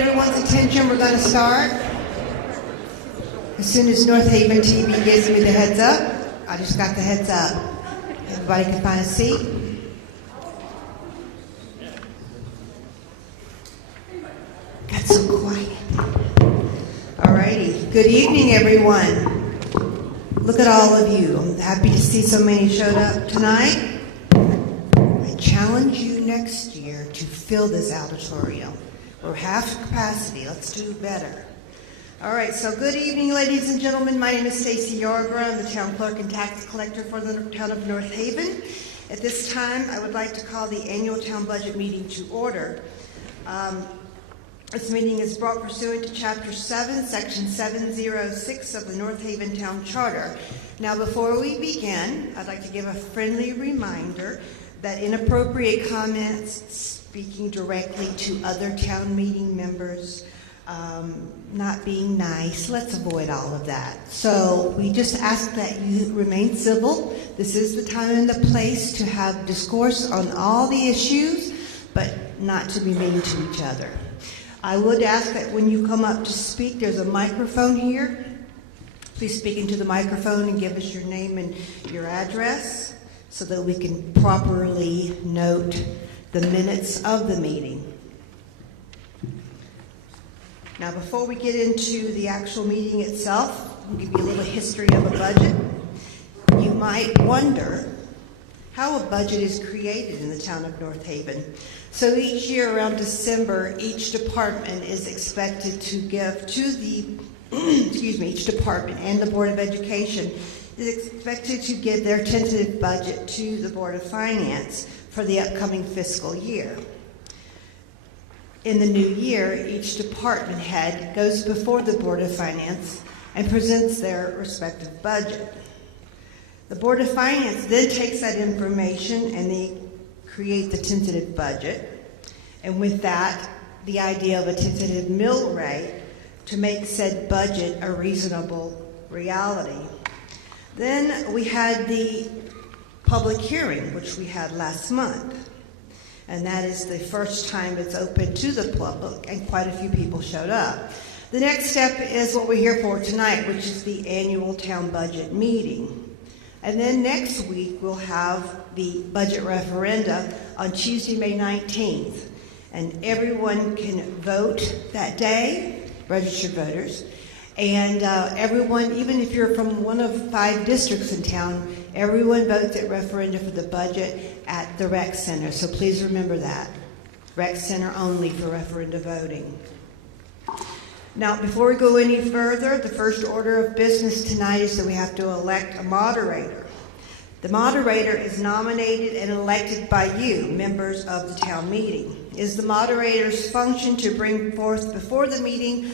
everyone's attention, we're going to start. As soon as North Haven TV gives me the heads up, I just got the heads up. Everybody can find a seat. Got so quiet. All righty. Good evening, everyone. Look at all of you. I'm happy to see so many showed up tonight. I challenge you next year to fill this auditorium. We're half capacity. Let's do better. All right, so good evening, ladies and gentlemen. My name is Stacy Yarger. I'm the town clerk and tax collector for the town of North Haven. At this time, I would like to call the annual town budget meeting to order. This meeting is brought pursuant to Chapter 7, Section 706 of the North Haven Town Charter. Now, before we begin, I'd like to give a friendly reminder that inappropriate comments, speaking directly to other town meeting members, not being nice, let's avoid all of that. So we just ask that you remain civil. This is the time and the place to have discourse on all the issues, but not to be mean to each other. I would ask that when you come up to speak, there's a microphone here. Please speak into the microphone and give us your name and your address so that we can properly note the minutes of the meeting. Now, before we get into the actual meeting itself, I'll give you a little history of a budget. You might wonder how a budget is created in the town of North Haven. So each year around December, each department is expected to give to the, each department and the Board of Education is expected to give their tentative budget to the Board of Finance for the upcoming fiscal year. In the new year, each department head goes before the Board of Finance and presents their respective budget. The Board of Finance then takes that information and they create the tentative budget. And with that, the idea of a tentative mill rate to make said budget a reasonable reality. Then we had the public hearing, which we had last month. And that is the first time it's open to the public, and quite a few people showed up. The next step is what we're here for tonight, which is the annual town budget meeting. And then next week, we'll have the budget referenda on Tuesday, May 19th. And everyone can vote that day, registered voters. And everyone, even if you're from one of 5 districts in town, everyone votes at referenda for the budget at the rec center. So please remember that. Rec center only for referenda voting. Now, before we go any further, the first order of business tonight is that we have to elect a moderator. The moderator is nominated and elected by you, members of the town meeting. It is the moderator's function to bring forth before the meeting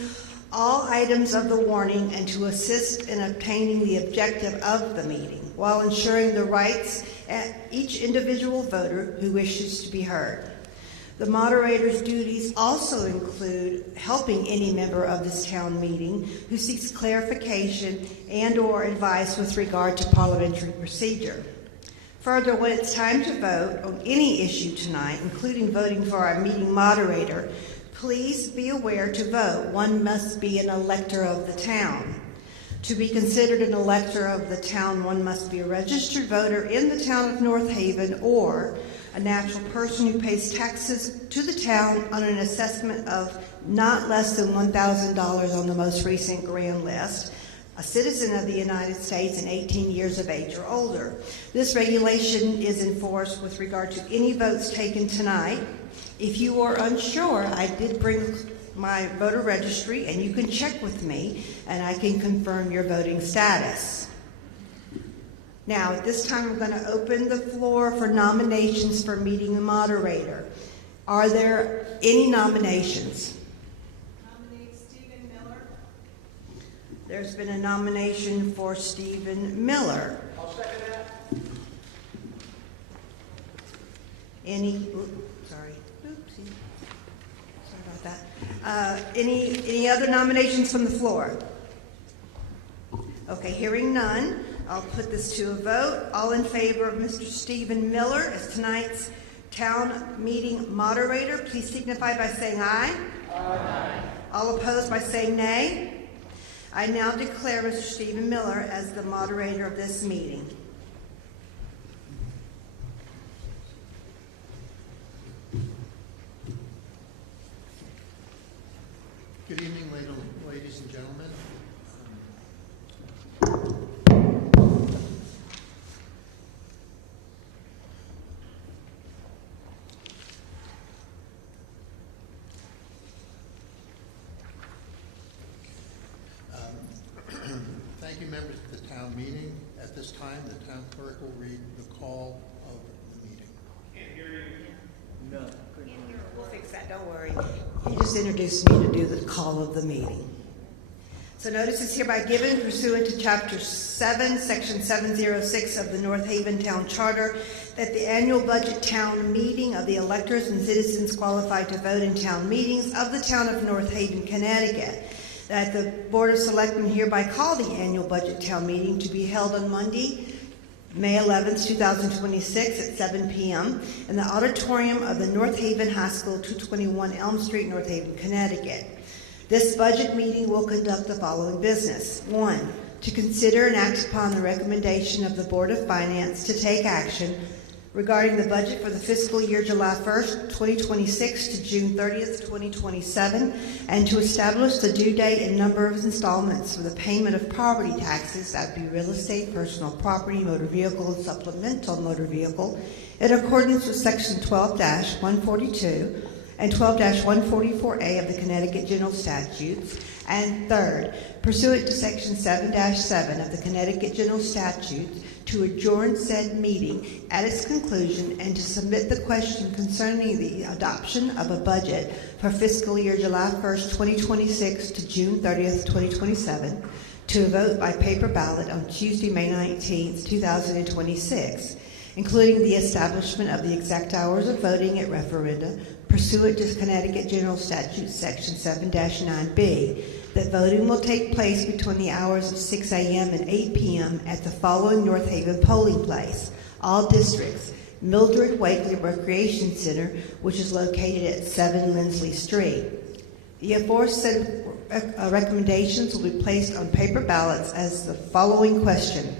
all items of the warning and to assist in obtaining the objective of the meeting while ensuring the rights of each individual voter who wishes to be heard. The moderator's duties also include helping any member of this town meeting who seeks clarification and or advice with regard to parliamentary procedure. Further, when it's time to vote on any issue tonight, including voting for our meeting moderator, please be aware to vote. One must be an elector of the town. To be considered an elector of the town, one must be a registered voter in the town of North Haven or a natural person who pays taxes to the town on an assessment of not less than $1,000 on the most recent grand list, a citizen of the United States and 18 years of age or older. This regulation is enforced with regard to any votes taken tonight. If you are unsure, I did bring my voter registry, and you can check with me, and I can confirm your voting status. Now, at this time, I'm going to open the floor for nominations for meeting moderator. Are there any nominations? Nominate Stephen Miller. There's been a nomination for Stephen Miller. I'll second that. Any other nominations from the floor? Okay, hearing none, I'll put this to a vote. All in favor of Mr. Stephen Miller as tonight's town meeting moderator, please signify by saying aye. Aye. All opposed by saying nay. I now declare Mr. Stephen Miller as the moderator of this meeting. Good evening, ladies and gentlemen. Thank you, members of the town meeting. At this time, the town clerk will read the call of the meeting. Can't hear you. No. We'll fix that, don't worry. He just introduced me to do the call of the meeting. So notice is hereby given pursuant to Chapter 7, Section 706 of the North Haven Town Charter that the annual budget town meeting of the electors and citizens qualified to vote in town meetings of the town of North Haven, Connecticut, that the Board of Selectmen hereby call the annual budget town meeting to be held on Monday, May 11th, 2026 at 7 p.m. in the auditorium of the North Haven High School, 221 Elm Street, North Haven, Connecticut. This budget meeting will conduct the following business. 1, to consider and act upon the recommendation of the Board of Finance to take action regarding the budget for the fiscal year July 1st, 2026 to June 30th, 2027, and to establish the due date and number of installments for the payment of property taxes, that be real estate, personal property, motor vehicle, and supplemental motor vehicle, in accordance with Section 12-142 and 12-144A of the Connecticut General Statutes. And third, pursuant to Section 7-7 of the Connecticut General Statutes, to adjourn said meeting at its conclusion and to submit the question concerning the adoption of a budget for fiscal year July 1st, 2026 to June 30th, 2027, to a vote by paper ballot on Tuesday, May 19th, 2026, including the establishment of the exact hours of voting at referenda pursuant to Connecticut General Statute Section 7-9B, that voting will take place between the hours of 6 a.m. and 8 p.m. at the following North Haven polling place. All districts: Mildred Wakely Recreation Center, which is located at 7 Lindsley Street. The aforesaid recommendations will be placed on paper ballots as the following question.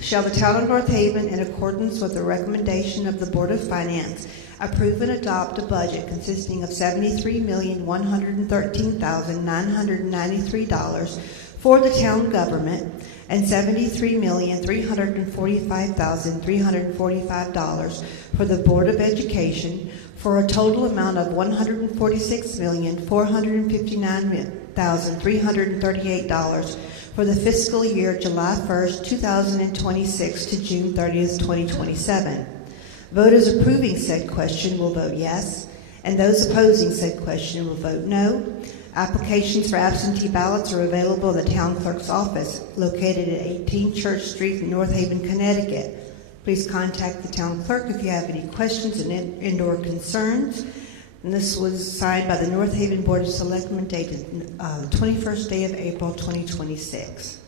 Shall the town of North Haven, in accordance with the recommendation of the Board of Finance, approve and adopt a budget consisting of $73,113,993 for the town government and $73,345,345 for the Board of Education, for a total amount of $146,459,338 for the fiscal year July 1st, 2026 to June 30th, 2027. Voters approving said question will vote yes, and those opposing said question will vote no. Applications for absentee ballots are available in the town clerk's office, located at 18 Church Street in North Haven, Connecticut. Please contact the town clerk if you have any questions and/or concerns. And this was signed by the North Haven Board of Selectmen, dated the 21st day of April, 2026.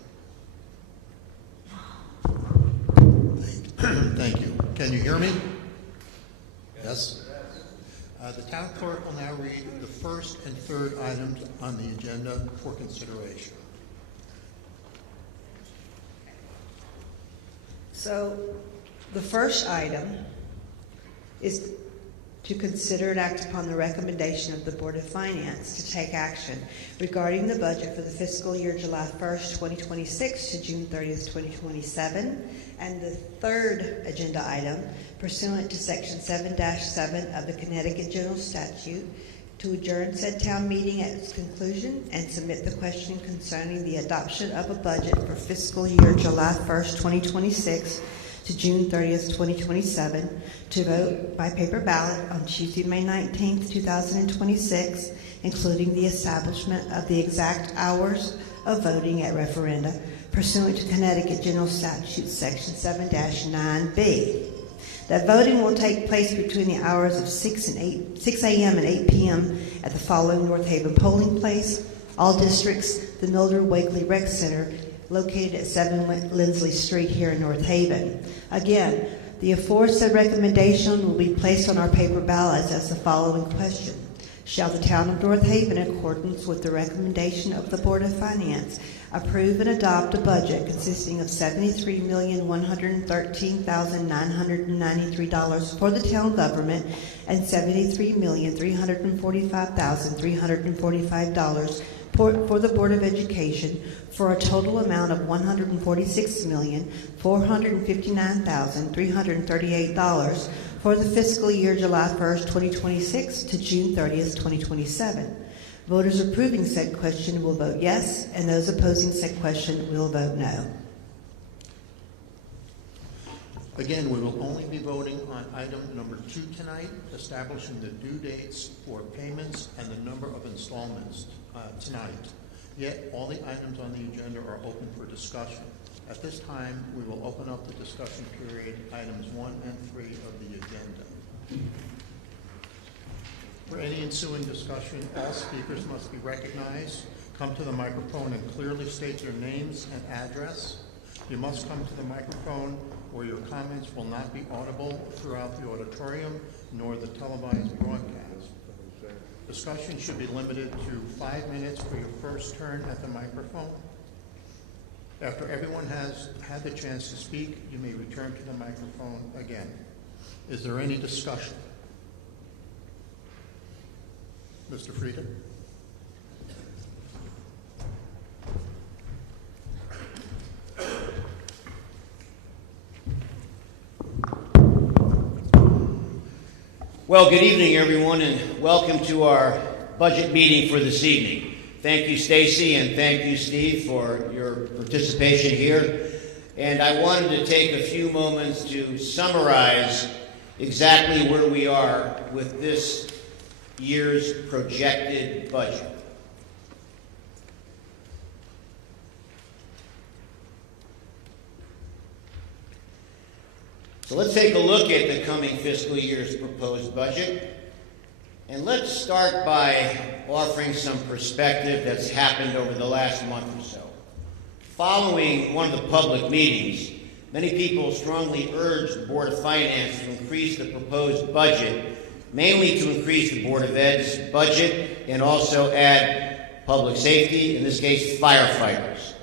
Thank you. Can you hear me? Yes? The town clerk will now read the first and third items on the agenda for consideration. So the first item is to consider and act upon the recommendation of the Board of Finance to take action regarding the budget for the fiscal year July 1st, 2026 to June 30th, 2027. And the third agenda item, pursuant to Section 7-7 of the Connecticut General Statute, to adjourn said town meeting at its conclusion and submit the question concerning the adoption of a budget for fiscal year July 1st, 2026 to June 30th, 2027, to vote by paper ballot on Tuesday, May 19th, 2026, including the establishment of the exact hours of voting at referenda pursuant to Connecticut General Statute Section 7-9B. That voting will take place between the hours of 6 a.m. and 8 p.m. at the following North Haven polling place. All districts: the Mildred Wakely Rec Center, located at 7 Lindsley Street here in North Haven. Again, the aforesaid recommendation will be placed on our paper ballots as the following question. Shall the town of North Haven, in accordance with the recommendation of the Board of Finance, approve and adopt a budget consisting of $73,113,993 for the town government and $73,345,345 for the Board of Education, for a total amount of $146,459,338 for the fiscal year July 1st, 2026 to June 30th, 2027. Voters approving said question will vote yes, and those opposing said question will vote no. Again, we will only be voting on item number 2 tonight, establishing the due dates for payments and the number of installments tonight. Yet, all the items on the agenda are open for discussion. At this time, we will open up the discussion period, items 1 and 3 of the agenda. For any ensuing discussion, all speakers must be recognized. Come to the microphone and clearly state your names and address. You must come to the microphone or your comments will not be audible throughout the auditorium nor the televised broadcast. Discussion should be limited to 5 minutes for your first turn at the microphone. After everyone has had the chance to speak, you may return to the microphone again. Is there any discussion? Mr. Frieda? Well, good evening, everyone, and welcome to our budget meeting for this evening. Thank you, Stacy, and thank you, Steve, for your participation here. And I wanted to take a few moments to summarize exactly where we are with this year's projected budget. So let's take a look at the coming fiscal year's proposed budget. And let's start by offering some perspective that's happened over the last month or so. Following one of the public meetings, many people strongly urged the Board of Finance to increase the proposed budget, mainly to increase the Board of Ed's budget and also add public safety, in this case firefighters.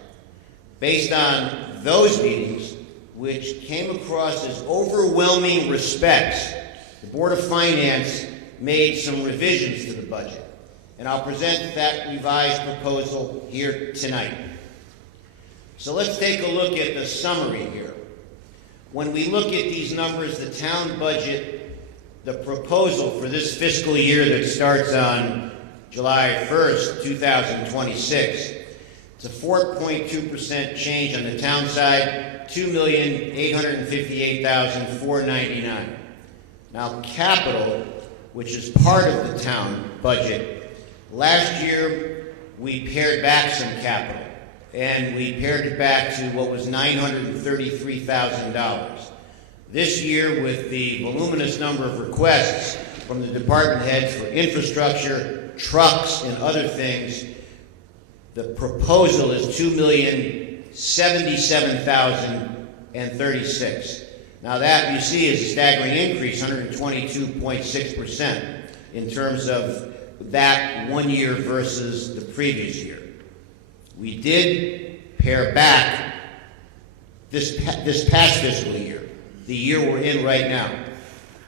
Based on those meetings, which came across as overwhelming respects, the Board of Finance made some revisions to the budget, and I'll present that revised proposal here tonight. So let's take a look at the summary here. When we look at these numbers, the town budget, the proposal for this fiscal year that starts on July 1st, 2026, it's a 4.2% change on the town side, $2,858,499. Now, capital, which is part of the town budget, last year we pared back some capital, and we pared it back to what was $933,000. This year, with the voluminous number of requests from the department heads for infrastructure, trucks, and other things, the proposal is $2,077,036. Now that, you see, is a staggering increase, 122.6% in terms of that 1 year versus the previous year. We did pare back this past fiscal year, the year we're in right now.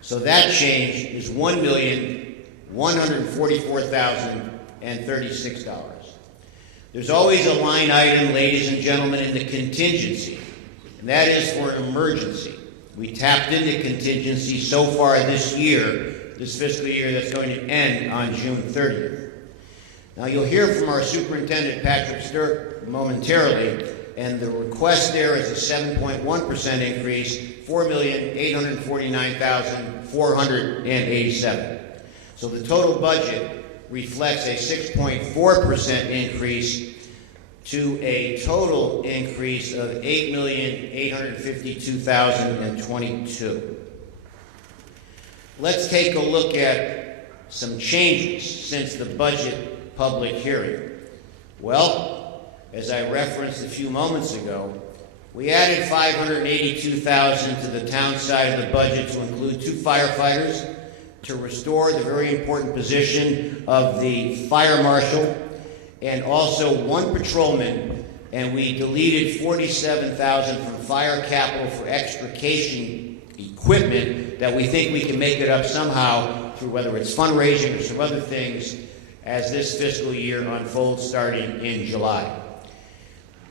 So that change is $1,144,036. There's always a line item, ladies and gentlemen, in the contingency, and that is for an emergency. We tapped into contingency so far this year, this fiscal year that's going to end on June 30th. Now you'll hear from our superintendent, Patrick Stirk, momentarily, and the request there is a 7.1% increase, $4,849,487. So the total budget reflects a 6.4% increase to a total increase of $8,852,022. Let's take a look at some changes since the budget public hearing. Well, as I referenced a few moments ago, we added $582,000 to the town side of the budget to include 2 firefighters, to restore the very important position of the fire marshal, and also 1 patrolman, and we deleted $47,000 from fire capital for extrication equipment that we think we can make it up somehow through whether it's fundraising or some other things as this fiscal year unfolds starting in July.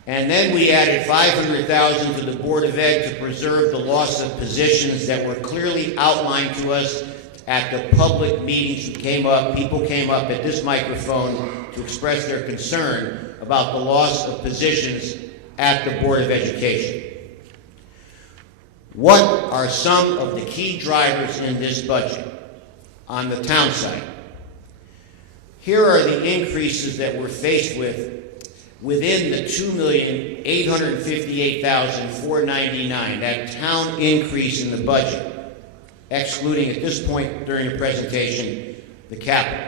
And then we added $500,000 to the Board of Ed to preserve the loss of positions that were clearly outlined to us at the public meetings. People came up at this microphone to express their concern about the loss of positions at the Board of Education. What are some of the key drivers in this budget on the town side? Here are the increases that we're faced with within the $2,858,499, that town increase in the budget, excluding at this point during the presentation the capital.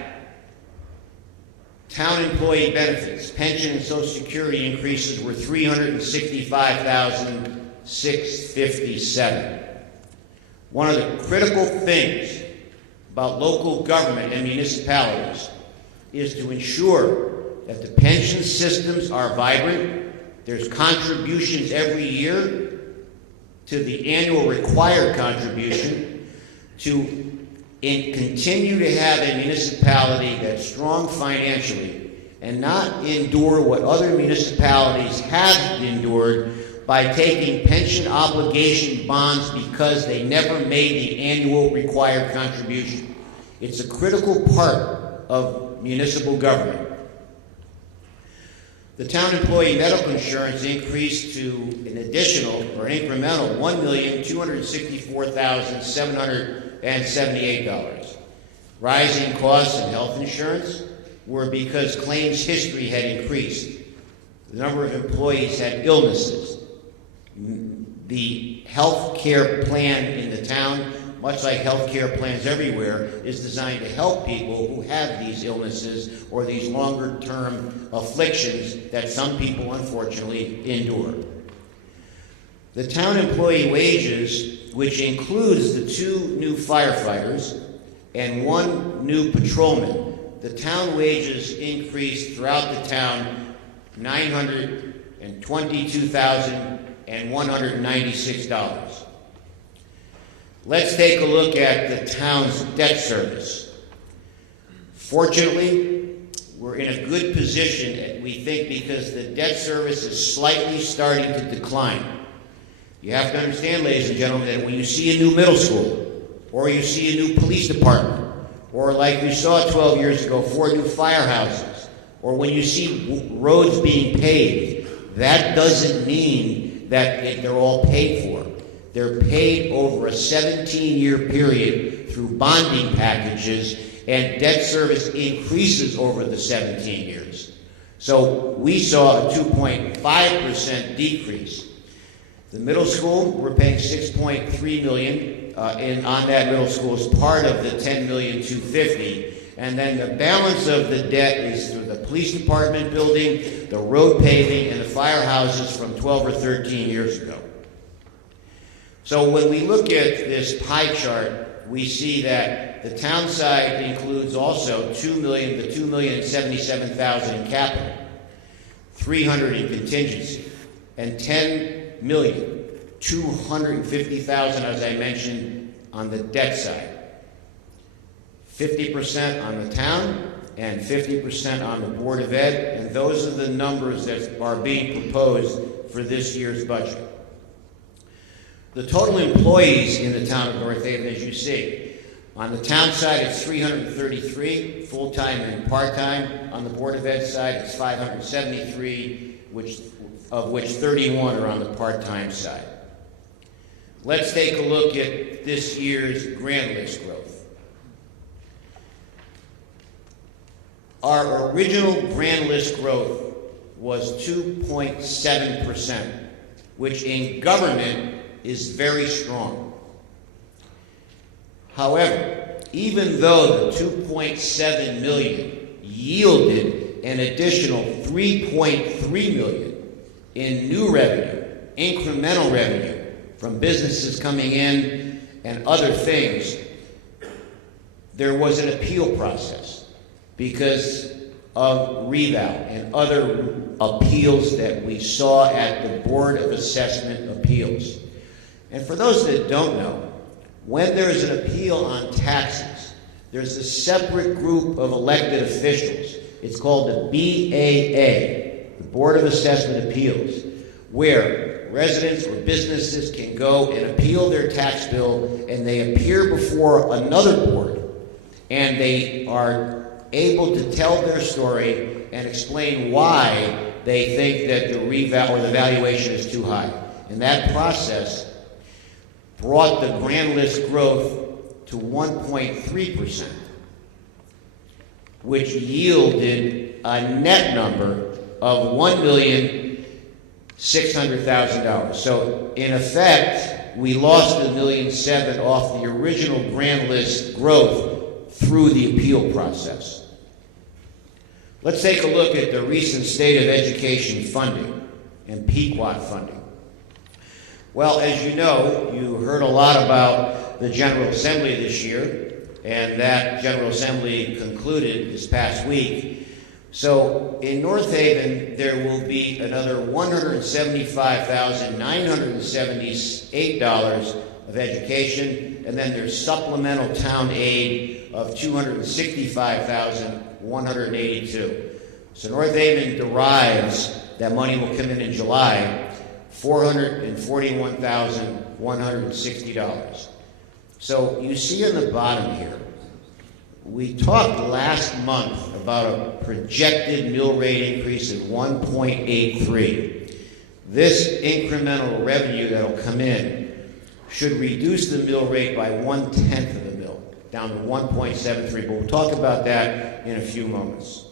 Town employee benefits, pension and Social Security increases were $365,657. One of the critical things about local government and municipalities is to ensure that the pension systems are vibrant. There's contributions every year to the annual required contribution to continue to have a municipality that's strong financially and not endure what other municipalities have endured by taking pension obligation bonds because they never made the annual required contribution. It's a critical part of municipal government. The town employee medical insurance increased to an additional or an incremental $1,264,778. Rising costs in health insurance were because claims history had increased. The number of employees had illnesses. The health care plan in the town, much like health care plans everywhere, is designed to help people who have these illnesses or these longer-term afflictions that some people unfortunately endure. The town employee wages, which includes the 2 new firefighters and 1 new patrolman, the town wages increased throughout the town $922,196. Let's take a look at the town's debt service. Fortunately, we're in a good position, we think, because the debt service is slightly starting to decline. You have to understand, ladies and gentlemen, that when you see a new middle school, or you see a new police department, or like we saw 12 years ago, 4 new firehouses, or when you see roads being paved, that doesn't mean that they're all paid for. They're paid over a 17-year period through bonding packages, and debt service increases over the 17 years. So we saw a 2.5% decrease. The middle school, we're paying $6.3 million on that middle school as part of the $10,250,000. And then the balance of the debt is through the police department building, the road paving, and the firehouses from 12 or 13 years ago. So when we look at this pie chart, we see that the town side includes also the $2,077,000 in capital, $300,000 in contingency, and $10,250,000, as I mentioned, on the debt side. 50% on the town and 50% on the Board of Ed, and those are the numbers that are being proposed for this year's budget. The total employees in the town of North Haven, as you see, on the town side it's 333, full-time and part-time. On the Board of Ed side it's 573, of which 31 are on the part-time side. Let's take a look at this year's grand list growth. Our original grand list growth was 2.7%, which in government is very strong. However, even though the $2.7 million yielded an additional $3.3 million in new revenue, incremental revenue from businesses coming in and other things, there was an appeal process because of reval and other appeals that we saw at the Board of Assessment Appeals. And for those that don't know, when there is an appeal on taxes, there's a separate group of elected officials. It's called the BAA, the Board of Assessment Appeals, where residents or businesses can go and appeal their tax bill, and they appear before another board, and they are able to tell their story and explain why they think that the reval or the valuation is too high. And that process brought the grand list growth to 1.3%, which yielded a net number of $1,600,000. So in effect, we lost $1.7 million off the original grand list growth through the appeal process. Let's take a look at the recent state of education funding and Pequot funding. Well, as you know, you heard a lot about the General Assembly this year, and that General Assembly concluded this past week. So in North Haven, there will be another $175,978 of education, and then there's supplemental town aid of $265,182. So North Haven derives, that money will come in July, $441,160. So you see on the bottom here, we talked last month about a projected mill rate increase of 1.83. This incremental revenue that will come in should reduce the mill rate by 1/10 of the mill, down to 1.73. But we'll talk about that in a few moments.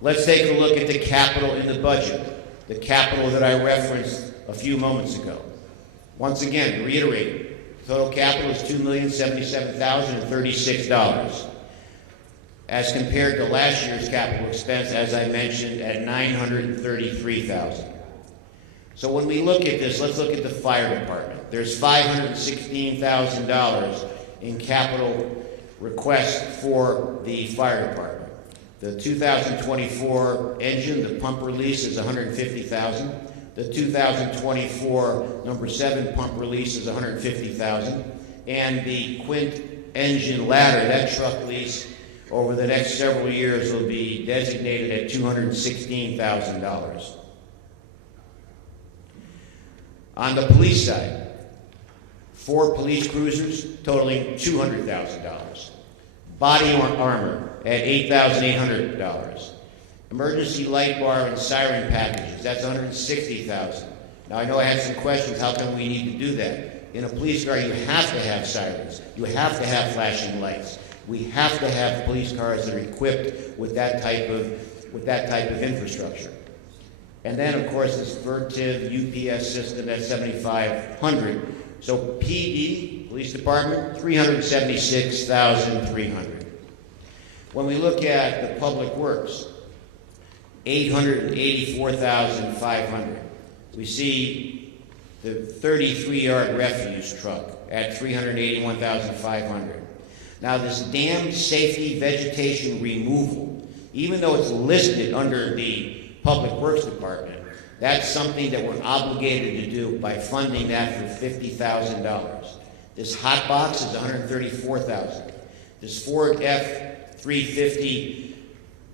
Let's take a look at the capital in the budget, the capital that I referenced a few moments ago. Once again, to reiterate, total capital is $2,077,036, as compared to last year's capital expense, as I mentioned, at $933,000. So when we look at this, let's look at the fire department. There's $516,000 in capital requests for the fire department. The 2024 engine, the pump release, is $150,000. The 2024 number 7 pump release is $150,000, and the Quint engine ladder, that truck lease, over the next several years will be designated at $216,000. On the police side, 4 police cruisers totaling $200,000. Body armor at $8,800. Emergency light bar and siren packages, that's $160,000. Now I know I had some questions, how come we need to do that? In a police car, you have to have sirens. You have to have flashing lights. We have to have police cars that are equipped with that type of infrastructure. And then, of course, this Vertiv UPS system, that's $7,500. So PD, police department, $376,300. When we look at the public works, $884,500. We see the 33-yard refuse truck at $381,500. Now, this dam safety vegetation removal, even though it's listed under the Public Works Department, that's something that we're obligated to do by funding that for $50,000. This hot box is $134,000. This Ford F-350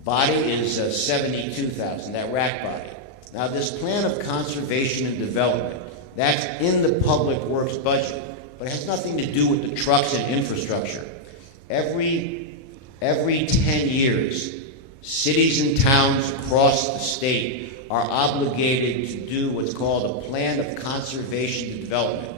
body is $72,000, that rack body. Now, this plan of conservation and development, that's in the Public Works budget, but it has nothing to do with the trucks and infrastructure. Every 10 years, cities and towns across the state are obligated to do what's called a plan of conservation and development,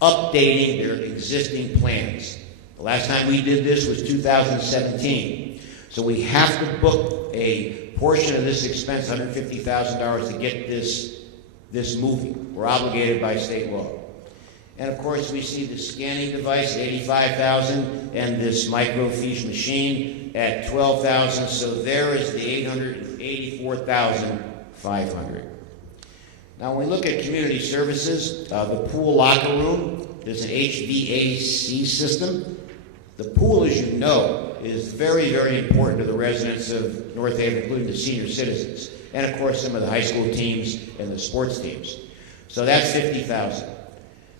updating their existing plans. The last time we did this was 2017. So we have to book a portion of this expense, $150,000, to get this moving. We're obligated by state law. And of course, we see the scanning device at $85,000 and this microfiche machine at $12,000. So there is the $884,500. Now, when we look at community services, the pool locker room, there's an HVAC system. The pool, as you know, is very, very important to the residents of North Haven, including the senior citizens, and of course some of the high school teams and the sports teams. So that's $50,000.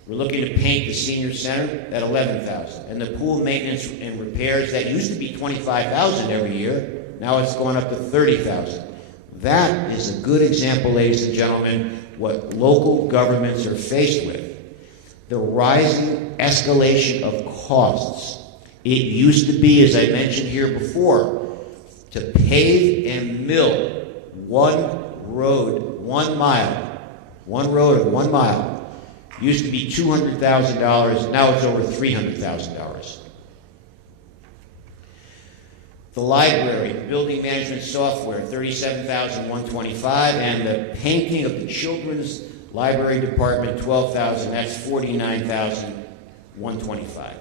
We're looking to paint the senior center at $11,000, and the pool maintenance and repairs that used to be $25,000 every year, now it's gone up to $30,000. That is a good example, ladies and gentlemen, what local governments are faced with. The rising escalation of costs. It used to be, as I mentioned here before, to pave and mill one road, 1 mile, one road of 1 mile, used to be $200,000, now it's over $300,000. The library, building management software, $37,125, and the painting of the children's library department, $12,000, that's $49,125.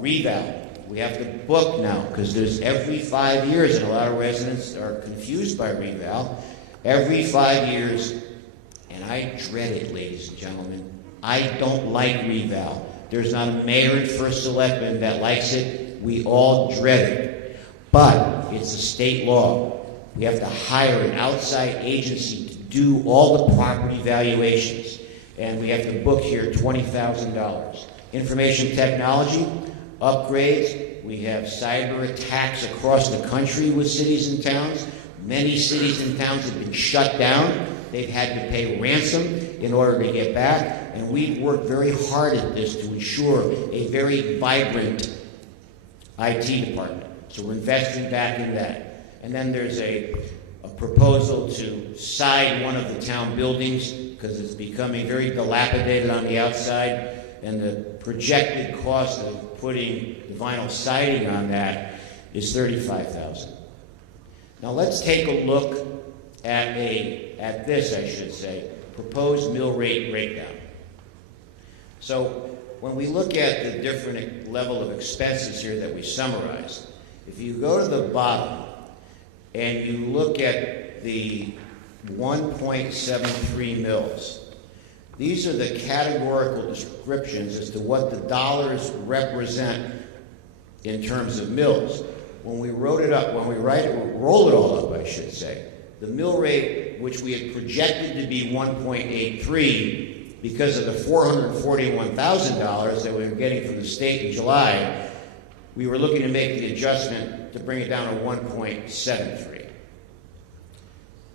Reval, we have to book now, because there's every 5 years, and a lot of residents are confused by reval. Every 5 years, and I dread it, ladies and gentlemen. I don't like reval. There's not a mayor and first selectman that likes it. We all dread it. But it's a state law. We have to hire an outside agency to do all the property valuations. And we have to book here $20,000. Information technology, upgrades. We have cyber attacks across the country with cities and towns. Many cities and towns have been shut down. They've had to pay ransom in order to get back. And we've worked very hard at this to ensure a very vibrant IT department. So we're investing back in that. And then there's a proposal to side one of the town buildings because it's becoming very dilapidated on the outside. And the projected cost of putting the vinyl siding on that is $35,000. Now let's take a look at this, I should say, proposed mill rate breakdown. So when we look at the different level of expenses here that we summarized, if you go to the bottom and you look at the 1.73 mils, these are the categorical descriptions as to what the dollars represent in terms of mills. When we roll it all up, I should say, the mill rate, which we had projected to be 1.83 because of the $441,000 that we were getting from the state in July, we were looking to make the adjustment to bring it down to 1.73.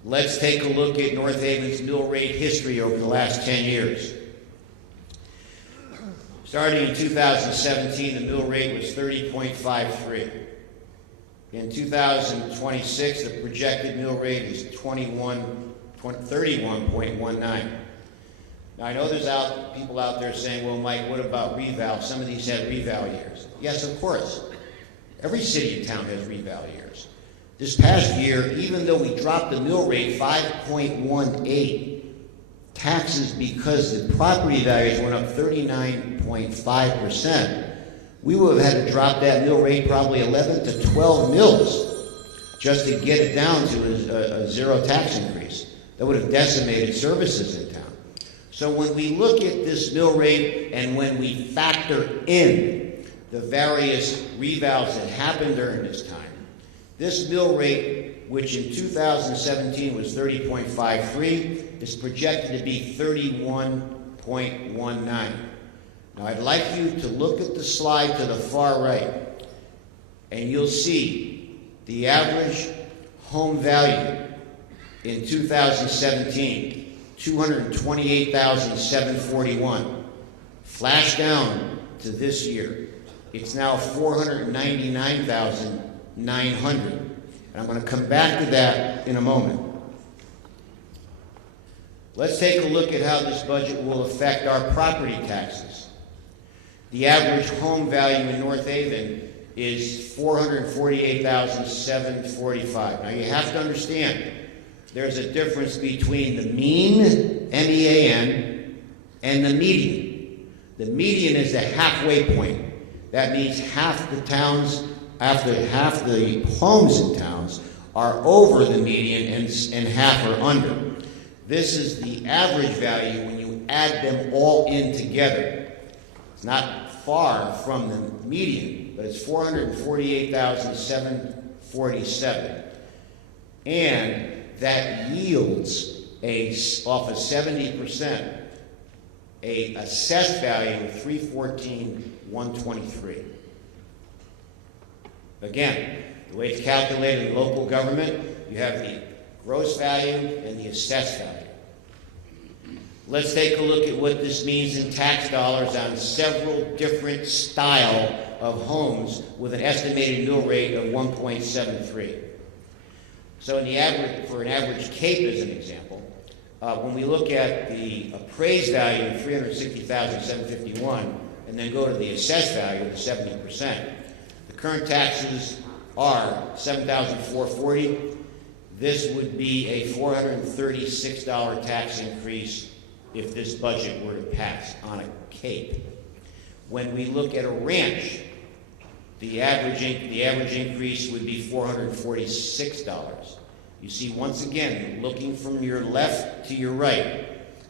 Let's take a look at North Haven's mill rate history over the last 10 years. Starting in 2017, the mill rate was 30.53. In 2026, the projected mill rate is 31.19. Now, I know there's people out there saying, well, Mike, what about reval? Some of these had reval years. Yes, of course. Every city and town has reval years. This past year, even though we dropped the mill rate 5.18, taxes because the property values went up 39.5%, we would have had to drop that mill rate probably 11 to 12 mills just to get it down to a zero tax increase. That would have decimated services in town. So when we look at this mill rate and when we factor in the various revals that happened during this time, this mill rate, which in 2017 was 30.53, is projected to be 31.19. Now, I'd like you to look at the slide to the far right, and you'll see the average home value in 2017, $228,741. Flash down to this year. It's now $499,900. And I'm going to come back to that in a moment. Let's take a look at how this budget will affect our property taxes. The average home value in North Haven is $448,745. Now you have to understand, there's a difference between the mean, M-E-A-N, and the median. The median is the halfway point. That means half the towns, half the homes in towns are over the median and half are under. This is the average value when you add them all in together. It's not far from the median, but it's $448,747. And that yields off of 70%, a assessed value of $314,123. Again, the way it's calculated in local government, you have the gross value and the assessed value. Let's take a look at what this means in tax dollars on several different style of homes with an estimated mill rate of 1.73. So for an average Cape as an example, when we look at the appraised value of $360,751 and then go to the assessed value of the 70%, the current taxes are $7,440. This would be a $436 tax increase if this budget were to pass on a Cape. When we look at a ranch, the average increase would be $446. You see, once again, looking from your left to your right,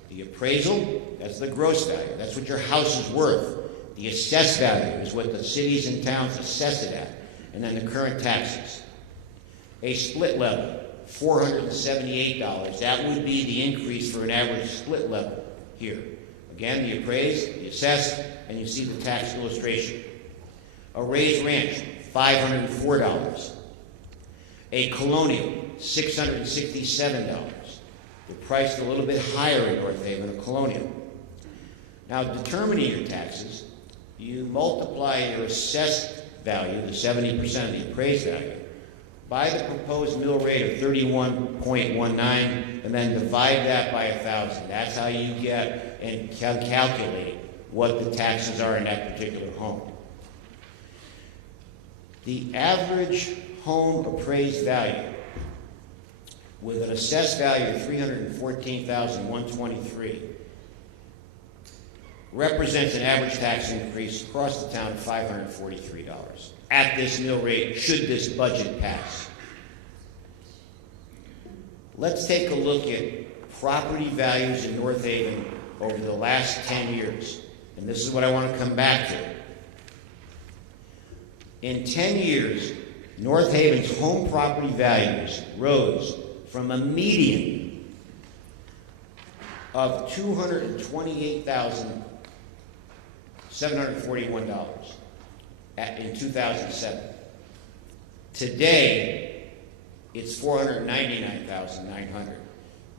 the appraisal, that's the gross value. That's what your house is worth. The assessed value is what the cities and towns assess it at, and then the current taxes. A split level, $478. That would be the increase for an average split level here. Again, the appraised, the assessed, and you see the tax illustration. A raised ranch, $504. A colonial, $667. They're priced a little bit higher in North Haven, a colonial. Now, determining your taxes, you multiply your assessed value, the 70% of the appraised value, by the proposed mill rate of 31.19, and then divide that by 1,000. That's how you get and calculate what the taxes are in that particular home. The average home appraised value with an assessed value of $314,123 represents an average tax increase across the town of $543 at this mill rate should this budget pass. Let's take a look at property values in North Haven over the last 10 years. And this is what I want to come back to. In 10 years, North Haven's home property values rose from a median of $228,741 in 2007. Today, it's $499,900.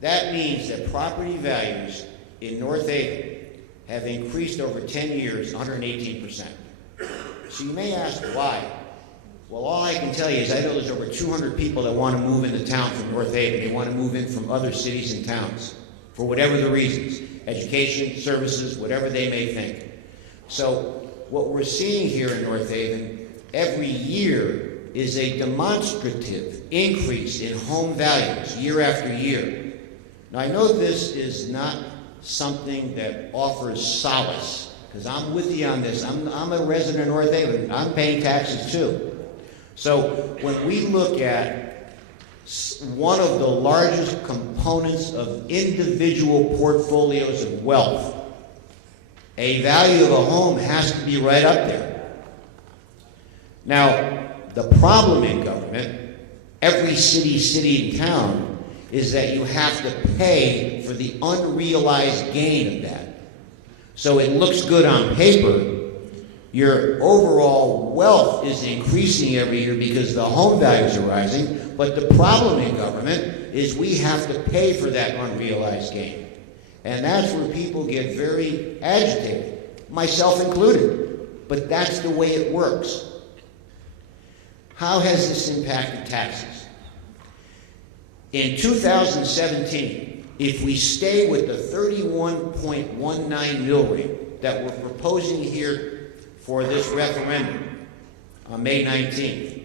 That means that property values in North Haven have increased over 10 years 118%. So you may ask why. Well, all I can tell you is I know there's over 200 people that want to move into town from North Haven. They want to move in from other cities and towns for whatever the reasons, education, services, whatever they may think. So what we're seeing here in North Haven every year is a demonstrative increase in home values year after year. Now, I know this is not something that offers solace, because I'm with you on this. I'm a resident of North Haven. I'm paying taxes too. So when we look at one of the largest components of individual portfolios of wealth, a value of a home has to be right up there. Now, the problem in government, every city and town, is that you have to pay for the unrealized gain of that. So it looks good on paper. Your overall wealth is increasing every year because the home values are rising. But the problem in government is we have to pay for that unrealized gain. And that's where people get very agitated, myself included. But that's the way it works. How has this impacted taxes? In 2017, if we stay with the 31.19 mill rate that we're proposing here for this referendum on May 19th,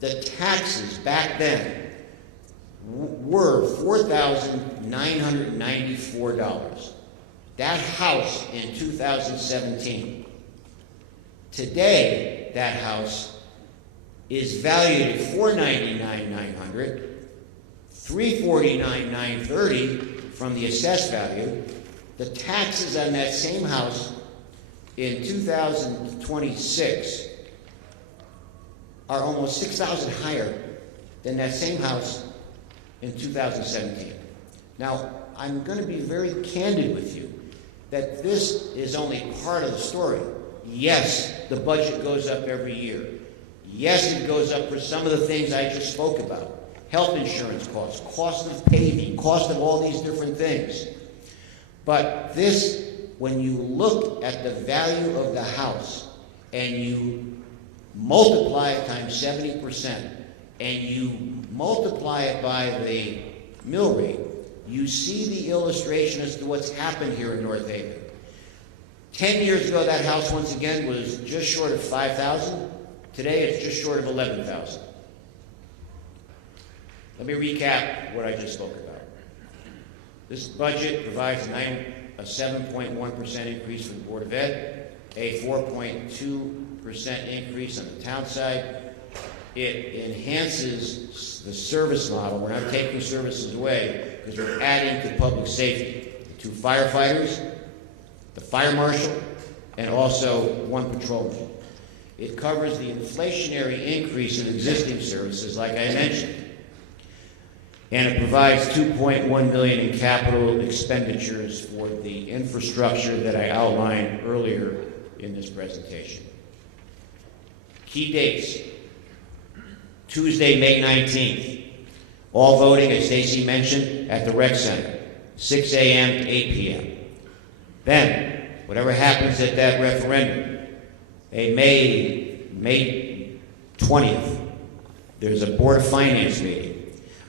the taxes back then were $4,994. That house in 2017. Today, that house is valued at $499,900, $349,930 from the assessed value. The taxes on that same house in 2026 are almost 6,000 higher than that same house in 2017. Now, I'm going to be very candid with you that this is only part of the story. Yes, the budget goes up every year. Yes, it goes up for some of the things I just spoke about. Health insurance costs, cost of paving, cost of all these different things. But this, when you look at the value of the house and you multiply it times 70% and you multiply it by the mill rate, you see the illustration as to what's happened here in North Haven. 10 years ago, that house, once again, was just short of 5,000. Today, it's just short of 11,000. Let me recap what I just spoke about. This budget provides a 7.1% increase for the Board of Ed, a 4.2% increase on the town side. It enhances the service model. We're not taking services away because we're adding to public safety. 2 firefighters, the fire marshal, and also 1 patrolman. It covers the inflationary increase in existing services, like I mentioned. And it provides $2.1 million in capital expenditures for the infrastructure that I outlined earlier in this presentation. Key dates: Tuesday, May 19th. All voting, as Stacy mentioned, at the Rec Center, 6 a.m. to 8 p.m. Then, whatever happens at that referendum, May 20th, there's a Board of Finance meeting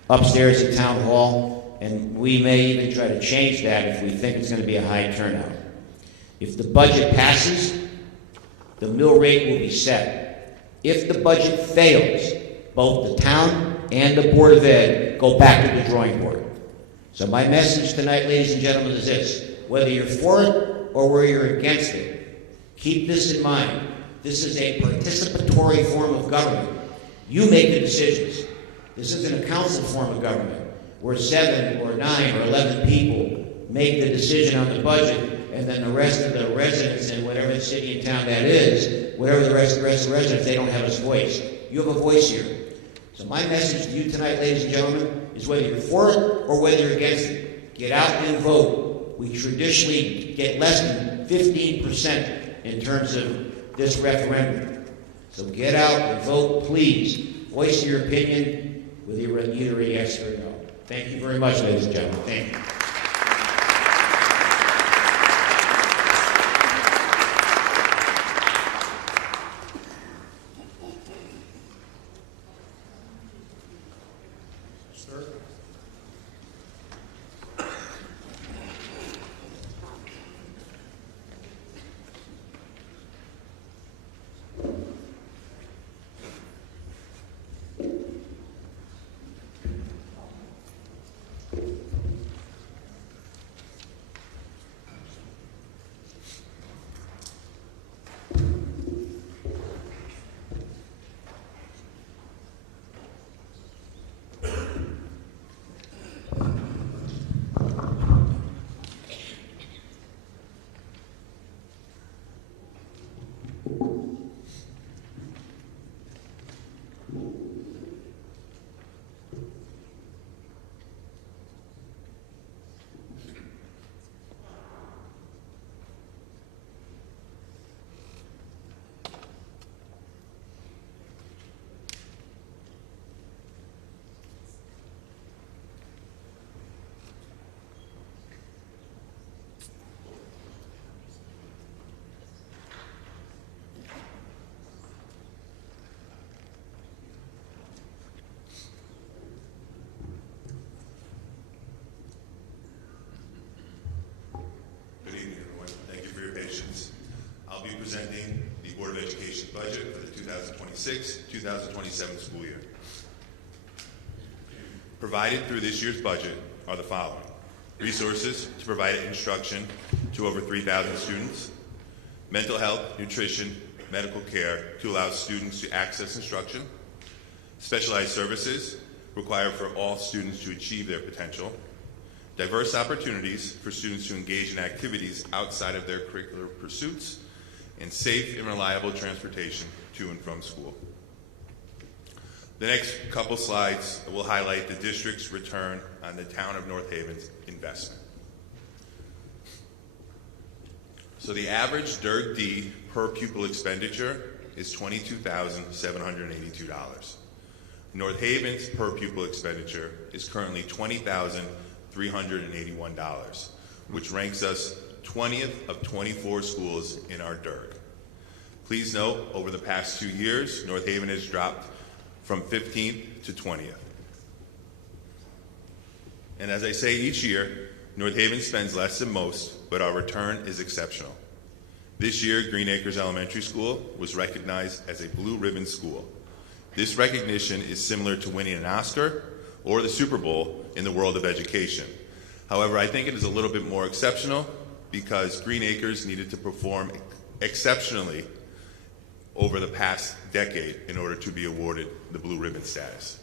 upstairs at Town Hall, and we may even try to change that if we think it's going to be a high turnout. If the budget passes, the mill rate will be set. If the budget fails, both the town and the Board of Ed go back to the drawing board. So my message tonight, ladies and gentlemen, is this: whether you're for it or whether you're against it, keep this in mind. This is a participatory form of government. You make the decisions. This isn't a council form of government where 7 or 9 or 11 people make the decision on the budget, and then the rest of the residents in whatever city and town that is, whatever the rest of the residents, they don't have a voice. You have a voice here. So my message to you tonight, ladies and gentlemen, is whether you're for it or whether you're against it, get out and vote. We traditionally get less than 15% in terms of this referendum. So get out and vote, please. Voice your opinion with either a yes or a no. Thank you very much, ladies and gentlemen. Thank you. Sir? I'll be presenting the Board of Education budget for the 2026-2027 school year. Provided through this year's budget are the following: resources to provide instruction to over 3,000 students, mental health, nutrition, medical care to allow students to access instruction, specialized services required for all students to achieve their potential, diverse opportunities for students to engage in activities outside of their curricular pursuits, and safe and reliable transportation to and from school. The next couple slides will highlight the district's return on the town of North Haven's investment. So the average DIRG D per pupil expenditure is $22,782. North Haven's per pupil expenditure is currently $20,381, which ranks us 20th of 24 schools in our DIRG. Please note, over the past 2 years, North Haven has dropped from 15th to 20th. And as I say each year, North Haven spends less than most, but our return is exceptional. This year, Green Acres Elementary School was recognized as a Blue Ribbon School. This recognition is similar to winning an Oscar or the Super Bowl in the world of education. However, I think it is a little bit more exceptional because Green Acres needed to perform exceptionally over the past decade in order to be awarded the Blue Ribbon status.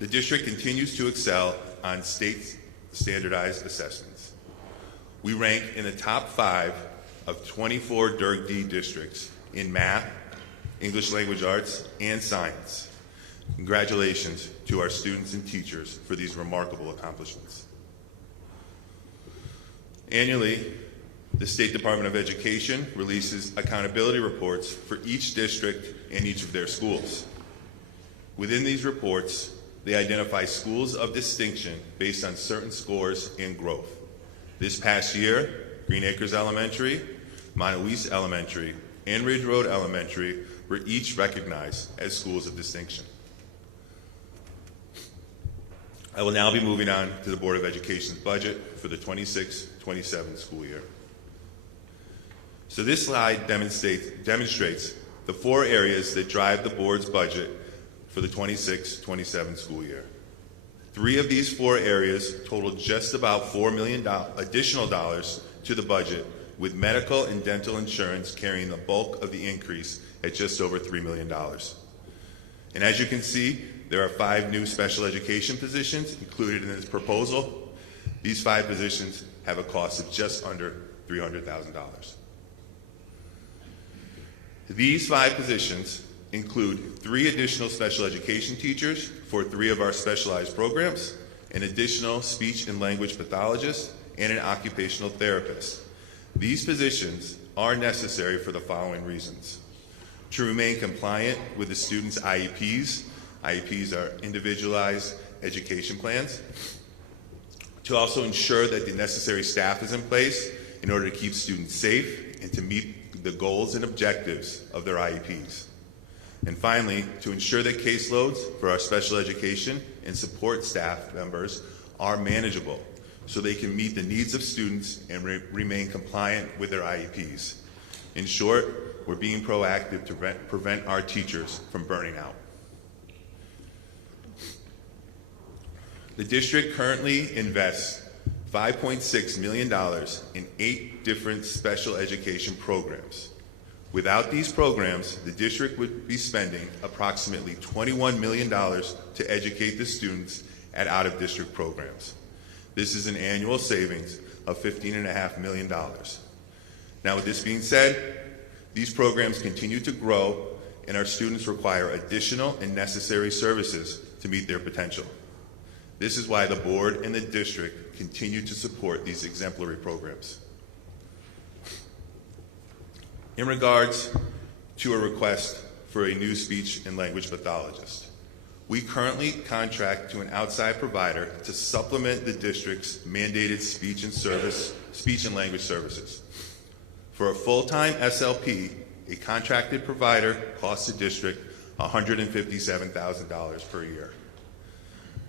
The district continues to excel on state standardized assessments. We rank in the top 5 of 24 DIRG D districts in math, English language arts, and science. Congratulations to our students and teachers for these remarkable accomplishments. Annually, the State Department of Education releases accountability reports for each district and each of their schools. Within these reports, they identify schools of distinction based on certain scores and growth. This past year, Green Acres Elementary, Monteluise Elementary, and Ridge Road Elementary were each recognized as schools of distinction. I will now be moving on to the Board of Education's budget for the 26-27 school year. So this slide demonstrates the 4 areas that drive the board's budget for the 26-27 school year. 3 of these 4 areas total just about $4 million additional dollars to the budget, with medical and dental insurance carrying the bulk of the increase at just over $3 million. And as you can see, there are 5 new special education positions included in this proposal. These 5 positions have a cost of just under $300,000. These 5 positions include 3 additional special education teachers for 3 of our specialized programs, an additional speech and language pathologist, and an occupational therapist. These positions are necessary for the following reasons: to remain compliant with the students' IEPs. IEPs are individualized education plans. To also ensure that the necessary staff is in place in order to keep students safe and to meet the goals and objectives of their IEPs. And finally, to ensure that caseloads for our special education and support staff members are manageable so they can meet the needs of students and remain compliant with their IEPs. In short, we're being proactive to prevent our teachers from burning out. The district currently invests $5.6 million in 8 different special education programs. Without these programs, the district would be spending approximately $21 million to educate the students at out-of-district programs. This is an annual savings of $15.5 million. Now, with this being said, these programs continue to grow, and our students require additional and necessary services to meet their potential. This is why the board and the district continue to support these exemplary programs. In regards to a request for a new speech and language pathologist, we currently contract to an outside provider to supplement the district's mandated speech and language services. For a full-time SLP, a contracted provider costs the district $157,000 per year.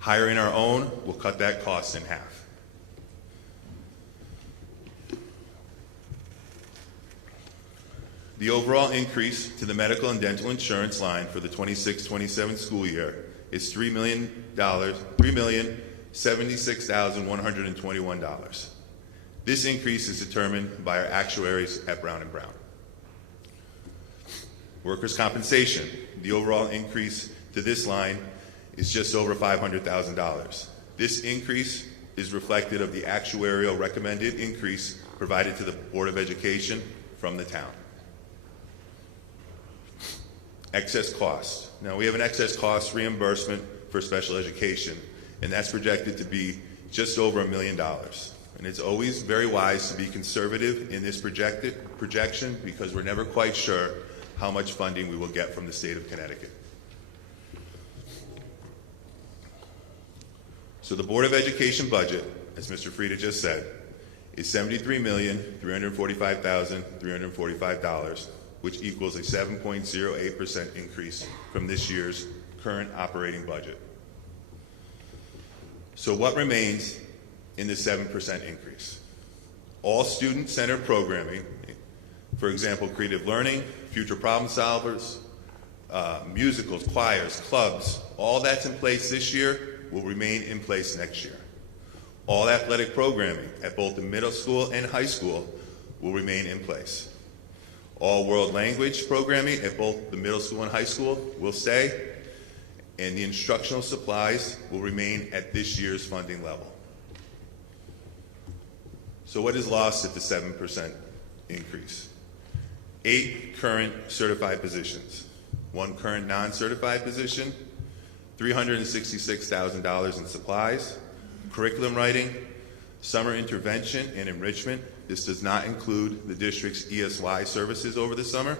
Hiring our own will cut that cost in half. The overall increase to the medical and dental insurance line for the 26-27 school year is $3,076,121. This increase is determined by our actuaries at Brown & Brown. Workers' compensation, the overall increase to this line is just over $500,000. This increase is reflected of the actuarial recommended increase provided to the Board of Education from the town. Excess cost. Now, we have an excess cost reimbursement for special education, and that's projected to be just over $1 million. And it's always very wise to be conservative in this projection because we're never quite sure how much funding we will get from the state of Connecticut. So the Board of Education budget, as Mr. Frieda just said, is $73,345,345, which equals a 7.08% increase from this year's current operating budget. So what remains in the 7% increase? All student-centered programming, for example, creative learning, future problem solvers, musicals, choirs, clubs, all that's in place this year will remain in place next year. All athletic programming at both the middle school and high school will remain in place. All world language programming at both the middle school and high school will stay, and the instructional supplies will remain at this year's funding level. So what is lost at the 7% increase? 8 current certified positions, 1 current non-certified position, $366,000 in supplies, curriculum writing, summer intervention and enrichment. This does not include the district's ESY services over the summer.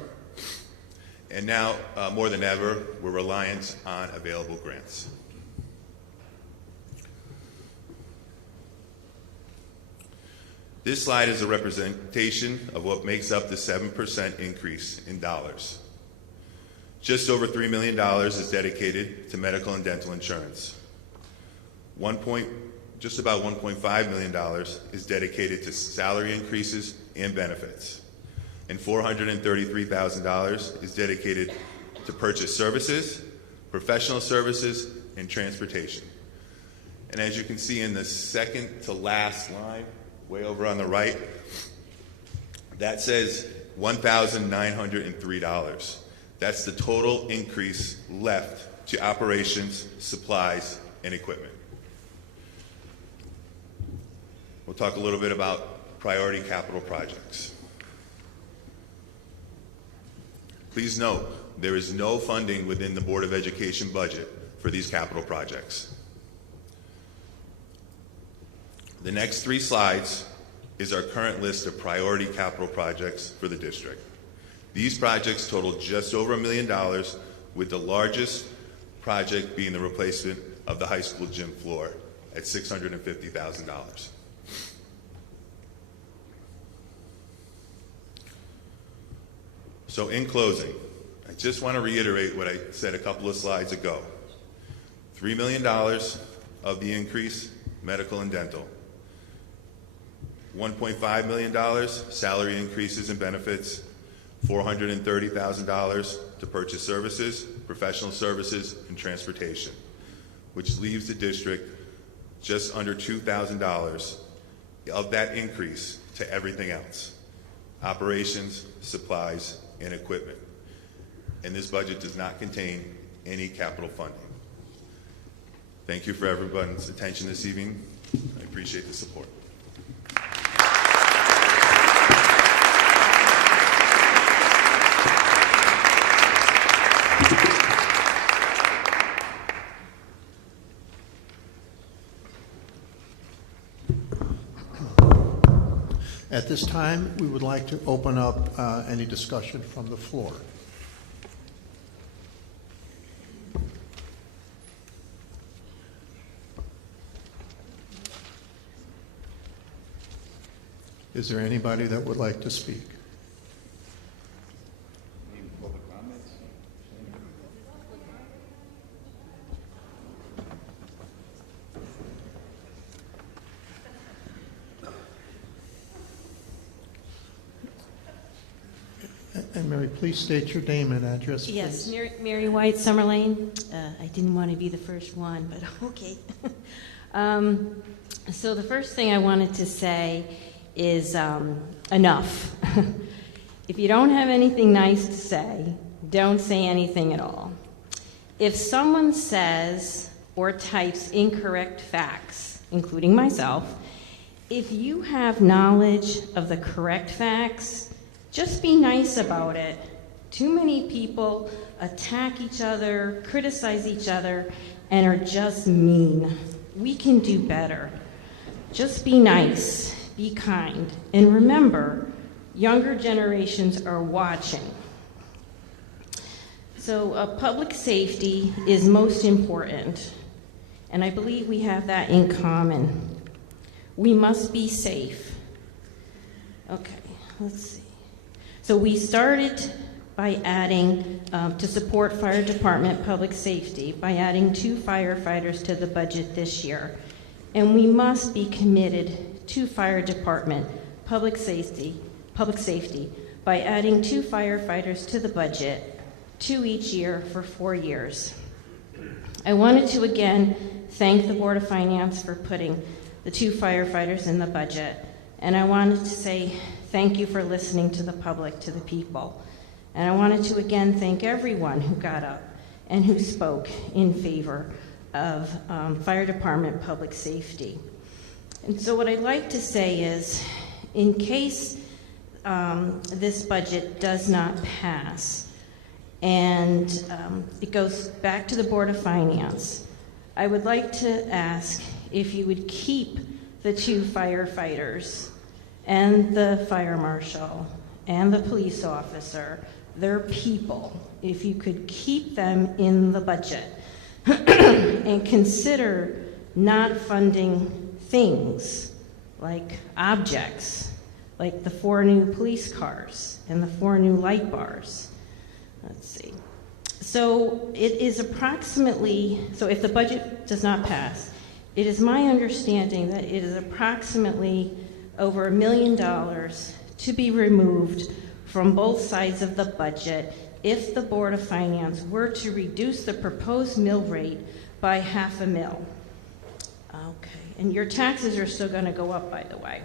And now, more than ever, we're reliant on available grants. This slide is a representation of what makes up the 7% increase in dollars. Just over $3 million is dedicated to medical and dental insurance. Just about $1.5 million is dedicated to salary increases and benefits. And $433,000 is dedicated to purchase services, professional services, and transportation. And as you can see in the second to last line, way over on the right, that says $1,903. That's the total increase left to operations, supplies, and equipment. We'll talk a little bit about priority capital projects. Please note, there is no funding within the Board of Education budget for these capital projects. The next 3 slides is our current list of priority capital projects for the district. These projects total just over $1 million, with the largest project being the replacement of the high school gym floor at $650,000. So in closing, I just want to reiterate what I said a couple of slides ago. $3 million of the increase, medical and dental. $1.5 million, salary increases and benefits. $430,000 to purchase services, professional services, and transportation, which leaves the district just under $2,000 of that increase to everything else: operations, supplies, and equipment. And this budget does not contain any capital funding. Thank you for everyone's attention this evening. I appreciate the support. At this time, we would like to open up any discussion from the floor. Is there anybody that would like to speak? And Mary, please state your name and address, please. Yes, Mary White, Summer Lane. I didn't want to be the first one, but okay. So the first thing I wanted to say is enough. If you don't have anything nice to say, don't say anything at all. If someone says or types incorrect facts, including myself, if you have knowledge of the correct facts, just be nice about it. Too many people attack each other, criticize each other, and are just mean. We can do better. Just be nice, be kind, and remember, younger generations are watching. So public safety is most important, and I believe we have that in common. We must be safe. Okay, let's see. So we started by adding, to support fire department public safety, by adding 2 firefighters to the budget this year. And we must be committed to fire department public safety by adding 2 firefighters to the budget, 2 each year for 4 years. I wanted to again thank the Board of Finance for putting the 2 firefighters in the budget, and I wanted to say thank you for listening to the public, to the people. And I wanted to again thank everyone who got up and who spoke in favor of fire department public safety. And so what I'd like to say is, in case this budget does not pass, and it goes back to the Board of Finance, I would like to ask if you would keep the 2 firefighters and the fire marshal and the police officer, their people, if you could keep them in the budget and consider not funding things like objects, like the 4 new police cars and the 4 new light bars. Let's see. So it is approximately, so if the budget does not pass, it is my understanding that it is approximately over $1 million to be removed from both sides of the budget if the Board of Finance were to reduce the proposed mill rate by $500,000. Okay, and your taxes are still going to go up, by the way.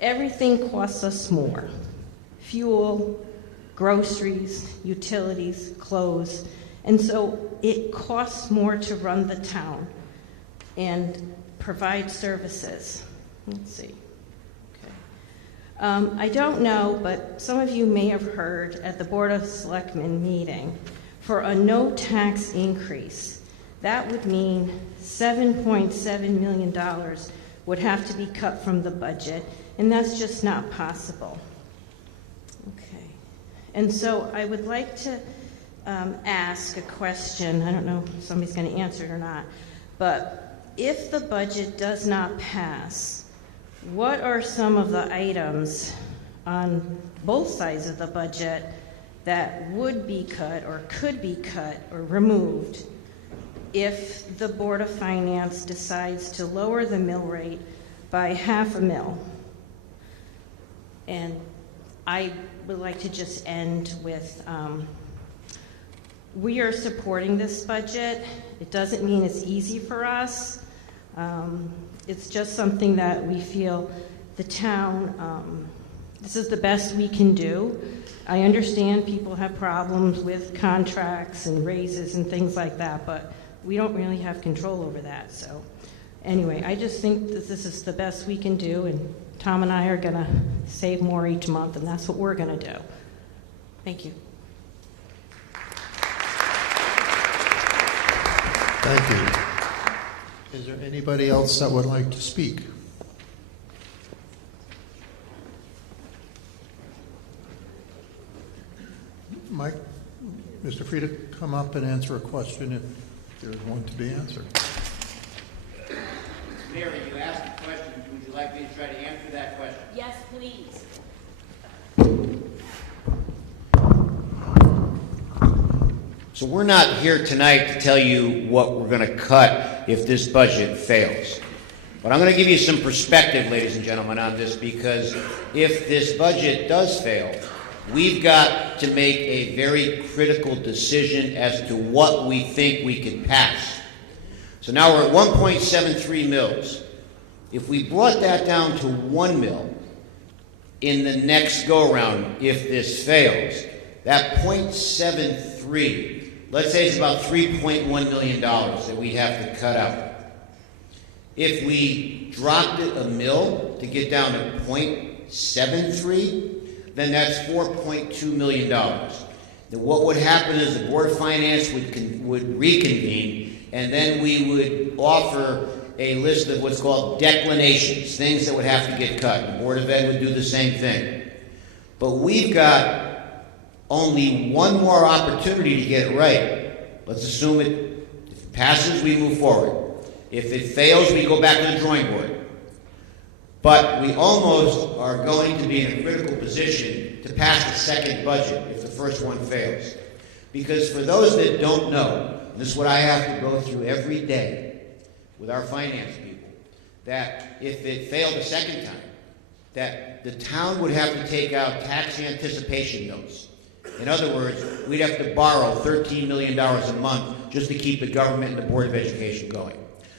Everything costs us more. Fuel, groceries, utilities, clothes, and so it costs more to run the town and provide services. Let's see. I don't know, but some of you may have heard at the Board of Selectmen meeting, for a no tax increase, that would mean $7.7 million would have to be cut from the budget, and that's just not possible. Okay. And so I would like to ask a question. I don't know if somebody's going to answer it or not, but if the budget does not pass, what are some of the items on both sides of the budget that would be cut or could be cut or removed if the Board of Finance decides to lower the mill rate by $500,000? And I would like to just end with, we are supporting this budget. It doesn't mean it's easy for us. It's just something that we feel the town, this is the best we can do. I understand people have problems with contracts and raises and things like that, but we don't really have control over that. So anyway, I just think that this is the best we can do, and Tom and I are going to save more each month, and that's what we're going to do. Thank you. Thank you. Is there anybody else that would like to speak? Mike, Mr. Frieda, come up and answer a question if there's one to be answered. Mary, you asked a question. Would you like me to try to answer that question? Yes, please. So we're not here tonight to tell you what we're going to cut if this budget fails. But I'm going to give you some perspective, ladies and gentlemen, on this, because if this budget does fail, we've got to make a very critical decision as to what we think we can pass. So now we're at 1.73 mils. If we brought that down to 1 mil in the next go-around, if this fails, that 0.73, let's say it's about $3.1 million that we have to cut out. If we dropped it a mil to get down to 0.73, then that's $4.2 million. Then what would happen is the Board of Finance would reconvene, and then we would offer a list of what's called declinations, things that would have to get cut. The Board of Ed would do the same thing. But we've got only one more opportunity to get it right. Let's assume if it passes, we move forward. If it fails, we go back to the drawing board. But we almost are going to be in a critical position to pass the second budget if the first one fails. Because for those that don't know, and this is what I have to go through every day with our finance people, that if it failed a second time, that the town would have to take out tax anticipation notes. In other words, we'd have to borrow $13 million a month just to keep the government and the Board of Education going.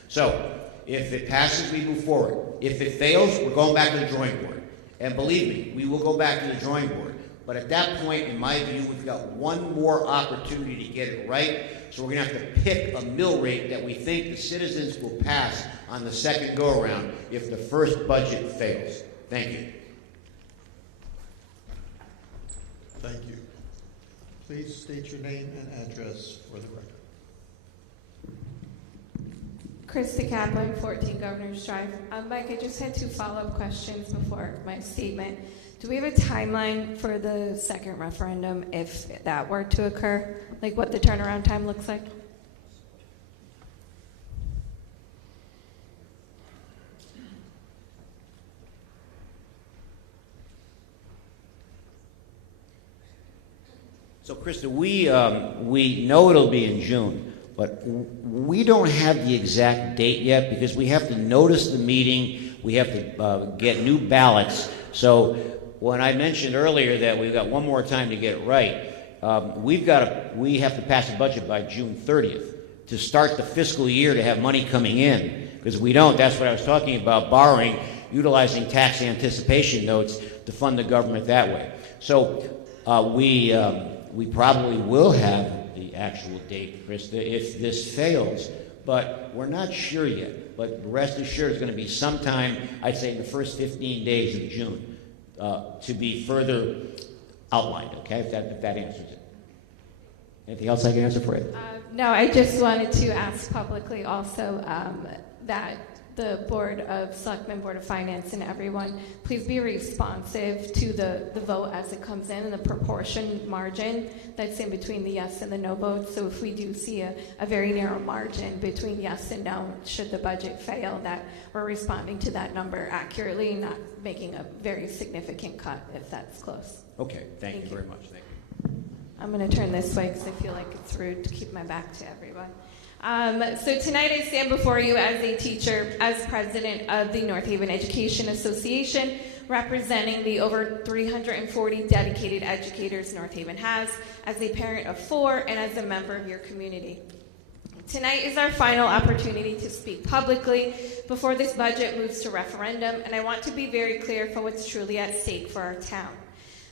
So, if it passes, we move forward. If it fails, we're going back to the drawing board. And believe me, we will go back to the drawing board. But at that point, in my view, we've got one more opportunity to get it right. So we're going to have to pick a mill rate that we think the citizens will pass on the second go-around if the first budget fails. Thank you. Thank you. Please state your name and address for the record. Krista Kaplan, 14 Governor's Drive. Mike, I just had 2 follow-up questions before my statement. Do we have a timeline for the second referendum if that were to occur? Like what the turnaround time looks like? So, Krista, we know it'll be in June, but we don't have the exact date yet because we have to notice the meeting. We have to get new ballots. So, when I mentioned earlier that we've got one more time to get it right, we have to pass a budget by June 30th to start the fiscal year to have money coming in. Because if we don't, that's what I was talking about, borrowing, utilizing tax anticipation notes to fund the government that way. So, we probably will have the actual date, Krista, if this fails, but we're not sure yet. But rest assured, it's going to be sometime, I'd say in the first 15 days of June, to be further outlined, okay, if that answers it. Anything else I can answer for you? No, I just wanted to ask publicly also that the Board of Selectmen, Board of Finance, and everyone, please be responsive to the vote as it comes in and the proportion margin that's in between the yes and the no votes. So if we do see a very narrow margin between yes and no, should the budget fail, that we're responding to that number accurately, not making a very significant cut if that's close. Okay, thank you very much. Thank you. I'm going to turn this way because I feel like it's rude to keep my back to everyone. So tonight I stand before you as a teacher, as president of the North Haven Education Association, representing the over 340 dedicated educators North Haven has, as a parent of 4 and as a member of your community. Tonight is our final opportunity to speak publicly before this budget moves to referendum, and I want to be very clear for what's truly at stake for our town.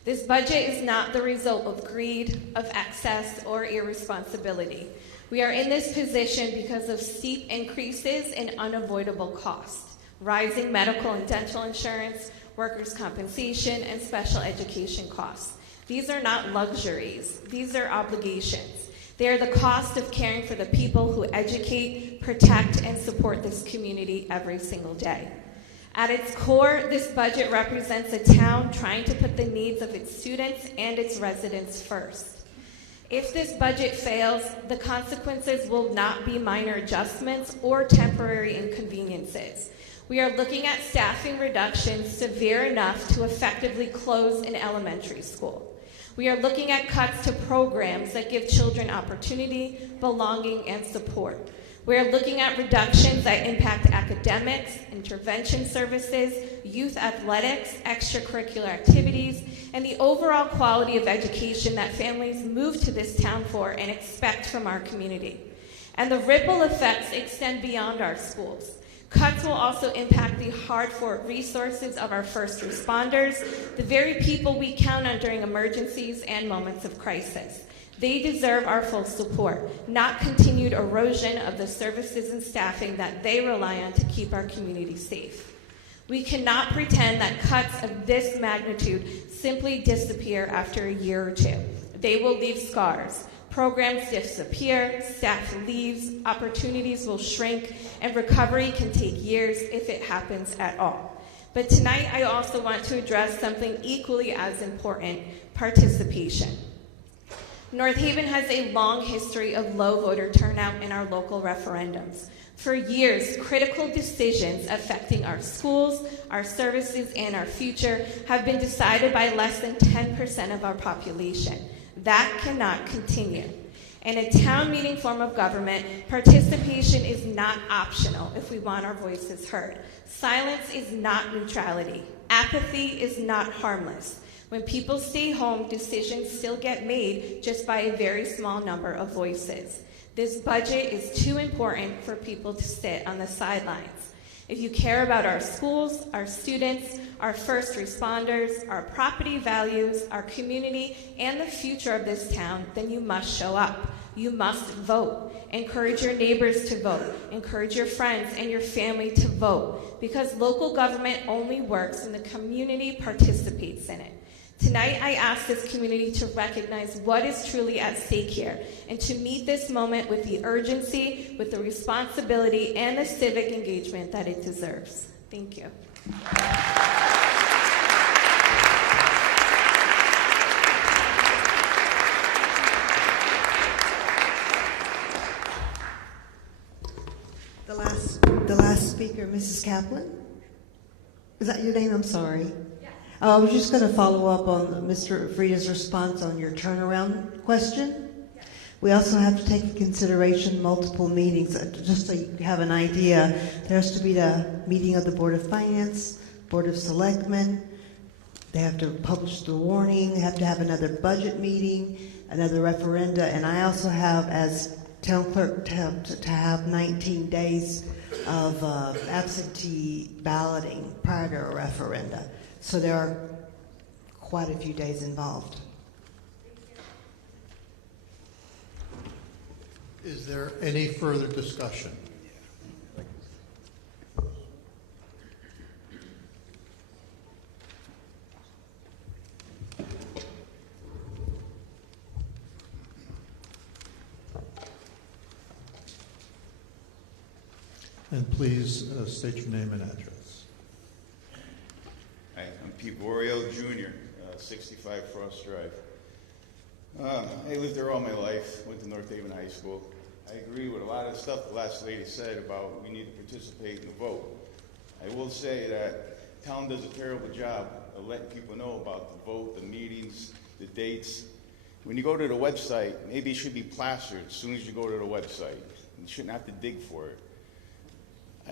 This budget is not the result of greed, of excess, or irresponsibility. We are in this position because of steep increases in unavoidable costs, rising medical and dental insurance, workers' compensation, and special education costs. These are not luxuries. These are obligations. They are the cost of caring for the people who educate, protect, and support this community every single day. At its core, this budget represents a town trying to put the needs of its students and its residents first. If this budget fails, the consequences will not be minor adjustments or temporary inconveniences. We are looking at staffing reductions severe enough to effectively close an elementary school. We are looking at cuts to programs that give children opportunity, belonging, and support. We are looking at reductions that impact academics, intervention services, youth athletics, extracurricular activities, and the overall quality of education that families move to this town for and expect from our community. And the ripple effects extend beyond our schools. Cuts will also impact the hard-fought resources of our first responders, the very people we count on during emergencies and moments of crisis. They deserve our full support, not continued erosion of the services and staffing that they rely on to keep our community safe. We cannot pretend that cuts of this magnitude simply disappear after a year or two. They will leave scars. Programs disappear, staff leaves, opportunities will shrink, and recovery can take years if it happens at all. But tonight, I also want to address something equally as important: participation. North Haven has a long history of low voter turnout in our local referendums. For years, critical decisions affecting our schools, our services, and our future have been decided by less than 10% of our population. That cannot continue. In a town meeting form of government, participation is not optional if we want our voices heard. Silence is not neutrality. Apathy is not harmless. When people stay home, decisions still get made just by a very small number of voices. This budget is too important for people to sit on the sidelines. If you care about our schools, our students, our first responders, our property values, our community, and the future of this town, then you must show up. You must vote. Encourage your neighbors to vote. Encourage your friends and your family to vote, because local government only works when the community participates in it. Tonight, I ask this community to recognize what is truly at stake here and to meet this moment with the urgency, with the responsibility, and the civic engagement that it deserves. Thank you. The last speaker, Mrs. Kaplan. Is that your name? I'm sorry. I was just going to follow up on Mr. Frieda's response on your turnaround question. We also have to take into consideration multiple meetings. Just so you have an idea, there has to be the meeting of the Board of Finance, Board of Selectmen. They have to publish the warning. They have to have another budget meeting, another referenda. And I also have, as town clerk, to have 19 days of absentee balloting prior to a referenda. So there are quite a few days involved. Is there any further discussion? And please state your name and address. Hi, I'm Pete Borio Jr., 65 Frost Drive. I lived there all my life, went to North Haven High School. I agree with a lot of the stuff the last lady said about we need to participate in the vote. I will say that town does a terrible job of letting people know about the vote, the meetings, the dates. When you go to the website, maybe it should be plastered as soon as you go to the website. You shouldn't have to dig for it.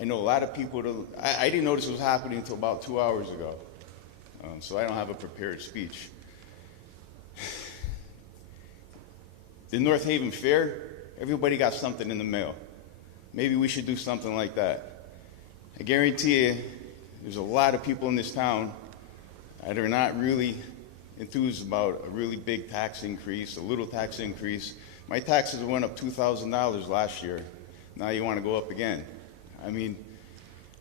I know a lot of people, I didn't know this was happening until about 2 hours ago. So I don't have a prepared speech. The North Haven Fair, everybody got something in the mail. Maybe we should do something like that. I guarantee you, there's a lot of people in this town that are not really enthused about a really big tax increase, a little tax increase. My taxes went up $2,000 last year. Now you want to go up again. I mean,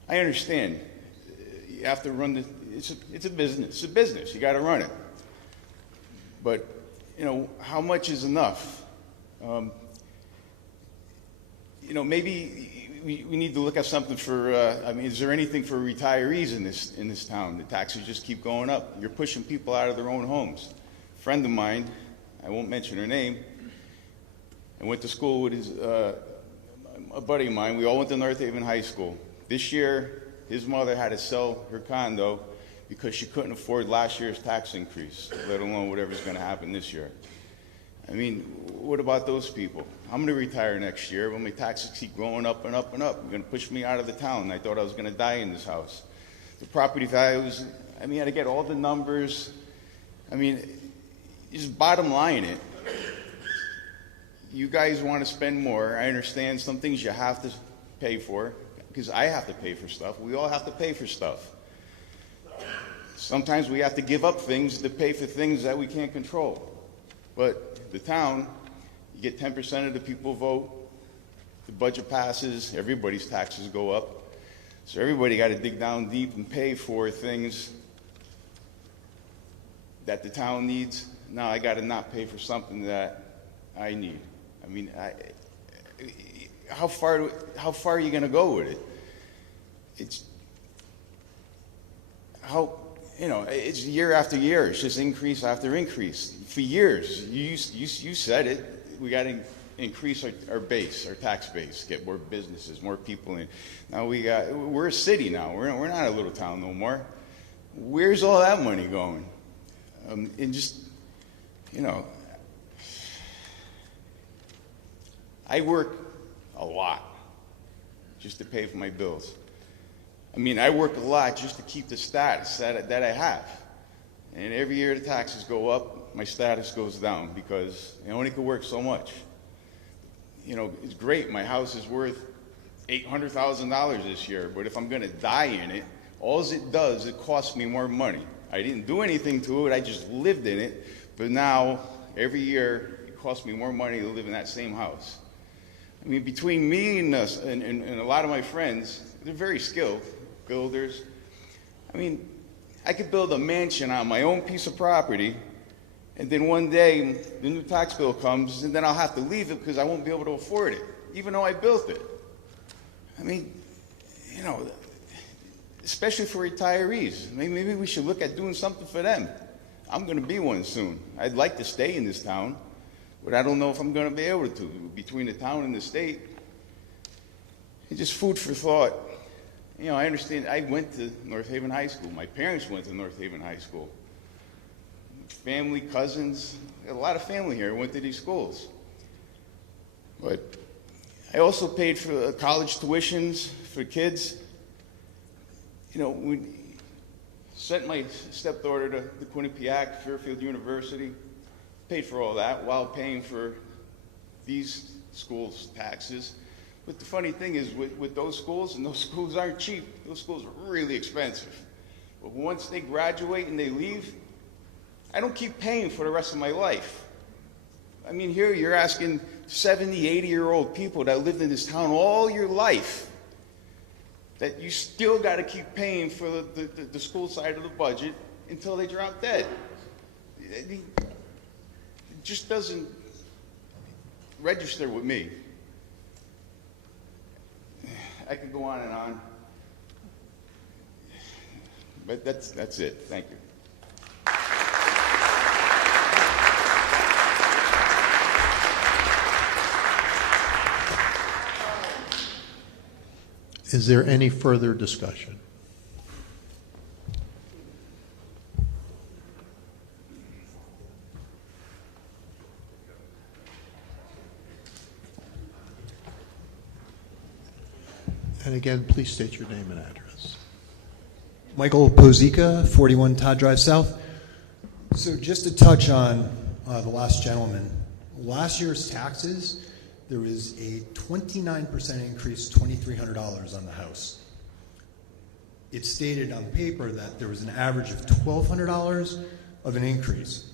I understand. You have to run the, it's a business. It's a business. You got to run it. But, you know, how much is enough? You know, maybe we need to look at something for, I mean, is there anything for retirees in this town? The taxes just keep going up. You're pushing people out of their own homes. A friend of mine, I won't mention her name, I went to school with his, a buddy of mine. We all went to North Haven High School. This year, his mother had to sell her condo because she couldn't afford last year's tax increase, let alone whatever's going to happen this year. I mean, what about those people? I'm going to retire next year when my taxes keep going up and up and up. You're going to push me out of the town. I thought I was going to die in this house. The property values, I mean, I had to get all the numbers. I mean, just bottom line it. You guys want to spend more. I understand some things you have to pay for, because I have to pay for stuff. We all have to pay for stuff. Sometimes we have to give up things to pay for things that we can't control. But the town, you get 10% of the people vote, the budget passes, everybody's taxes go up. So everybody got to dig down deep and pay for things that the town needs. Now I got to not pay for something that I need. I mean, how far are you going to go with it? It's how, you know, it's year after year. It's just increase after increase. For years, you said it. We got to increase our base, our tax base, get more businesses, more people in. Now we're a city now. We're not a little town no more. Where's all that money going? And just, you know, I work a lot just to pay for my bills. I mean, I work a lot just to keep the status that I have. And every year the taxes go up, my status goes down because I only could work so much. You know, it's great. My house is worth $800,000 this year, but if I'm going to die in it, all it does, it costs me more money. I didn't do anything to it. I just lived in it. But now, every year, it costs me more money to live in that same house. I mean, between me and us and a lot of my friends, they're very skilled builders. I mean, I could build a mansion on my own piece of property, and then one day the new tax bill comes, and then I'll have to leave it because I won't be able to afford it, even though I built it. I mean, you know, especially for retirees. Maybe we should look at doing something for them. I'm going to be one soon. I'd like to stay in this town, but I don't know if I'm going to be able to. Between the town and the state, it's just food for thought. You know, I understand. I went to North Haven High School. My parents went to North Haven High School. Family, cousins, a lot of family here went to these schools. But I also paid for college tuitions for kids. You know, we sent my stepdaughter to Quinnipiac, Fairfield University, paid for all that while paying for these schools' taxes. But the funny thing is with those schools, and those schools aren't cheap, those schools are really expensive. But once they graduate and they leave, I don't keep paying for the rest of my life. I mean, here you're asking 70, 80-year-old people that lived in this town all your life that you still got to keep paying for the school side of the budget until they drop dead. It just doesn't register with me. I could go on and on, but that's it. Thank you. Is there any further discussion? And again, please state your name and address. Michael Pozica, 41 Todd Drive South. So just to touch on the last gentleman, last year's taxes, there was a 29% increase, $2,300 on the house. It stated on paper that there was an average of $1,200 of an increase.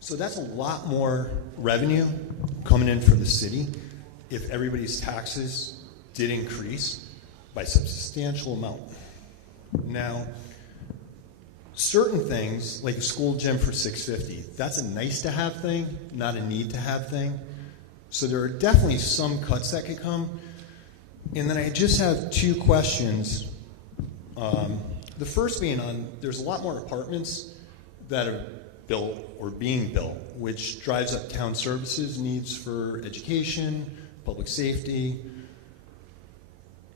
So that's a lot more revenue coming in for the city if everybody's taxes did increase by a substantial amount. Now, certain things, like a school gym for $650, that's a nice to have thing, not a need to have thing. So there are definitely some cuts that could come. And then I just have two questions. The first being on, there's a lot more apartments that are built or being built, which drives up town services needs for education, public safety.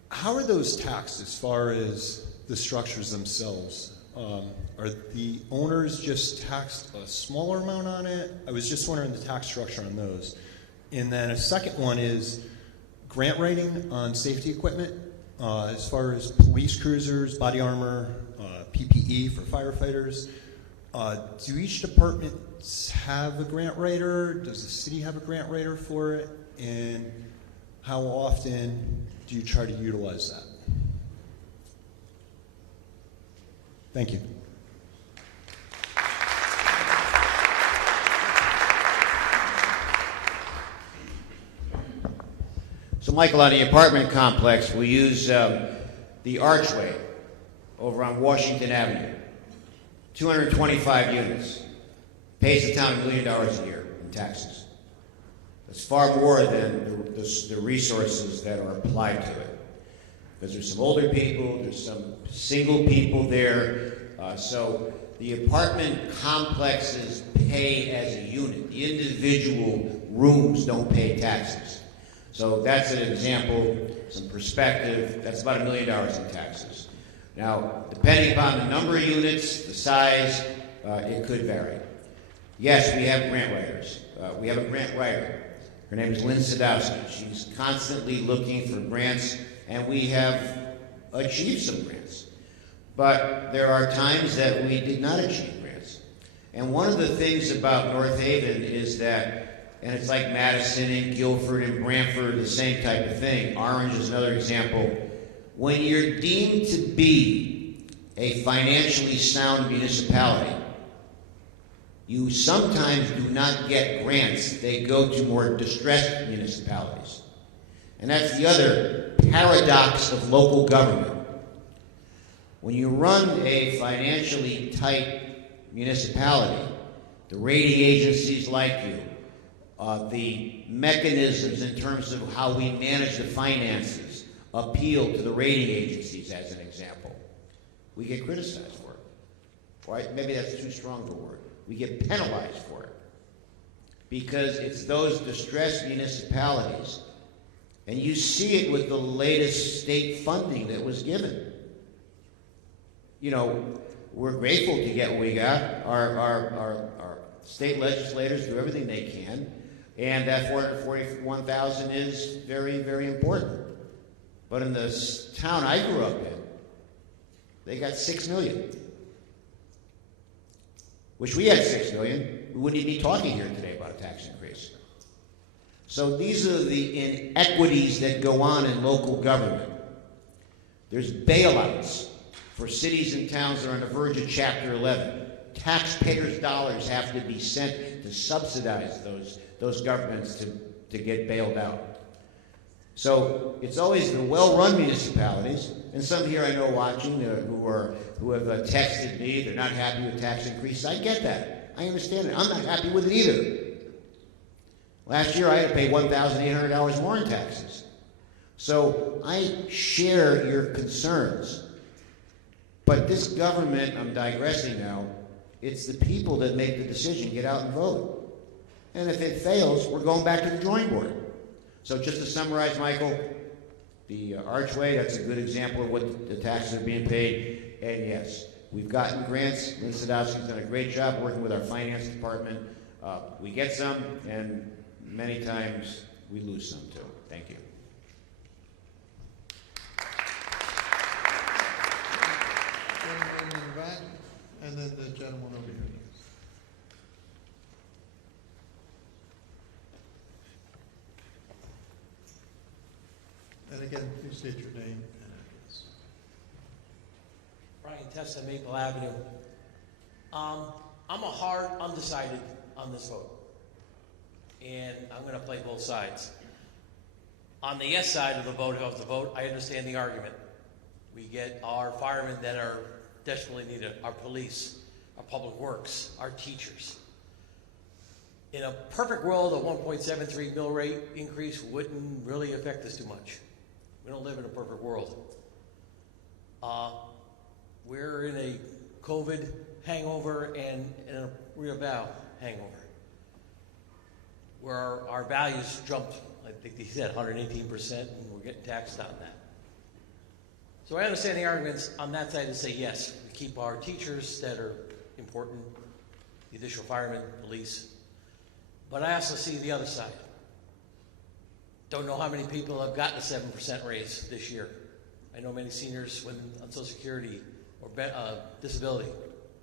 How are those taxed as far as the structures themselves? Are the owners just taxed a smaller amount on it? I was just wondering the tax structure on those. And then a second one is grant writing on safety equipment, as far as police cruisers, body armor, PPE for firefighters. Do each department have a grant writer? Does the city have a grant writer for it? And how often do you try to utilize that? Thank you. So, Michael, on the apartment complex, we use the archway over on Washington Avenue. 225 units. Pays the town $1 million a year in taxes. That's far more than the resources that are applied to it. Because there's some older people, there's some single people there. So the apartment complexes pay as a unit. The individual rooms don't pay taxes. So that's an example, some perspective. That's about $1 million in taxes. Now, depending upon the number of units, the size, it could vary. Yes, we have grant writers. We have a grant writer. Her name is Lynn Sadowski. She's constantly looking for grants, and we have achieved some grants. But there are times that we did not achieve grants. And one of the things about North Haven is that, and it's like Madison and Guilford and Brantford, the same type of thing. Orange is another example. When you're deemed to be a financially sound municipality, you sometimes do not get grants. They go to more distressed municipalities. And that's the other paradox of local government. When you run a financially tight municipality, the rating agencies like you, the mechanisms in terms of how we manage the finances appeal to the rating agencies, as an example. We get criticized for it. Right? Maybe that's too strong of a word. We get penalized for it. Because it's those distressed municipalities, and you see it with the latest state funding that was given. You know, we're grateful to get what we got. Our state legislators do everything they can, and that $441,000 is very, very important. But in the town I grew up in, they got $6 million. Wish we had $6 million. We wouldn't even be talking here today about a tax increase. So these are the inequities that go on in local government. There's bailouts for cities and towns that are on the verge of Chapter 11. Taxpayers' dollars have to be sent to subsidize those governments to get bailed out. So it's always the well-run municipalities, and some here I know watching who have texted me. They're not happy with tax increases. I get that. I understand it. I'm not happy with it either. Last year I had to pay $1,800 more in taxes. So I share your concerns. But this government, I'm digressing now, it's the people that make the decision, get out and vote. And if it fails, we're going back to the drawing board. So just to summarize, Michael, the archway, that's a good example of what the taxes are being paid. And yes, we've gotten grants. Lynn Sadowski's done a great job working with our finance department. We get some, and many times we lose some too. Thank you. Gentleman in the back, and then the gentleman over here. And again, please state your name and address. Brian Testa, Maple Avenue. I'm a hard undecided on this vote. And I'm going to play both sides. On the yes side of the vote, I understand the argument. We get our firemen that are desperately needed, our police, our public works, our teachers. In a perfect world, a 1.73 mill rate increase wouldn't really affect us too much. We don't live in a perfect world. We're in a COVID hangover and in a real vow hangover, where our values jumped, I think they said 118%, and we're getting taxed on that. So I understand the arguments on that side to say, yes, we keep our teachers that are important, the additional firemen, police. But I also see the other side. Don't know how many people have gotten a 7% raise this year. I know many seniors on Social Security or disability,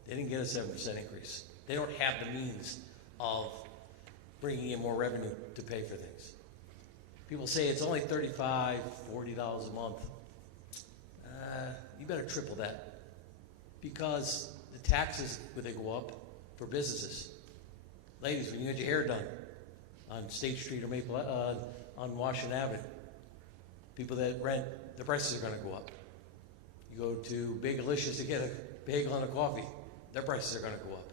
they didn't get a 7% increase. They don't have the means of bringing in more revenue to pay for things. People say it's only $35, $40 a month. You better triple that, because the taxes, would they go up for businesses? Ladies, when you had your hair done on State Street or Maple, on Washington Avenue, People that rent, the prices are going to go up. You go to Bagelicious to get a bagel and a coffee, their prices are going to go up.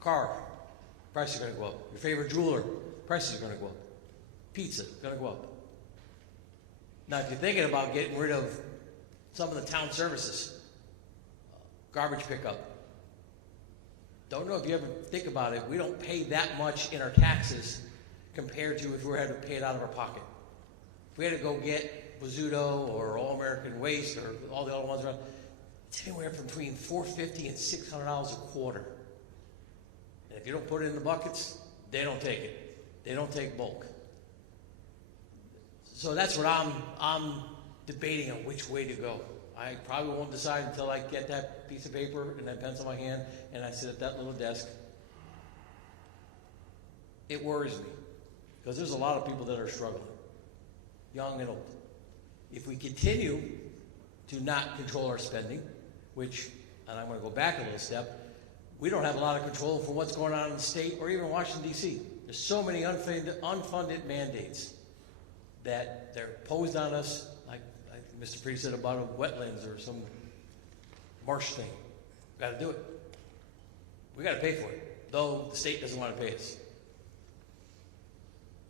Car, prices are going to go up. Your favorite jeweler, prices are going to go up. Pizza, going to go up. Now, if you're thinking about getting rid of some of the town services, garbage pickup, don't know if you ever think about it, we don't pay that much in our taxes compared to if we had to pay it out of our pocket. If we had to go get Bozzuto or All American Waste or all the other ones around, it's anywhere from between $450 and $600 a quarter. And if you don't put it in the buckets, they don't take it. They don't take bulk. So that's what I'm debating on which way to go. I probably won't decide until I get that piece of paper and that pencil in my hand and I sit at that little desk. It worries me because there's a lot of people that are struggling, young and old. If we continue to not control our spending, which, and I'm going to go back a little step, we don't have a lot of control for what's going on in the state or even Washington, D.C. There's so many unfunded mandates that they're posed on us, like Mr. Freed said about a wetlands or some marsh thing. Got to do it. We got to pay for it, though the state doesn't want to pay us.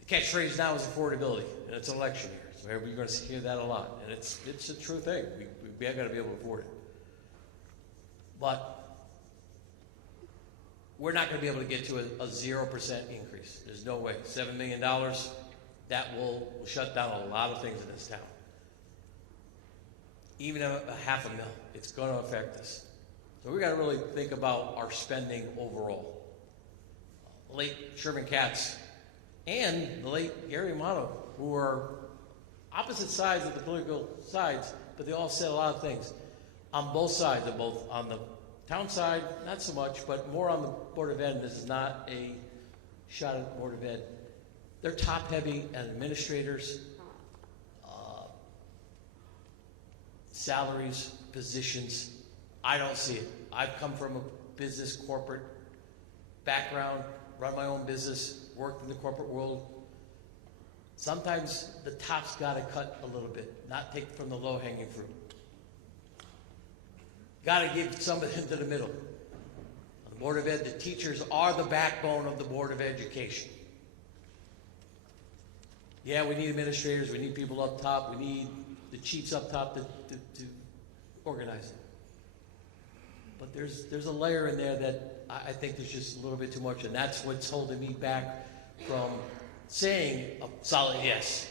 The catchphrase now is affordability, and it's an election year, so you're going to hear that a lot, and it's a true thing. We got to be able to afford it. But we're not going to be able to get to a 0% increase. There's no way. $7 million, that will shut down a lot of things in this town. Even a $500,000, it's going to affect us. So we got to really think about our spending overall. The late Sherman Katz and the late Gary Amato, who are opposite sides of the political sides, but they all said a lot of things on both sides, of both on the town side, not so much, but more on the Board of Ed. This is not a shot at the Board of Ed. They're top-heavy at administrators, salaries, positions. I don't see it. I've come from a business corporate background, run my own business, worked in the corporate world. Sometimes the top's got to cut a little bit, not take from the low-hanging fruit. Got to give some of it to the middle. On the Board of Ed, the teachers are the backbone of the Board of Education. Yeah, we need administrators, we need people up top, we need the chiefs up top to organize it. But there's a layer in there that I think there's just a little bit too much, and that's what's holding me back from saying a solid yes.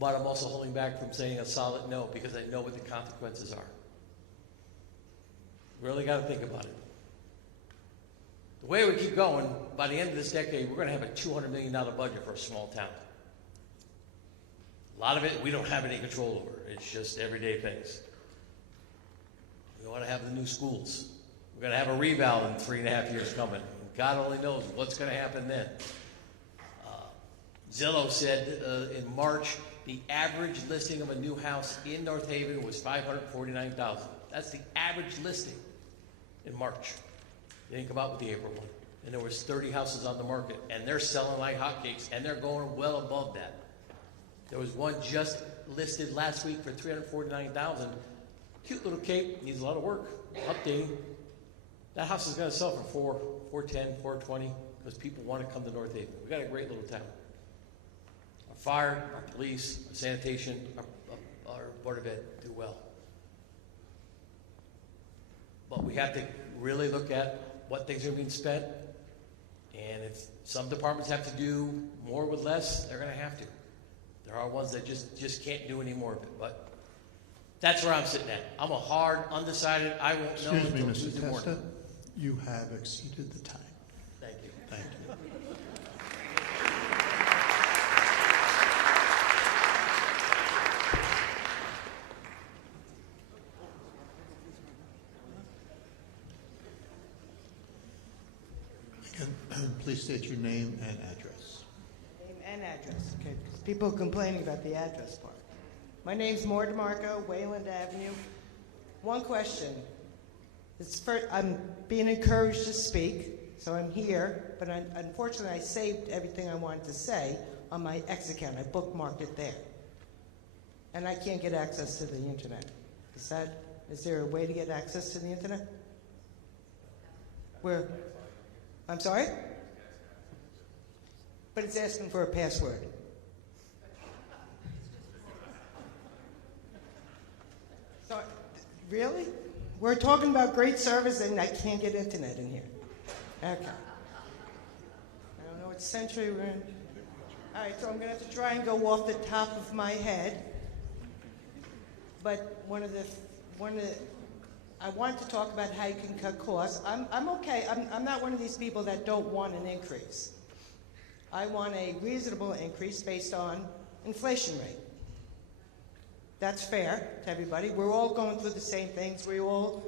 But I'm also holding back from saying a solid no, because I know what the consequences are. Really got to think about it. The way we keep going, by the end of this decade, we're going to have a $200 million budget for a small town. A lot of it we don't have any control over. It's just everyday things. We want to have the new schools. We're going to have a reval in 3.5 years coming. God only knows what's going to happen then. Zillow said in March, the average listing of a new house in North Haven was $549,000. That's the average listing in March. They didn't come out with the April one. And there was 30 houses on the market, and they're selling like hotcakes, and they're going well above that. There was one just listed last week for $349,000. Cute little cape, needs a lot of work, updating. That house is going to sell for $410,000, $420,000 because people want to come to North Haven. We've got a great little town. Our fire, our police, our sanitation, our Board of Ed do well. But we have to really look at what things are being spent. And if some departments have to do more with less, they're going to have to. There are ones that just can't do any more of it. But that's where I'm sitting at. I'm a hard, undecided, I won't know Excuse me, until Mr. Tuesday Testa, morning. you have exceeded the time. Thank you. Thank you. Please state your name and address. Name and address, okay, because people are complaining about the address part. My name's Maura DeMarco, Wayland Avenue. One question. I'm being encouraged to speak, so I'm here, but unfortunately I saved everything I wanted to say on my X account. I bookmarked it there. and I can't get access to the internet. Is there a way to get access to the internet? Where? I'm sorry? But it's asking for a password. So, really? We're talking about great service and I can't get internet in here. Okay. I don't know what century we're in. All right, so I'm going to have to try and go off the top of my head. But I wanted to talk about how you can cut costs. I'm okay. I'm not one of these people that don't want an increase. I want a reasonable increase based on inflation rate. That's fair to everybody. We're all going through the same things. We're all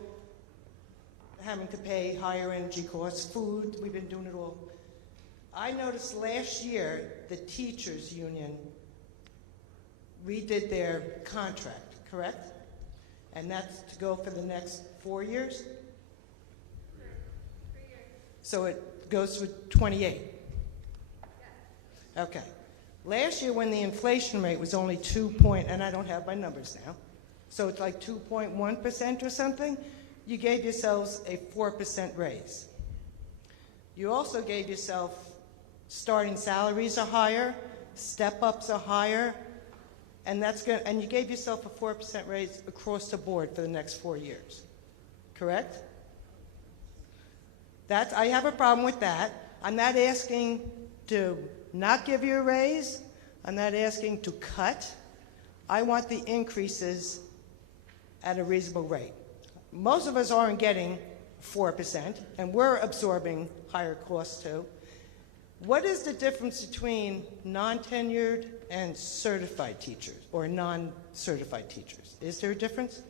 having to pay higher energy costs, food. We've been doing it all. I noticed last year the teachers union redid their contract, correct? And that's to go for the next 4 years? 3 years. So it goes to 28? Okay. Last year when the inflation rate was only and I don't have my numbers now, so it's like 2.1% or something, you gave yourselves a 4% raise. You also gave yourself starting salaries are higher, step-ups are higher, and you gave yourself a 4% raise across the board for the next 4 years. Correct? I have a problem with that. I'm not asking to not give you a raise. I'm not asking to cut. I want the increases at a reasonable rate. Most of us aren't getting 4%, and we're absorbing higher costs too. What is the difference between non-tenured and certified teachers, or non-certified teachers? Is there a difference?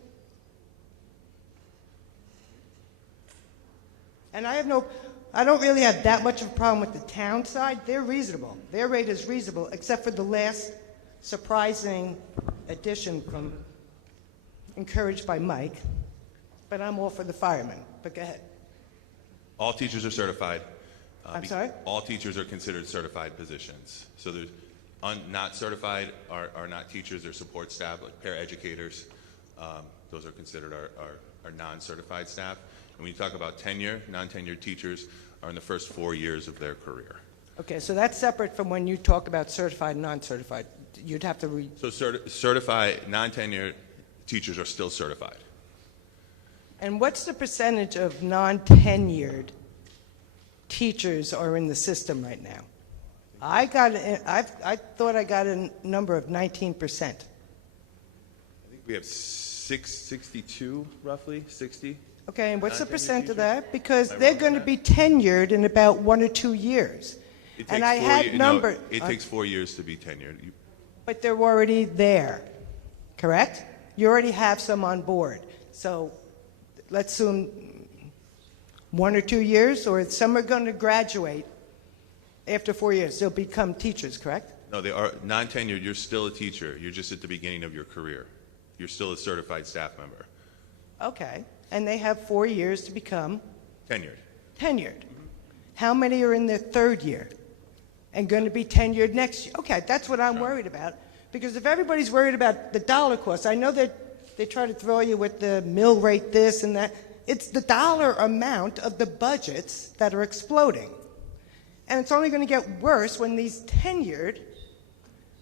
And I don't really have that much of a problem with the town side. They're reasonable. Their rate is reasonable, except for the last surprising addition encouraged by Mike. But I'm all for the firemen. But go ahead. All teachers are certified. I'm sorry? All teachers are considered certified positions. So there's not certified are not teachers, they're support staff, like paraeducators. Those are considered our non-certified staff. And when you talk about tenure, non-tenured teachers are in the first 4 years of their career. Okay, so that's separate from when you talk about certified and non-certified. You'd have to read. So certified, non-tenured teachers are still certified. And what's the percentage of non-tenured teachers are in the system right now? I thought I got a number of 19%. I think we have 62, roughly, 60. Okay, and what's the Non-tenured percent of teachers? that? Because Am I they're wrong going to on be tenured in about 1 or 2 years. It And takes I 4 had years. number. It takes 4 years to be tenured. But they're already there, correct? You already have some on board. So let's assume 1 or 2 years, or some are going to graduate after 4 years. They'll become teachers, correct? No, they are non-tenured. You're still a teacher. You're just at the beginning of your career. You're still a certified staff member. Okay. And they have 4 years to become Tenured. tenured. How many are in their 3rd year and going to be tenured next year? Okay, that's what I'm worried about. Because if everybody's worried about the dollar cost, I know that they try to throw you with the mill rate this and that. It's the dollar amount of the budgets that are exploding. And it's only going to get worse when these tenured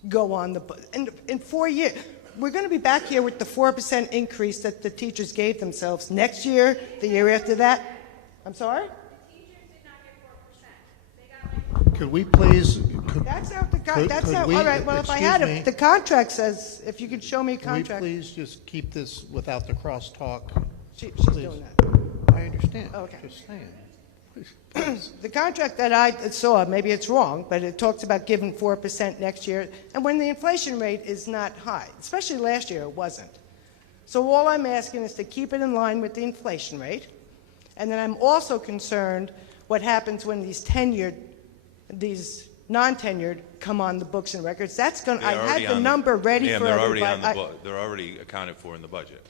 go on in 4 years. We're going to be back here with the 4% increase that the teachers gave themselves next year, the year after that. I'm sorry? The teachers did not get 4%. They got Could we please? That's not the Could all right, well, if I had excuse it, me. the contract says, if you could show me a Can we contract. please just keep this without the crosstalk? She's please? doing that. I understand. Okay. Just saying. Please. The contract that I saw, maybe it's wrong, but it talks about giving 4% next year, and when the inflation rate is not high, especially last year it wasn't. So all I'm asking is to keep it in line with the inflation rate, and then I'm also concerned what happens when these non-tenured come on the books and records. That's going. I had the number ready for they're everybody. already on the book. They're already accounted for in the budget.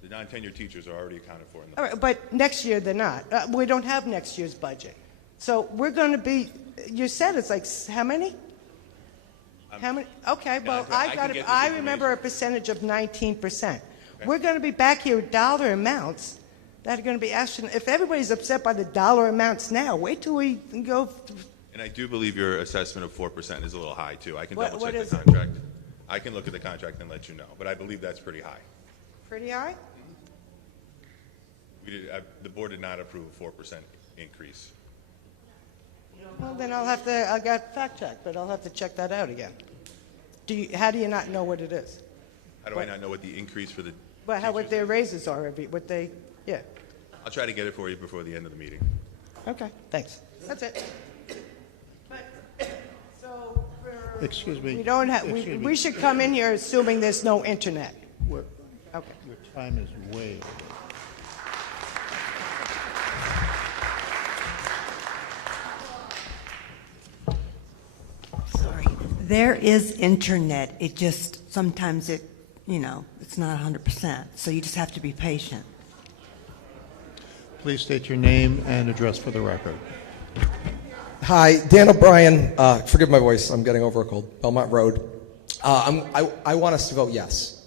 The non-tenured teachers are already accounted for in the All right, but next year they're not. We don't have next year's budget. So we're going to be, you said it's like how many? How many? Okay, well, I can get this I remember a percentage of 19%. We're going to be back here with dollar amounts that are going to be astronomical. If everybody's upset by the dollar amounts now, wait till we go. And I do believe your assessment of 4% is a little high, too. I can What double check is the it? contract. I can look at the contract and let you know, but I believe that's pretty high. Pretty high? The board did not approve a 4% increase. Well, then I got fact checked, but I'll have to check that out again. How do you not know what it is? How do I not know what the increase for the Well, what teachers their is? raises are, yeah. I'll try to get it for you before the end of the meeting. Okay, thanks. That's it. So, Excuse me. we don't have, Excuse me. we should come in here assuming there's no internet. We're- Okay. Your time is way over. Sorry. There is internet. It just, sometimes it's not 100%. So you just have to be patient. Please state your name and address for the record. Hi, Dan O'Brien. Forgive my voice. I'm getting over a cold. Belmont Road. I want us to vote yes.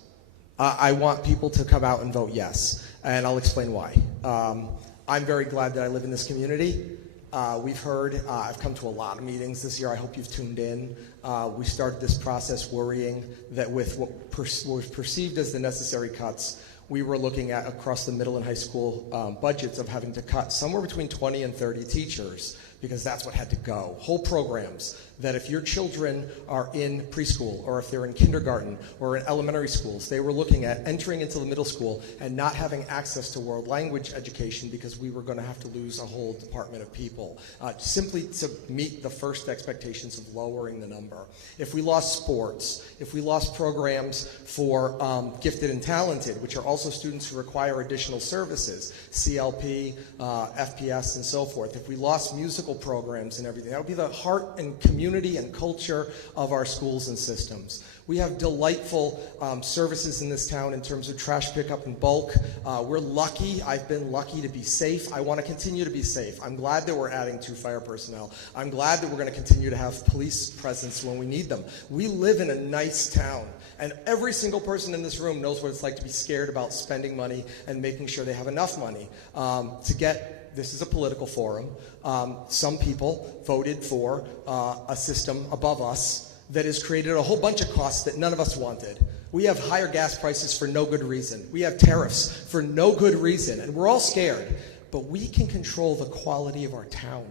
I want people to come out and vote yes, and I'll explain why. I'm very glad that I live in this community. We've heard, I've come to a lot of meetings this year. I hope you've tuned in. We started this process worrying that with what was perceived as the necessary cuts, we were looking at across the middle and high school budgets of having to cut somewhere between 20 and 30 teachers, because that's what had to go. Whole programs that if your children are in preschool or if they're in kindergarten or in elementary schools, they were looking at entering into the middle school and not having access to world language education because we were going to have to lose a whole department of people, simply to meet the first expectations of lowering the number. If we lost sports, if we lost programs for gifted and talented, which are also students who require additional services, CLP, FPS, and so forth, if we lost musical programs and everything, that would be the heart and community and culture of our schools and systems. We have delightful services in this town in terms of trash pickup in bulk. We're lucky. I've been lucky to be safe. I want to continue to be safe. I'm glad that we're adding 2 fire personnel. I'm glad that we're going to continue to have police presence when we need them. We live in a nice town, and every single person in this room knows what it's like to be scared about spending money and making sure they have enough money to get. This is a political forum. Some people voted for a system above us that has created a whole bunch of costs that none of us wanted. We have higher gas prices for no good reason. We have tariffs for no good reason, and we're all scared. But we can control the quality of our town.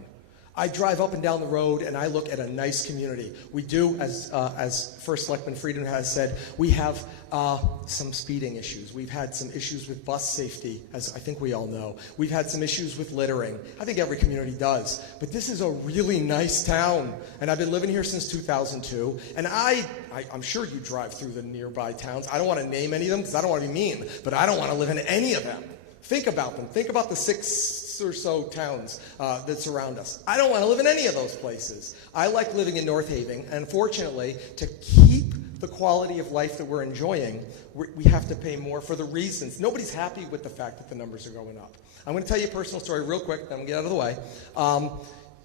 I drive up and down the road, and I look at a nice community. We do, as First Selectman Frieden has said, we have some speeding issues. We've had some issues with bus safety, as I think we all know. We've had some issues with littering. I think every community does. But this is a really nice town, and I've been living here since 2002. And I'm sure you drive through the nearby towns. I don't want to name any of them because I don't want to be mean, but I don't want to live in any of them. Think about them. Think about the 6 or so towns that surround us. I don't want to live in any of those places. I like living in North Haven, and fortunately, to keep the quality of life that we're enjoying, we have to pay more for the reasons. Nobody's happy with the fact that the numbers are going up. I'm going to tell you a personal story real quick, then I'm going to get out of the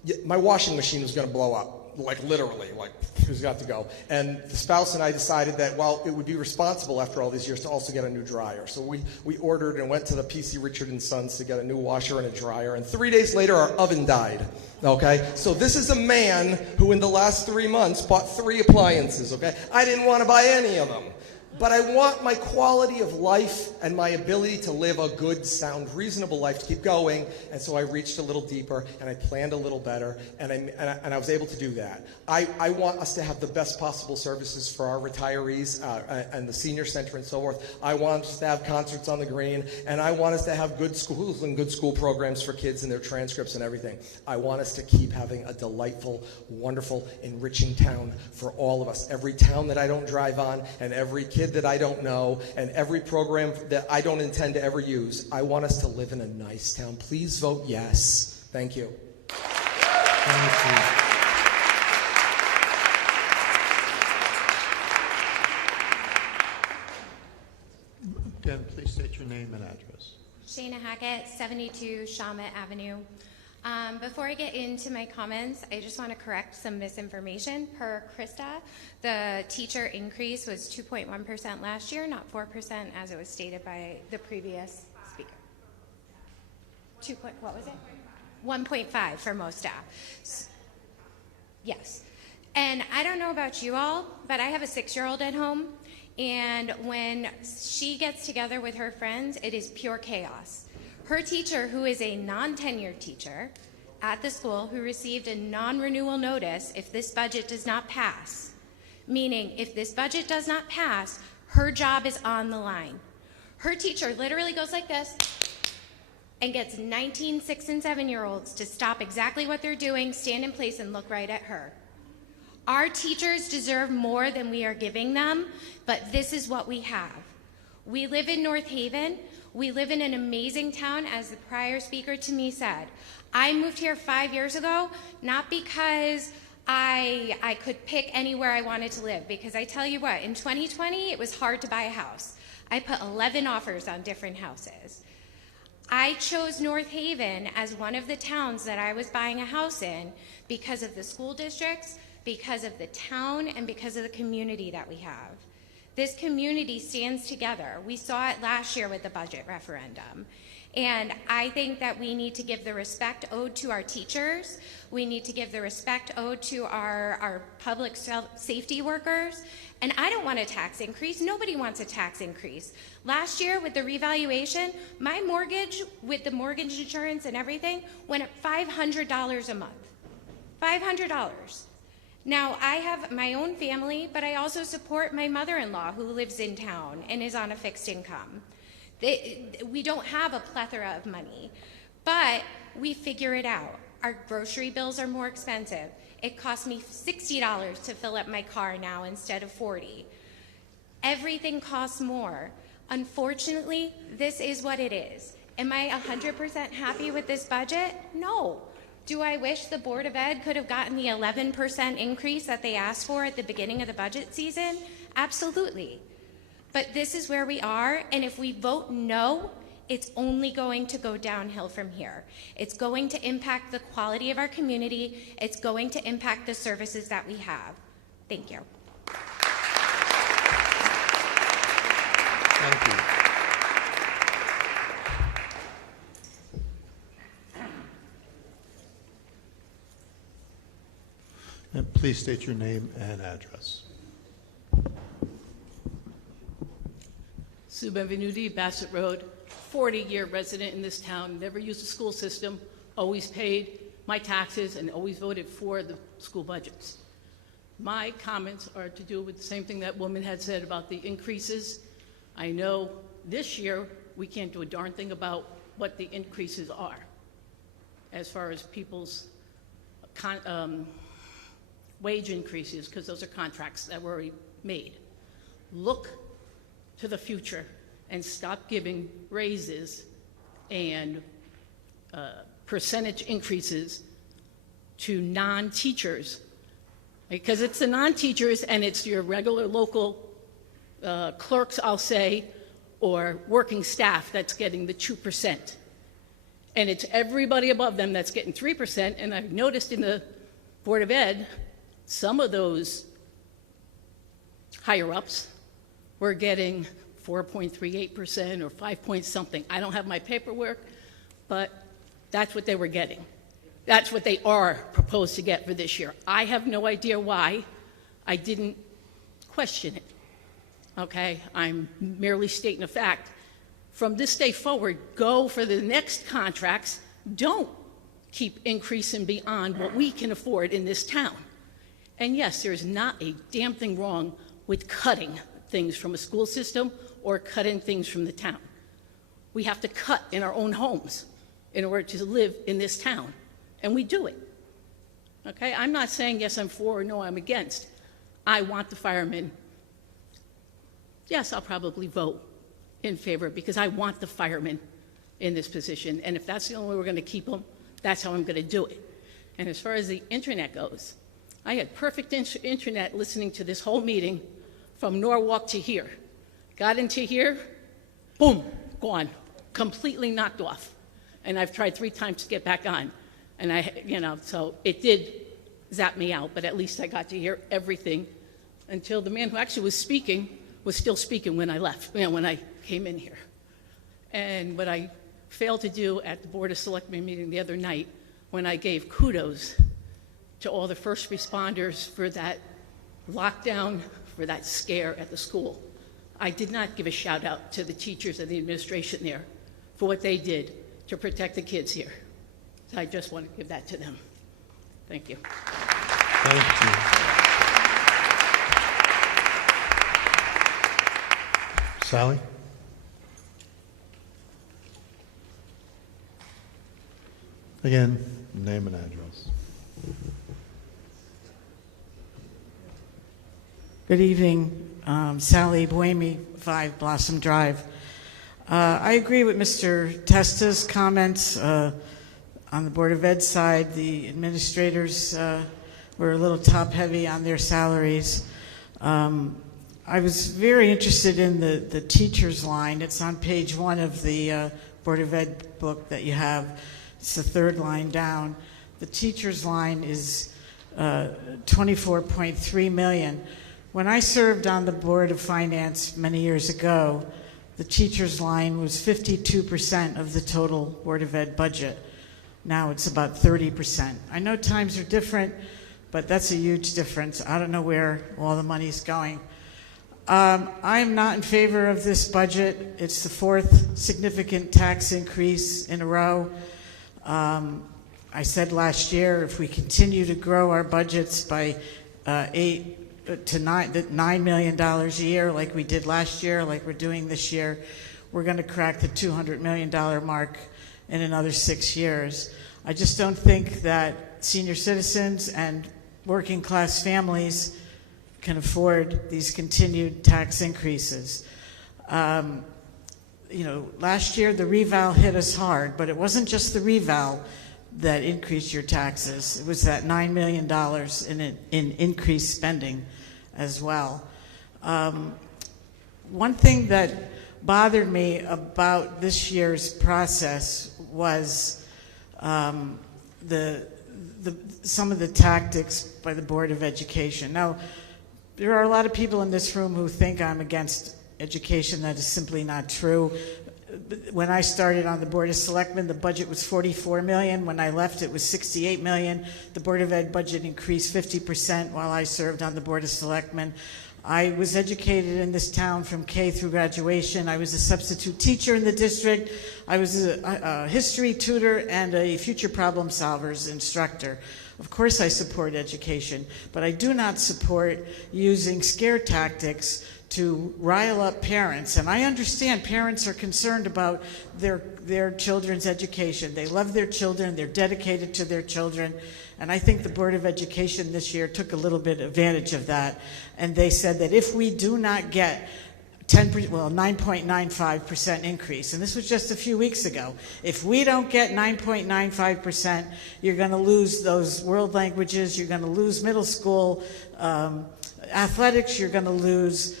way. My washing machine was going to blow up. Like literally, like it was got to go. And the spouse and I decided that, well, it would be responsible after all these years to also get a new dryer. So we ordered and went to the PC Richard & Sons to get a new washer and a dryer. And 3 days later, our oven died. Okay? So this is a man who in the last 3 months bought 3 appliances. Okay? I didn't want to buy any of them. But I want my quality of life and my ability to live a good, sound, reasonable life to keep going. And so I reached a little deeper, and I planned a little better, and I was able to do that. I want us to have the best possible services for our retirees and the senior center and so forth. I want us to have concerts on the green, and I want us to have good schools and good school programs for kids and their transcripts and everything. I want us to keep having a delightful, wonderful, enriching town for all of us. Every town that I don't drive on, and every kid that I don't know, and every program that I don't intend to ever use. I want us to live in a nice town. Please vote yes. Thank you. Again, please state your name and address. Shana Hackett, 72 Shawmut Avenue. Before I get into my comments, I just want to correct some misinformation. Per Krista, the teacher increase was 2.1% last year, not 4% as it was stated by the previous speaker. What was it? 1.5 for most staff. Yes. And I don't know about you all, but I have a 6-year-old at home, and when she gets together with her friends, it is pure chaos. Her teacher, who is a non-tenured teacher at the school, who received a non-renewal notice if this budget does not pass, meaning if this budget does not pass, her job is on the line. Her teacher literally goes like this and gets 19 6- and 7-year-olds to stop exactly what they're doing, stand in place, and look right at her. Our teachers deserve more than we are giving them, but this is what we have. We live in North Haven. We live in an amazing town, as the prior speaker to me said. I moved here 5 years ago, not because I could pick anywhere I wanted to live, because I tell you what, in 2020, it was hard to buy a house. I put 11 offers on different houses. I chose North Haven as one of the towns that I was buying a house in because of the school districts, because of the town, and because of the community that we have. This community stands together. We saw it last year with the budget referendum. And I think that we need to give the respect owed to our teachers. We need to give the respect owed to our public safety workers. And I don't want a tax increase. Nobody wants a tax increase. Last year with the revaluation, my mortgage, with the mortgage insurance and everything, went up $500 a month. $500. Now, I have my own family, but I also support my mother-in-law who lives in town and is on a fixed income. We don't have a plethora of money, but we figure it out. Our grocery bills are more expensive. It costs me $60 to fill up my car now instead of $40. Everything costs more. Unfortunately, this is what it is. Am I 100% happy with this budget? No. Do I wish the Board of Ed could have gotten the 11% increase that they asked for at the beginning of the budget season? Absolutely. But this is where we are, and if we vote no, it's only going to go downhill from here. It's going to impact the quality of our community. It's going to impact the services that we have. Thank you. Thank you. And please state your name and address. Sue Benvenuti, Bassett Road, 40-year resident in this town, never used the school system, always paid my taxes, and always voted for the school budgets. My comments are to do with the same thing that woman had said about the increases. I know this year we can't do a darn thing about what the increases are as far as people's wage increases, because those are contracts that were already made. Look to the future and stop giving raises and percentage increases to non-teachers, because it's the non-teachers and it's your regular local clerks, I'll say, or working staff that's getting the 2%. And it's everybody above them that's getting 3%, and I've noticed in the Board of Ed, some of those higher-ups were getting 4.38% or 5 point something. I don't have my paperwork, but that's what they were getting. That's what they are proposed to get for this year. I have no idea why. I didn't question it, okay? I'm merely stating a fact. From this day forward, go for the next contracts. Don't keep increasing beyond what we can afford in this town. And yes, there's not a damn thing wrong with cutting things from a school system or cutting things from the town. We have to cut in our own homes in order to live in this town, and we do it. Okay, I'm not saying yes, I'm for or no, I'm against. I want the firemen. Yes, I'll probably vote in favor because I want the firemen in this position, and if that's the only way we're going to keep them, that's how I'm going to do it. And as far as the internet goes, I had perfect internet listening to this whole meeting from Norwalk to here. Got into here, boom, gone, completely knocked off. And I've tried 3 times to get back on. And so it did zap me out, but at least I got to hear everything until the man who actually was speaking was still speaking when I left, when I came in here. And what I failed to do at the Board of Selectmen meeting the other night, when I gave kudos to all the first responders for that lockdown, for that scare at the school, I did not give a shout out to the teachers and the administration there for what they did to protect the kids here. So I just want to give that to them. Thank you. Thank you. Sally? Again, name and address. Good evening. Sally Buemi, 5 Blossom Drive. I agree with Mr. Testa's comments. On the Board of Ed side, the administrators were a little top-heavy on their salaries. I was very interested in the teachers line. It's on page 1 of the Board of Ed book that you have. It's the 3rd line down. The teachers line is $24.3 million. When I served on the Board of Finance many years ago, the teachers line was 52% of the total Board of Ed budget. Now it's about 30%. I know times are different, but that's a huge difference. I don't know where all the money's going. I am not in favor of this budget. It's the 4th significant tax increase in a row. I said last year, if we continue to grow our budgets by $8 to $9 million a year like we did last year, like we're doing this year, we're going to crack the $200 million mark in another 6 years. I just don't think that senior citizens and working class families can afford these continued tax increases. Last year the reval hit us hard, but it wasn't just the reval that increased your taxes. It was that $9 million in increased spending as well. One thing that bothered me about this year's process was some of the tactics by the Board of Education. Now, there are a lot of people in this room who think I'm against education. That is simply not true. When I started on the Board of Selectmen, the budget was $44 million. When I left, it was $68 million. The Board of Ed budget increased 50% while I served on the Board of Selectmen. I was educated in this town from K through graduation. I was a substitute teacher in the district. I was a history tutor and a future problem solvers instructor. Of course I support education, but I do not support using scare tactics to rile up parents. And I understand parents are concerned about their children's education. They love their children, they're dedicated to their children, and I think the Board of Education this year took a little bit advantage of that. And they said that if we do not get 9.95% increase, and this was just a few weeks ago, if we don't get 9.95%, you're going to lose those world languages, you're going to lose middle school athletics, you're going to lose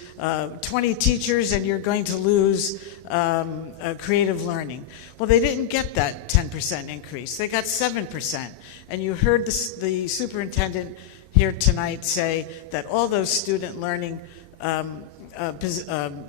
20 teachers, and you're going to lose creative learning. Well, they didn't get that 10% increase. They got 7%. And you heard the superintendent here tonight say that all those student learning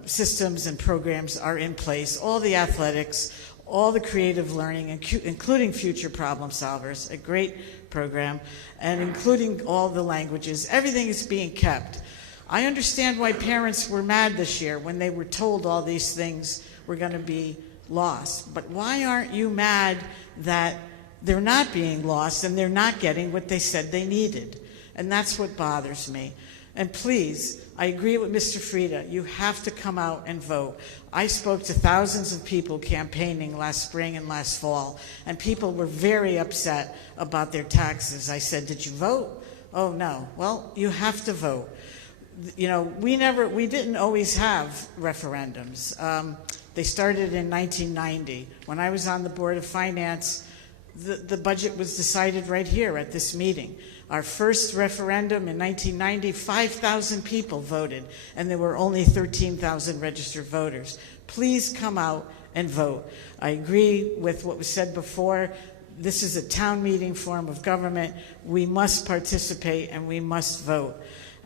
systems and programs are in place, all the athletics, all the creative learning, including future problem solvers, a great program, and including all the languages. Everything is being kept. I understand why parents were mad this year when they were told all these things were going to be lost. But why aren't you mad that they're not being lost and they're not getting what they said they needed? And that's what bothers me. And please, I agree with Mr. Frieda. You have to come out and vote. I spoke to thousands of people campaigning last spring and last fall, and people were very upset about their taxes. I said, did you vote? Oh, no. Well, you have to vote. You know, we didn't always have referendums. They started in 1990. When I was on the Board of Finance, the budget was decided right here at this meeting. Our first referendum in 1990, 5,000 people voted, and there were only 13,000 registered voters. Please come out and vote. I agree with what was said before. this is a town meeting form of government. We must participate and we must vote.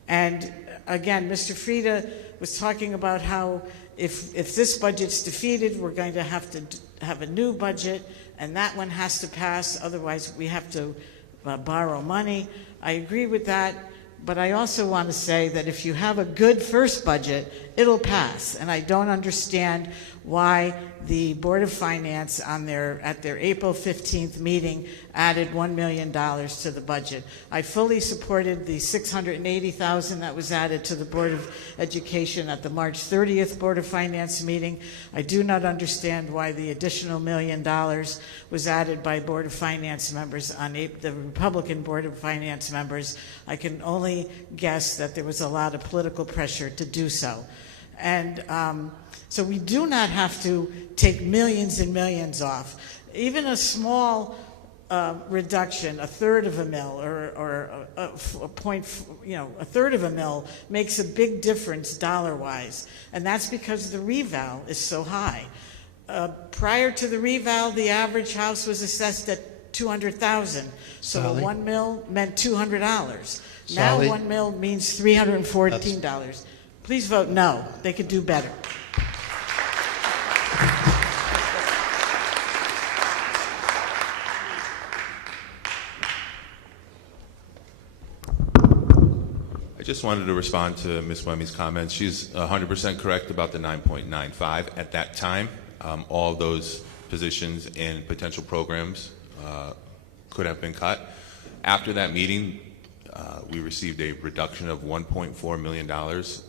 And again, Mr. Frieda was talking about how if this budget's defeated, we're going to have a new budget, and that one has to pass, otherwise we have to borrow money. I agree with that, but I also want to say that if you have a good first budget, it'll pass. And I don't understand why the Board of Finance at their April 15th meeting added $1 million to the budget. I fully supported the $680,000 that was added to the Board of Education at the March 30th Board of Finance meeting. I do not understand why the additional $1 million was added by Board of Finance members the Republican Board of Finance members. I can only guess that there was a lot of political pressure to do so. And so we do not have to take millions and millions off. Even a small reduction, a third of a mil or a third of a mil makes a big difference dollar-wise. And that's because the reval is so high. Prior to the reval, the average house was assessed at $200,000. So Sally? 1 mil meant $200. Now Sally? 1 mil means $314. Please vote no. They could do better. I just wanted to respond to Ms. Wemmy's comments. She's 100% correct about the 9.95. At that time, all those positions and potential programs could have been cut. After that meeting, we received a reduction of $1.4 million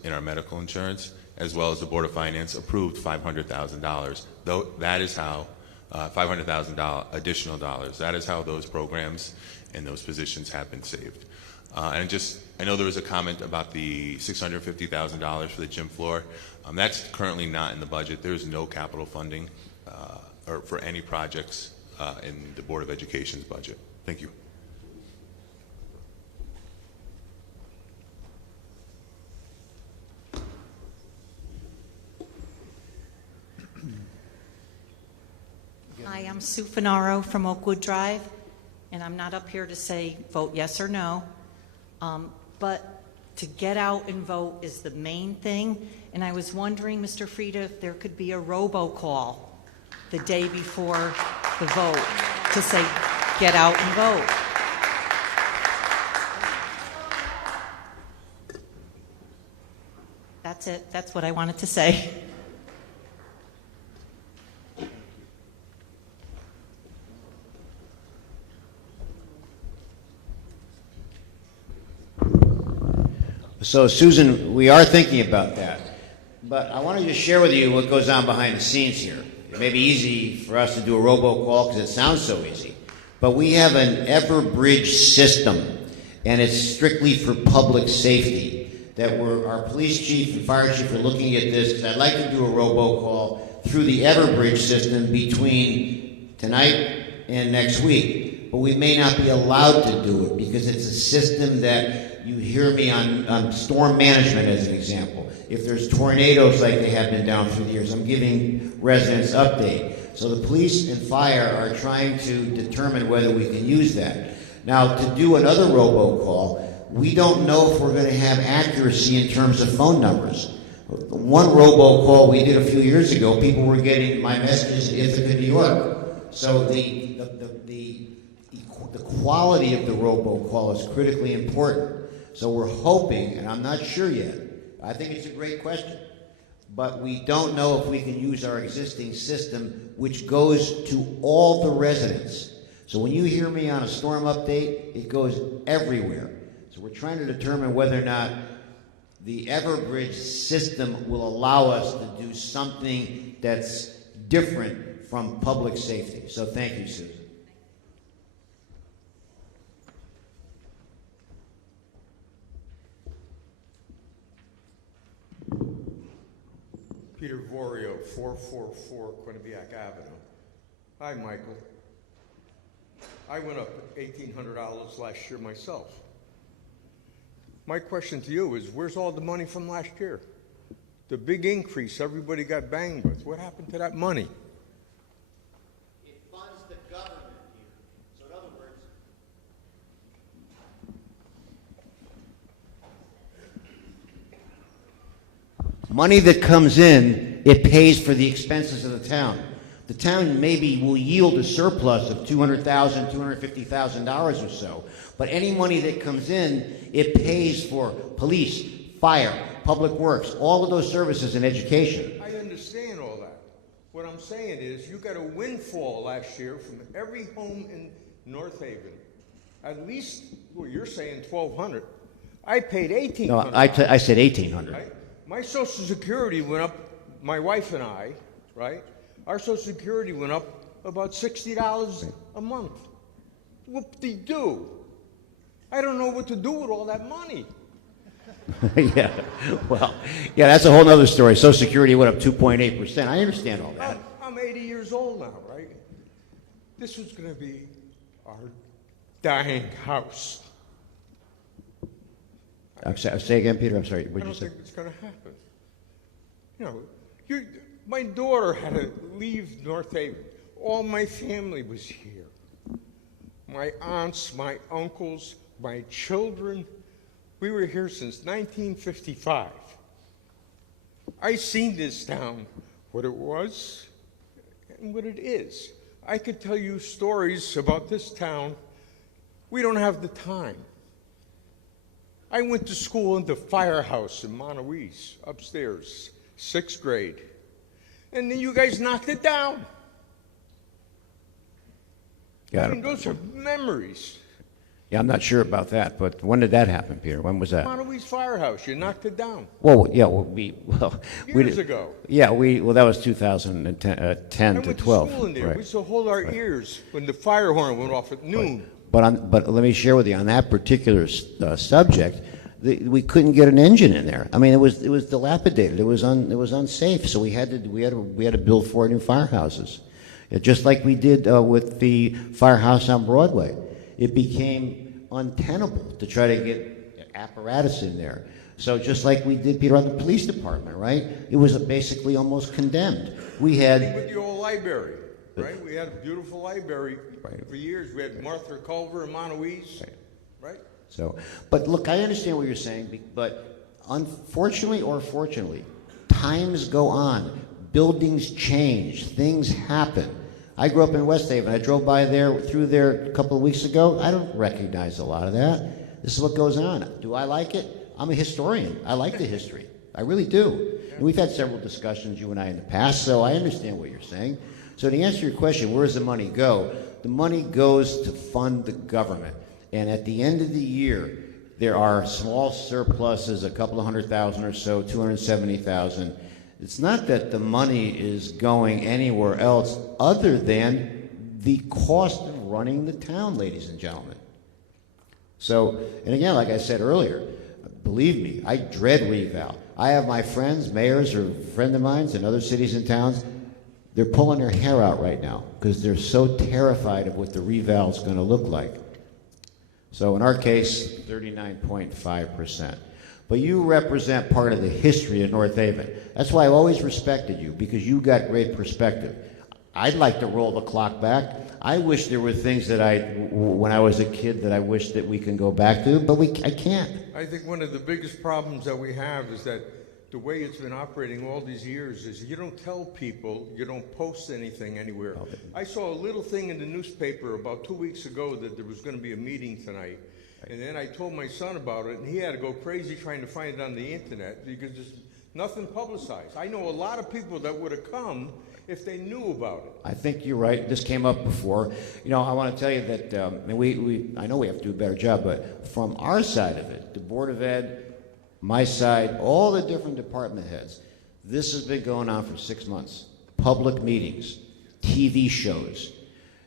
in our medical insurance, as well as the Board of Finance approved $500,000. Though that is how $500,000 additional dollars. That is how those programs and those positions have been saved. And I know there was a comment about the $650,000 for the gym floor. That's currently not in the budget. There's no capital funding or for any projects in the Board of Education's budget. Thank you. Hi, I'm Sue Finaro from Oakwood Drive, and I'm not up here to say vote yes or no, but to get out and vote is the main thing. And I was wondering, Mr. Frieda, if there could be a robocall the day before the vote to say get out and vote. That's it. That's what I wanted to say. So, Susan, we are thinking about that. But I want to just share with you what goes on behind the scenes here. It may be easy for us to do a robocall because it sounds so easy. But we have an Everbridge system, and it's strictly for public safety. That our police chief and fire chief are looking at this, because I'd like to do a robocall through the Everbridge system between tonight and next week. But we may not be allowed to do it because it's a system that you hear me on storm management as an example. If there's tornadoes like they have been down through the years, I'm giving residents update. So the police and fire are trying to determine whether we can use that. Now, to do another robocall, we don't know if we're going to have accuracy in terms of phone numbers. One robocall we did a few years ago, people were getting my messages in Ithaca, New York. So the quality of the robocall is critically important. So we're hoping, and I'm not sure yet, I think it's a great question, but we don't know if we can use our existing system, which goes to all the residents. So when you hear me on a storm update, it goes everywhere. So we're trying to determine whether or not the Everbridge system will allow us to do something that's different from public safety. So thank you, Susan. Peter Vorio, 444 Quinnipiac Avenue. Hi, Michael. I went up $1,800 last year myself. My question to you is, where's all the money from last year? The big increase everybody got banged with. What happened to that money? It funds the government Money that comes in, it pays for the expenses of the town. The town maybe will yield a surplus of $200,000, $250,000 or so, but any money that comes in, it pays for police, fire, public works, all of those services and education. I understand all that. What I'm saying is you got a windfall last year from every home in North Haven. At least, well, you're saying $1,200. I paid $1,800. No, I said $1,800. Right? My Social Security went up, my wife and I, right? Our Social Security went up about $60 a month. Whoop-de-doo. I don't know what to do with all that money. Yeah, well, yeah, that's a whole other story. Social Security went up 2.8%. I understand all that. I'm 80 years old now, right? This was going to be our dying house. Say again, Peter. I'm sorry. What did you say? I don't think it's going to happen. You know, my daughter had to leave North Haven. All my family was here. My aunts, my uncles, my children. We were here since 1955. I seen this town, what it was and what it is. I could tell you stories about this town. We don't have the time. I went to school in the firehouse in Monterey, upstairs, 6th grade. And then you guys knocked it down. Yeah, I mean, those are memories. Yeah, I'm not sure about that, but when did that happen, Peter? When was that? Monterey firehouse, you knocked it down. Well, yeah, Years ago. Yeah, that was 2010 I to went 12. to school in there. Right. We used to hold our ears when the fire horn went off at noon. But let me share with you on that particular subject. We couldn't get an engine in there. I mean, it was dilapidated. It was unsafe. So we had to build 4 new firehouses, just like we did with the firehouse on Broadway. It became untenable to try to get apparatus in there. So just like we did, Peter, on the police department, right? It was basically almost condemned. We had With the old library, right? We had a beautiful library for years. We had Martha Culver and Monterey, right? So, but look, I understand what you're saying, but unfortunately or fortunately, times go on, buildings change, things happen. I grew up in West Haven. I drove through there a couple of weeks ago. I don't recognize a lot of that. This is what goes on. Do I like it? I'm a historian. I like the history. I really do. And we've had several discussions, you and I, in the past, so I understand what you're saying. So to answer your question, where does the money go? The money goes to fund the government. And at the end of the year, there are small surpluses, a couple of $100,000 or so, $270,000. It's not that the money is going anywhere else other than the cost of running the town, ladies and gentlemen. So, and again, like I said earlier, believe me, I dread reval. I have my friends, mayors or friends of mine in other cities and towns, they're pulling their hair out right now because they're so terrified of what the reval is going to look like. So in our case, 39.5%. But you represent part of the history of North Haven. That's why I've always respected you, because you got great perspective. I'd like to roll the clock back. I wish there were things that when I was a kid, that I wish that we can go back to, but I can't. I think one of the biggest problems that we have is that the way it's been operating all these years is you don't tell people, you don't post anything anywhere. I saw a little thing in the newspaper about 2 weeks ago that there was going to be a meeting tonight. And then I told my son about it, and he had to go crazy trying to find it on the internet because there's nothing publicized. I know a lot of people that would have come if they knew about it. I think you're right. This came up before. You know, I want to tell you that and I know we have to do a better job, but from our side of it, the Board of Ed, my side, all the different department heads, this has been going on for 6 months. Public meetings, TV shows.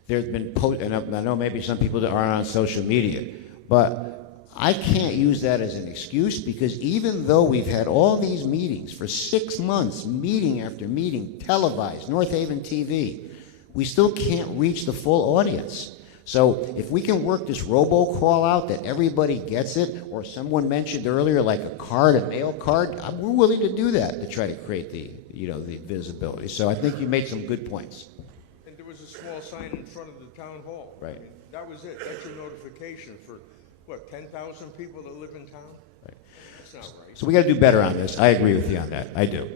There's been, and I know maybe some people that aren't on social media, but I can't use that as an excuse, because even though we've had all these meetings for 6 months, meeting after meeting, televised, North Haven TV, we still can't reach the full audience. So if we can work this robocall out that everybody gets it, or someone mentioned earlier like a card, a mail card, we're willing to do that to try to create the visibility. So I think you made some good points. And there was a small sign in front of the town hall. Right. I mean, that was it. That's your notification for, 10,000 people that live in town? Right. That's not right. So we got to do better on this. I agree with you on that. I do.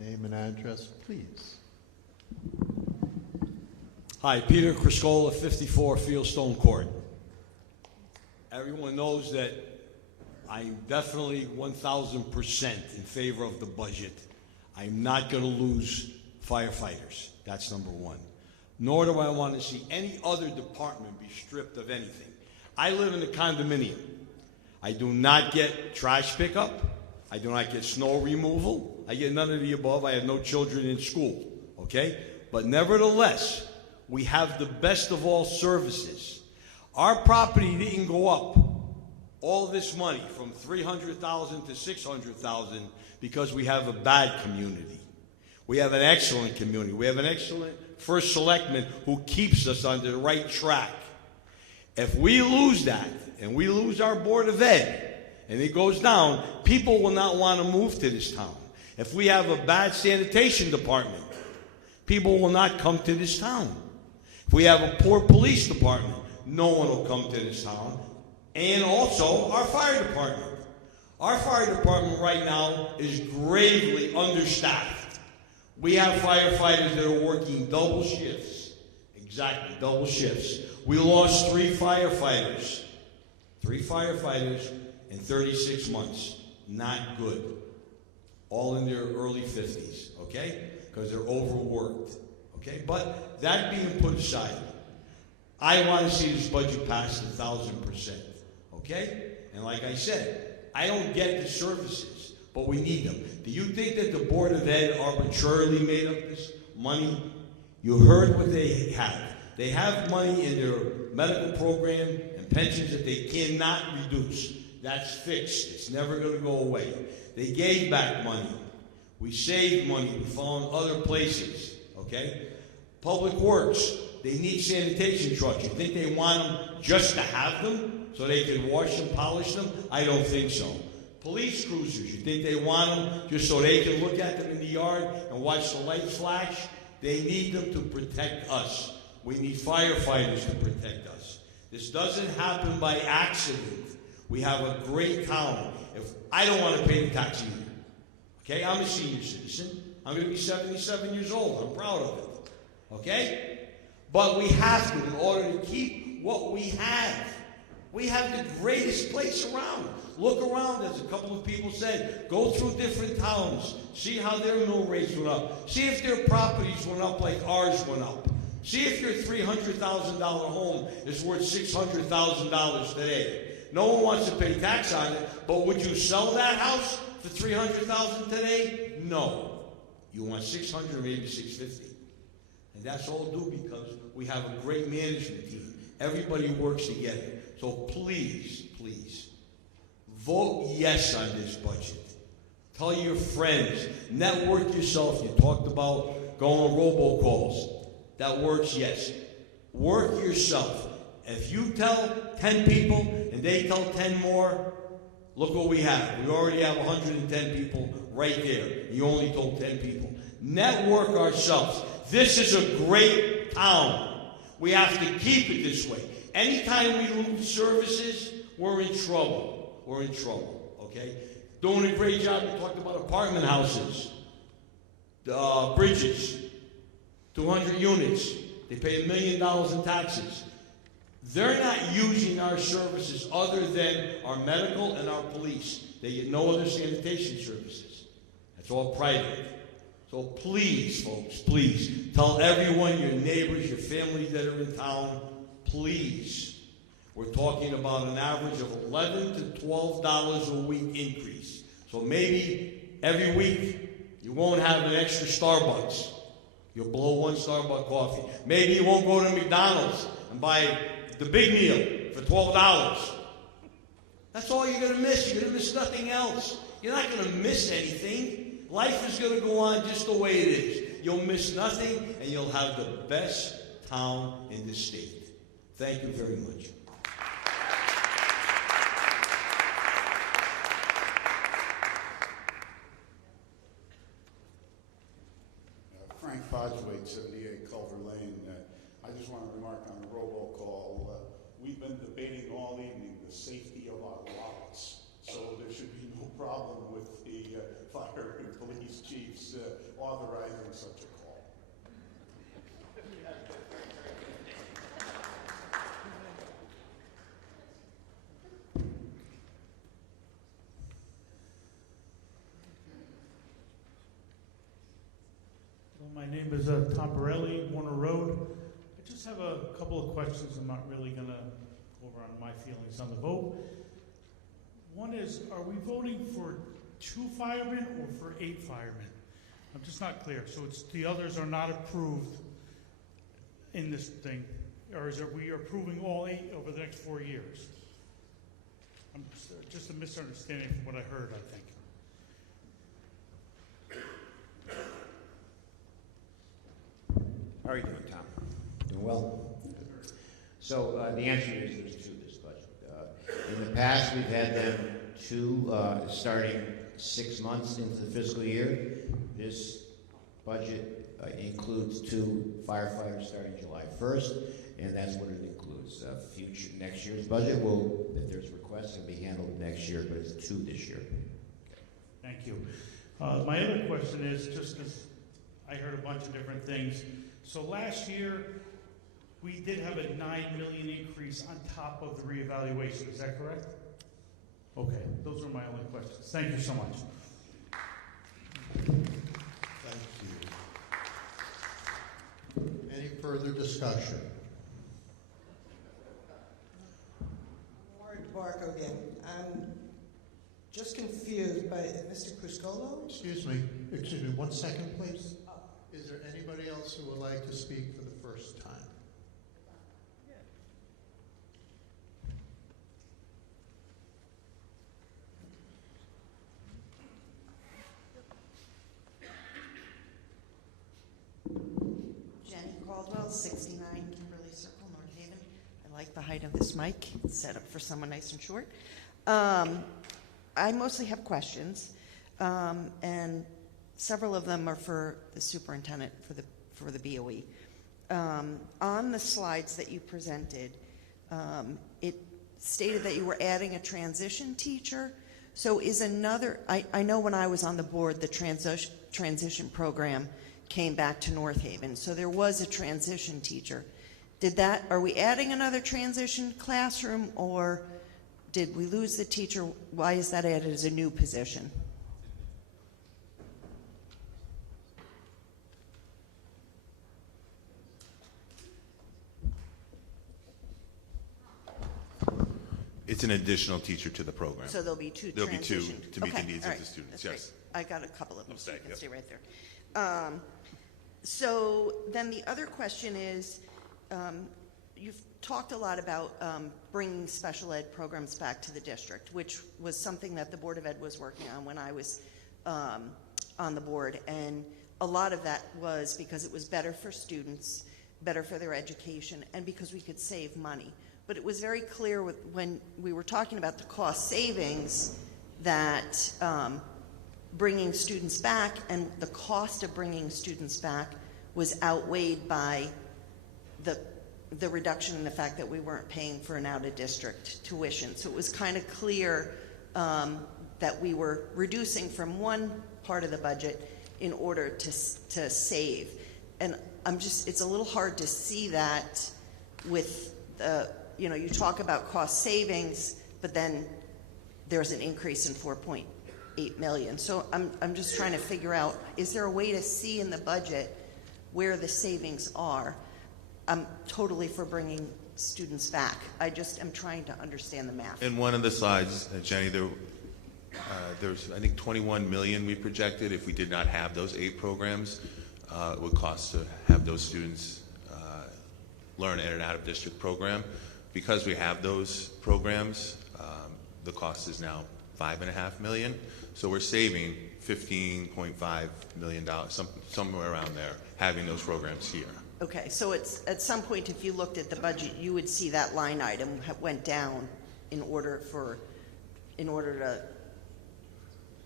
Name and address, please. Hi, Peter Criscola, 54 Fieldstone Court. Everyone knows that I'm definitely 1,000% in favor of the budget. I'm not going to lose firefighters. That's number one. Nor do I want to see any other department be stripped of anything. I live in a condominium. I do not get trash pickup. I do not get snow removal. I get none of the above. I have no children in school, okay? But nevertheless, we have the best of all services. Our property didn't go up all this money from $300,000 to $600,000 because we have a bad community. We have an excellent community. We have an excellent first selectman who keeps us on the right track. If we lose that, and we lose our Board of Ed, and it goes down, people will not want to move to this town. If we have a bad sanitation department, people will not come to this town. If we have a poor police department, no one will come to this town. And also our fire department. Our fire department right now is gravely understaffed. We have firefighters that are working double shifts. Exactly, double shifts. We lost 3 firefighters. 3 firefighters in 36 months. Not good. All in their early 50s, okay? Because they're overworked, okay? But that being put aside, I want to see this budget passed 1,000%, okay? And like I said, I don't get the services, but we need them. Do you think that the Board of Ed arbitrarily made up this money? You heard what they have. They have money in their medical program and pensions that they cannot reduce. That's fixed. It's never going to go away. They gave back money. We saved money. We found other places, okay? Public Works, they need sanitation trucks. You think they want them just to have them so they can wash and polish them? I don't think so. Police cruisers, you think they want them just so they can look at them in the yard and watch the lights flash? They need them to protect us. We need firefighters to protect us. This doesn't happen by accident. We have a great town. If I don't want to pay the tax either. Okay, I'm a senior citizen. I'm going to be 77 years old. I'm proud of it. Okay? But we have to in order to keep what we have. We have the greatest place around. Look around, as a couple of people said. Go through different towns. See how their mill rates went up. See if their properties went up like ours went up. See if your $300,000 home is worth $600,000 today. No one wants to pay tax on it, but would you sell that house for $300,000 today? No. You want $600,000, maybe $650,000. And that's all due because we have a great management team. Everybody works together. So please, please, vote yes on this budget. Tell your friends. Network yourself. You talked about going on robocalls. That works, yes. Work yourself. If you tell 10 people and they tell 10 more, look what we have. We already have 110 people right there. You only told 10 people. Network ourselves. This is a great town. We have to keep it this way. Anytime we lose services, we're in trouble. We're in trouble, okay? Doing a great job. We talked about apartment houses, bridges, 200 units. They pay $1 million in taxes. They're not using our services other than our medical and our police. They get no other sanitation services. That's all private. So please, folks, please, tell everyone, your neighbors, your families that are in town, please. We're talking about an average of $11 to $12 a week increase. So maybe every week you won't have an extra Starbucks. You'll blow one Starbucks coffee. Maybe you won't go to McDonald's and buy the big meal for $12. That's all you're going to miss. You're going to miss nothing else. You're not going to miss anything. Life is going to go on just the way it is. You'll miss nothing, and you'll have the best town in the state. Thank you very much. Codgeway, 78 Culver Lane. I just want to remark on the robocall. We've been debating all evening the safety of our lots, so there should be no problem with the fire and police chiefs authorizing such a call. My name is Tom Borelli, Warner Road. I just have a couple of questions. I'm not really going to go over on my feelings on the vote. One is, are we voting for 2 firemen or for 8 firemen? I'm just not clear. So it's the others are not approved in this thing, or is it we are approving all 8 over the next 4 years? I'm just a misunderstanding from what I heard, I think. How are you doing, Tom? Doing well. So the answer is there's 2 this budget. In the past, we've had them 2 starting 6 months into the fiscal year. This budget includes 2 firefighters starting July 1st, and that's what it includes. Next year's budget will, if there's requests, it'll be handled next year, but it's 2 this year. Thank you. My other question is, just because I heard a bunch of different things. So last year, we did have a $9 million increase on top of the reevaluation. Is that correct? Okay, those are my only questions. Thank you so much. Thank you. Any further discussion? Warren DeMarco again. I'm just confused by Mr. Cruscolo? Excuse me, 1 second, please. Is there anybody else who would like to speak for the first time? Jenny Caldwell, 69 Kimberly Circle, North Haven. I like the height of this mic. It's set up for someone nice and short. I mostly have questions, and several of them are for the superintendent for the BOE. On the slides that you presented, it stated that you were adding a transition teacher. So is another, I know when I was on the board, the transition program came back to North Haven. So there was a transition teacher. Are we adding another transition classroom, or did we lose the teacher? Why is that added as a new position? It's an additional teacher to the program. So there'll be 2 There'll be 2 transition. to meet Okay, the needs all of right. the students, That's yes. great. I got a couple of them, so you can Yep. stay right there. So then the other question is, you've talked a lot about bringing special ed programs back to the district, which was something that the Board of Ed was working on when I was on the board. And a lot of that was because it was better for students, better for their education, and because we could save money. But it was very clear when we were talking about the cost savings that bringing students back and the cost of bringing students back was outweighed by the reduction in the fact that we weren't paying for an out-of-district tuition. So it was kind of clear that we were reducing from one part of the budget in order to save. And it's a little hard to see that with you talk about cost savings, but then there's an increase in $4.8 million. So I'm just trying to figure out, is there a way to see in the budget where the savings are? I'm totally for bringing students back. I just am trying to understand the math. In one of the slides, Jenny, there's I think 21 million we projected if we did not have those 8 programs. It would cost to have those students learn in an out-of-district program. Because we have those programs, the cost is now $5.5 million. So we're saving $15.5 million, somewhere around there, having those programs here. Okay, so it's at some point, if you looked at the budget, you would see that line item went down in order to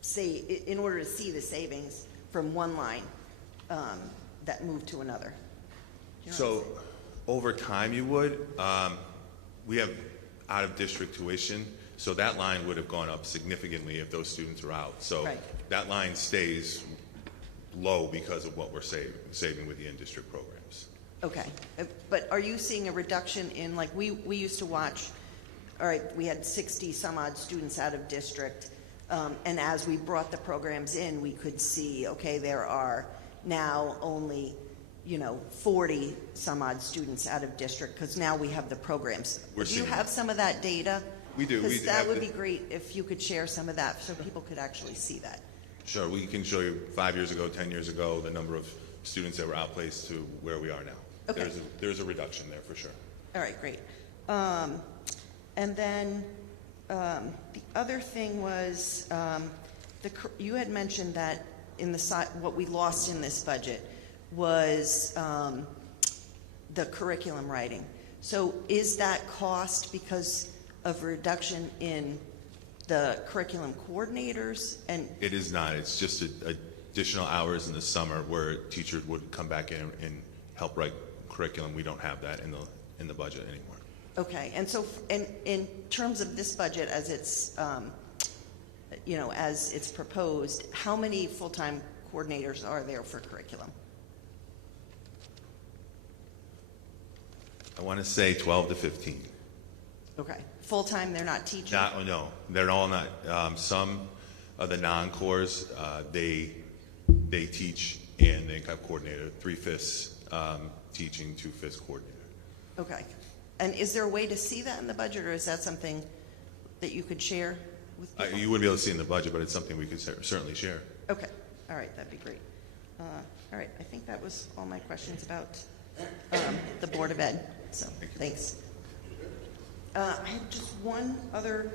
see the savings from one line that moved to another? Do you know what I'm So, saying? over time you would. We have out-of-district tuition, so that line would have gone up significantly if those students were out. So Right. that line stays low because of what we're saving with the in-district programs. Okay, but are you seeing a reduction in, like, we used to watch, all right, we had 60 some odd students out of district, and as we brought the programs in, we could see, okay, there are now only, 40 some odd students out of district, because now we have the programs. We're Do you seeing have some of that data? We do. Because We that have would the- be great if you could share some of that so people could actually see that. Sure, we can show you 5 years ago, 10 years ago, the number of students that were outplaced to where we are now. Okay. There's a reduction there for sure. All right, great. And then the other thing was, you had mentioned that in what we lost in this budget was the curriculum writing. So is that cost because of reduction in the curriculum coordinators? And It is not. It's just additional hours in the summer where teachers would come back in and help write curriculum. We don't have that in the budget anymore. okay, and so in terms of this budget as it's as it's proposed, how many full-time coordinators are there for curriculum? I want to say 12 to 15. Okay, full-time, they're not teaching? No, they're all not. Some of the non-cores, they teach and they have coordinator, 3/5 teaching, 2/5 coordinator. Okay, and is there a way to see that in the budget, or is that something that you could share with people? You wouldn't be able to see in the budget, but it's something we could certainly share. Okay, all right, that'd be great. All right, I think that was all my questions about the Board of Ed, so thanks. I have just one other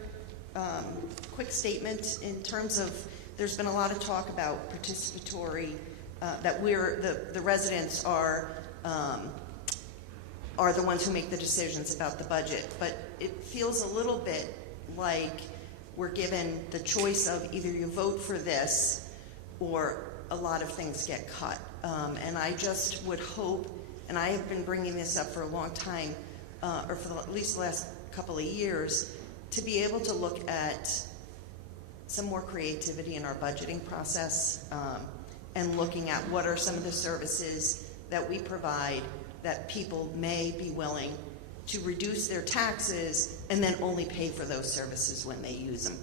quick statement in terms of, there's been a lot of talk about participatory, that the residents are the ones who make the decisions about the budget, but it feels a little bit like we're given the choice of either you vote for this or a lot of things get cut. And I just would hope, and I have been bringing this up for a long time, or for at least the last couple of years, to be able to look at some more creativity in our budgeting process, and looking at what are some of the services that we provide that people may be willing to reduce their taxes and then only pay for those services when they use them.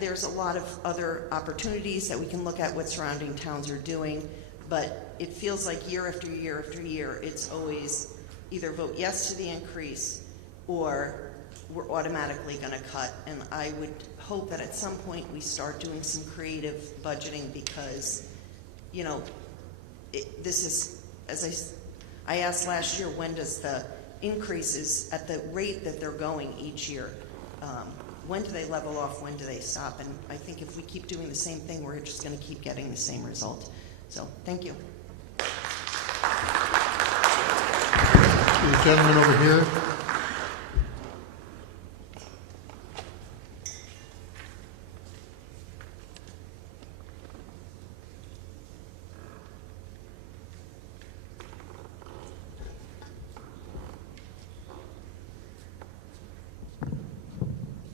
There's a lot of other opportunities that we can look at what surrounding towns are doing, but it feels like year after year after year, it's always either vote yes to the increase or we're automatically going to cut. And I would hope that at some point we start doing some creative budgeting, because, this is, as I asked last year, when does the increases at the rate that they're going each year, when do they level off, when do they stop? And I think if we keep doing the same thing, we're just going to keep getting the same result. So, thank you. The gentleman over here.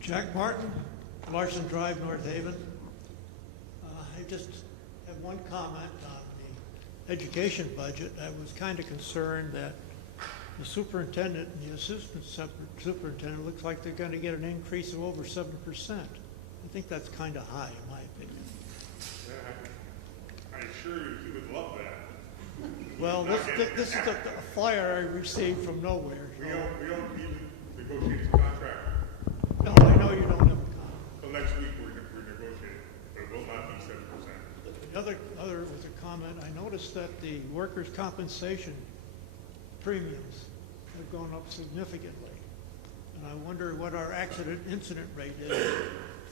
Jack Martin, Larson Drive, North Haven. I just have one comment on the education budget. I was kind of concerned that the superintendent and the assistant superintendent looks like they're going to get an increase of over 7%. I think that's kind of high, in my opinion. I assure you, he would love that. Well, this is a flyer I received from nowhere. We don't even negotiate a contract. No, I know you don't have a comment. So next week we're negotiating, but it will not be 7%. The other was a comment. I noticed that the workers' compensation premiums have gone up significantly. And I wonder what our accident incident rate is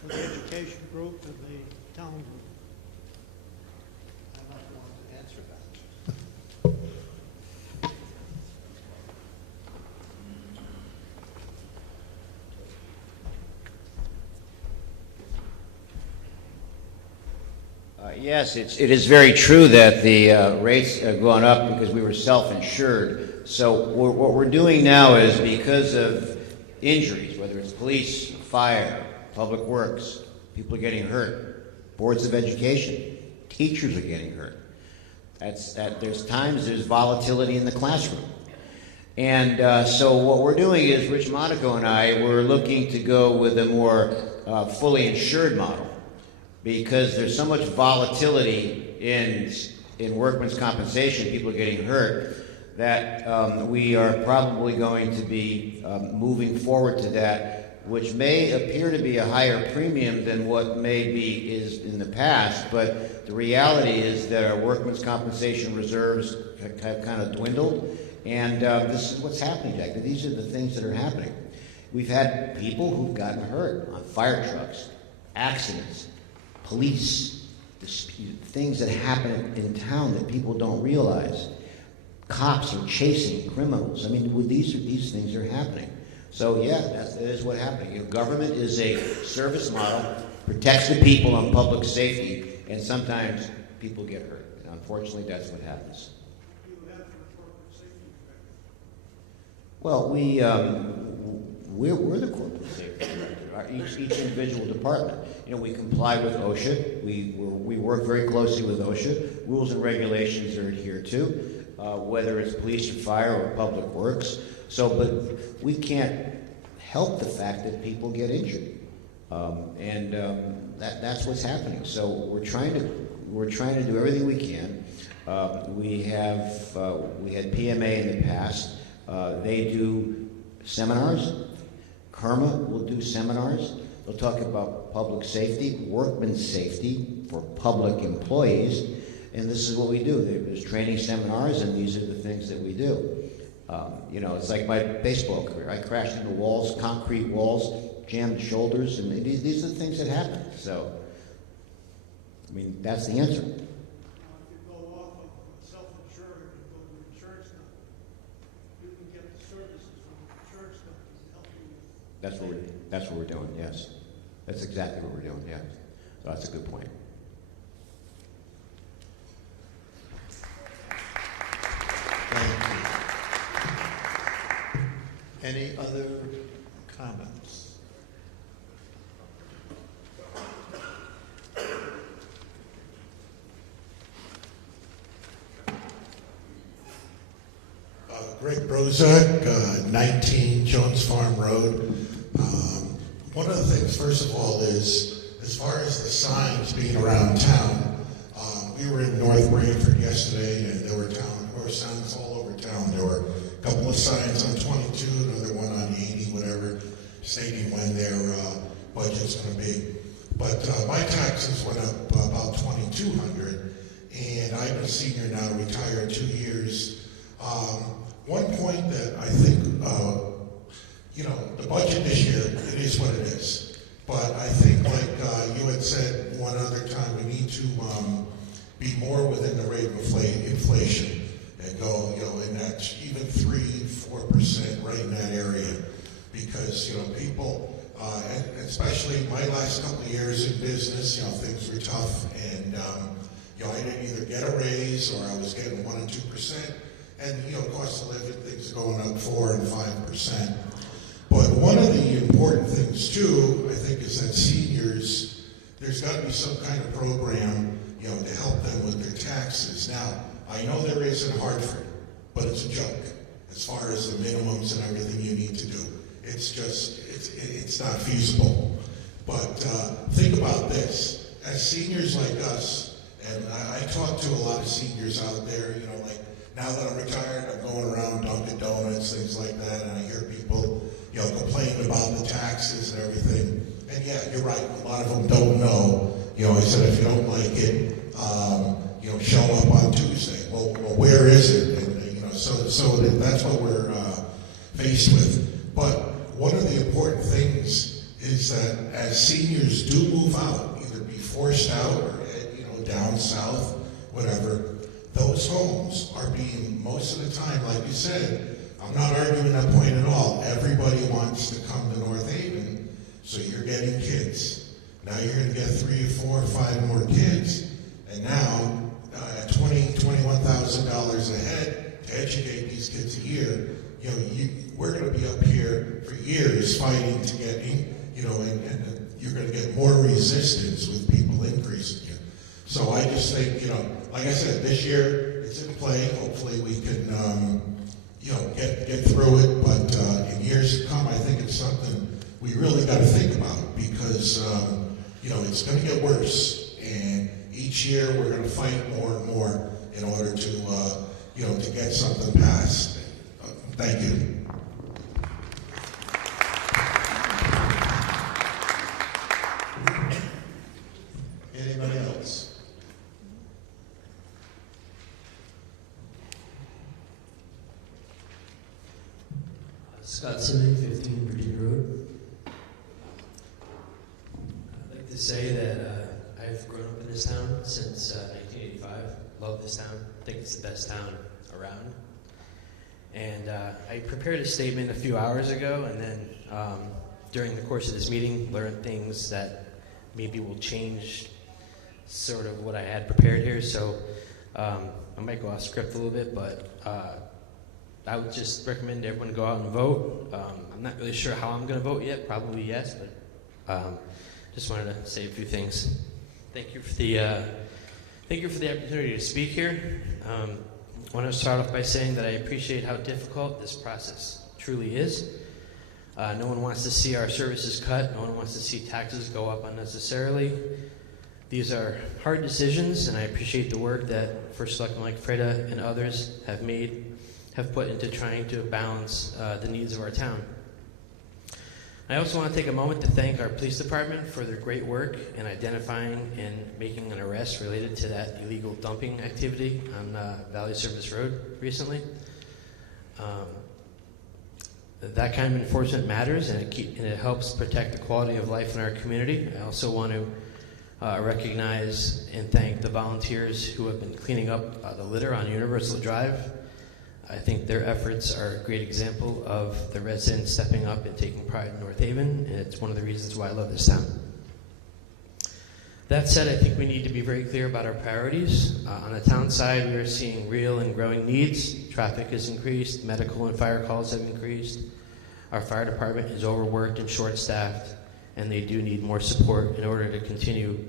for the education group and the town group. I might want to answer that. Yes, it is very true that the rates have gone up because we were self-insured. So what we're doing now is because of injuries, whether it's police, fire, public works, people are getting hurt, boards of education, teachers are getting hurt. There's volatility in the classroom. And so what we're doing is, Rich Monaco and I, we're looking to go with a more fully insured model, because there's so much volatility in workman's compensation, people are getting hurt, that we are probably going to be moving forward to that, which may appear to be a higher premium than what maybe is in the past, but the reality is that our workman's compensation reserves have kind of dwindled, and this is what's happening, Jack. These are the things that are happening. We've had people who've gotten hurt on fire trucks, accidents, police, things that happen in town that people don't realize. Cops are chasing criminals. I mean, these things are happening. So yeah, that is what's happening. Government is a service model, protects the people on public safety, and sometimes people get hurt. And unfortunately, that's what happens. Well, we're the corporate safety director. Each individual department. We comply with OSHA. We work very closely with OSHA. Rules and regulations are adhered to, whether it's police or fire or public works. But we can't help the fact that people get injured, that's what's happening. So we're trying to do everything we can. We had PMA in the past. They do seminars. KERMA will do seminars. They'll talk about public safety, workman's safety for public employees, and this is what we do. There's training seminars, and these are the things that we do. It's like my baseball career. I crashed into walls, concrete walls, jammed shoulders, and these are the things that happen. So, that's the answer. That's what we're doing, yes. That's exactly what we're doing, yes. So that's a good point. Any other comments? Greg Brozak, 19 Jones Farm Road. One of the things, first of all, is as far as the signs being around town, we were in North Branford yesterday, and there were signs all over town. There were a couple of signs on 22, another one on 80, whatever, stating when their budget's going to be. But my taxes went up about $2,200, and I'm a senior now, retired 2 years. One point that I think, the budget this year, it is what it is. But I think, like you had said one other time, we need to be more within the rate of inflation and go, in that even 3-4% right in that area. Because, people, and especially my last couple of years in business, things were tough, and I didn't either get a raise or I was getting 1 or 2%. And, cost of living, things are going up 4 and 5%. But one of the important things, too, I think, is that seniors, there's got to be some kind of program, to help them with their taxes. Now, I know there is in Hartford, but it's a joke as far as the minimums and everything you need to do. It's just, it's not feasible. But think about this. As seniors like us, and I talk to a lot of seniors out there, now that I'm retired, I'm going around Dunkin' Donuts, things like that, and I hear people, complaining about the taxes and everything. And yeah, you're right, a lot of them don't know. I said, if you don't like it, show up on Tuesday. Well, where is it? And, so that's what we're faced with. But one of the important things is that as seniors do move out, either be forced out or, down south, whatever, those homes are being, most of the time, like you said, I'm not arguing that point at all. Everybody wants to come to North Haven, so you're getting kids. Now you're going to get 3 or 4 or 5 more kids, And now, at $21,000 a head to educate these kids a year, we're going to be up here for years fighting to get, and you're going to get more resistance with people increasing it. So I just think, like I said, this year it's in play. Hopefully we can, get through it. But in years to come, I think it's something we really got to think about because, it's going to get worse. And each year we're going to fight more and more in order to, to get something passed. Thank you. Anybody else? Scott Simmons, 15 Virginia Road. I'd like to say that I've grown up in this town since 1985. Love this town. Think it's the best town around. And I prepared a statement a few hours ago, and then during the course of this meeting, learned things that maybe will change sort of what I had prepared here. So I might go off script a little bit, but I would just recommend everyone go out and vote. I'm not really sure how I'm going to vote yet. Probably yes, but just wanted to say a few things. Thank you for the opportunity to speak here. I want to start off by saying that I appreciate how difficult this process truly is. No one wants to see our services cut. No one wants to see taxes go up unnecessarily. These are hard decisions, and I appreciate the work that First Selectman like Freda and others have put into trying to balance the needs of our town. I also want to take a moment to thank our police department for their great work in identifying and making an arrest related to that illegal dumping activity on Valley Service Road recently. That kind of enforcement matters, and it helps protect the quality of life in our community. I also want to recognize and thank the volunteers who have been cleaning up the litter on Universal Drive. I think their efforts are a great example of the residents stepping up and taking pride in North Haven, and it's one of the reasons why I love this town. That said, I think we need to be very clear about our priorities. On the town side, we are seeing real and growing needs. Traffic has increased, medical and fire calls have increased. Our fire department is overworked and short-staffed, and they do need more support in order to continue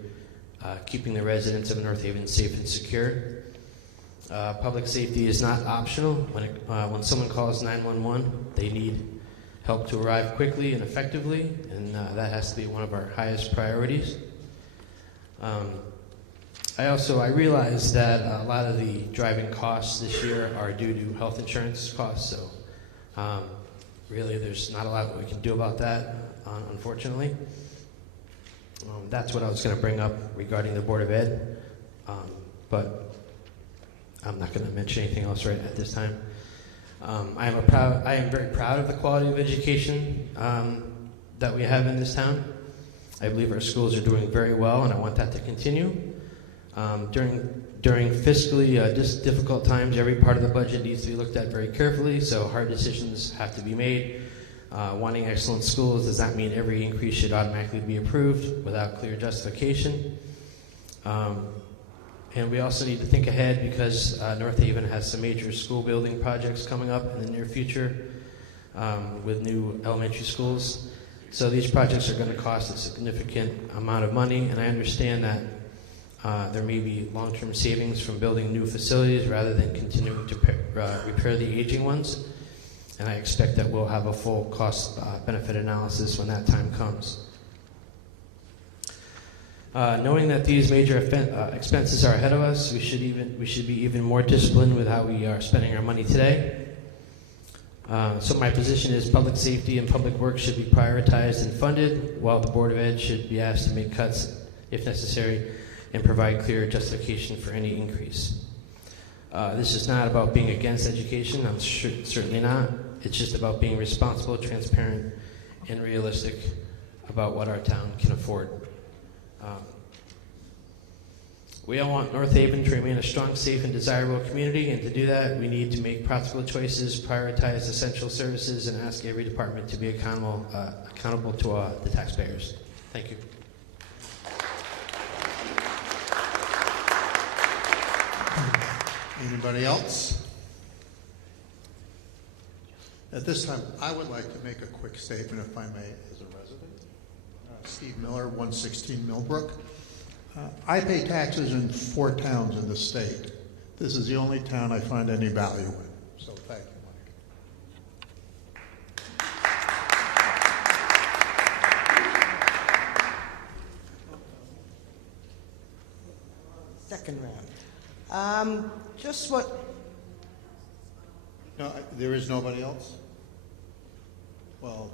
keeping the residents of North Haven safe and secure. Public safety is not optional. When someone calls 911, they need help to arrive quickly and effectively, and that has to be one of our highest priorities. I realize that a lot of the driving costs this year are due to health insurance costs, so really there's not a lot we can do about that, unfortunately. That's what I was going to bring up regarding the Board of Ed, but I'm not going to mention anything else right at this time. I am very proud of the quality of education that we have in this town. I believe our schools are doing very well, and I want that to continue. During fiscally difficult times, every part of the budget needs to be looked at very carefully, so hard decisions have to be made. Wanting excellent schools does not mean every increase should automatically be approved without clear justification. And we also need to think ahead because North Haven has some major school building projects coming up in the near future with new elementary schools. So these projects are going to cost a significant amount of money, and I understand that there may be long-term savings from building new facilities rather than continuing to repair the aging ones. And I expect that we'll have a full cost-benefit analysis when that time comes. Knowing that these major expenses are ahead of us, we should be even more disciplined with how we are spending our money today. So my position is public safety and public works should be prioritized and funded, while the Board of Ed should be asked to make cuts if necessary and provide clear justification for any increase. This is not about being against education. I'm certainly not. It's just about being responsible, transparent, and realistic about what our town can afford. We all want North Haven to remain a strong, safe, and desirable community, and to do that, we need to make practical choices, prioritize essential services, and ask every department to be accountable to the taxpayers. Thank you. Anybody else? At this time, I would like to make a quick statement, if I may, as a resident. Steve Miller, 116 Millbrook. I pay taxes in 4 towns in the state. This is the only town I find any value in. So thank you, Mike. Second round. Just what? No, there is nobody else? Well,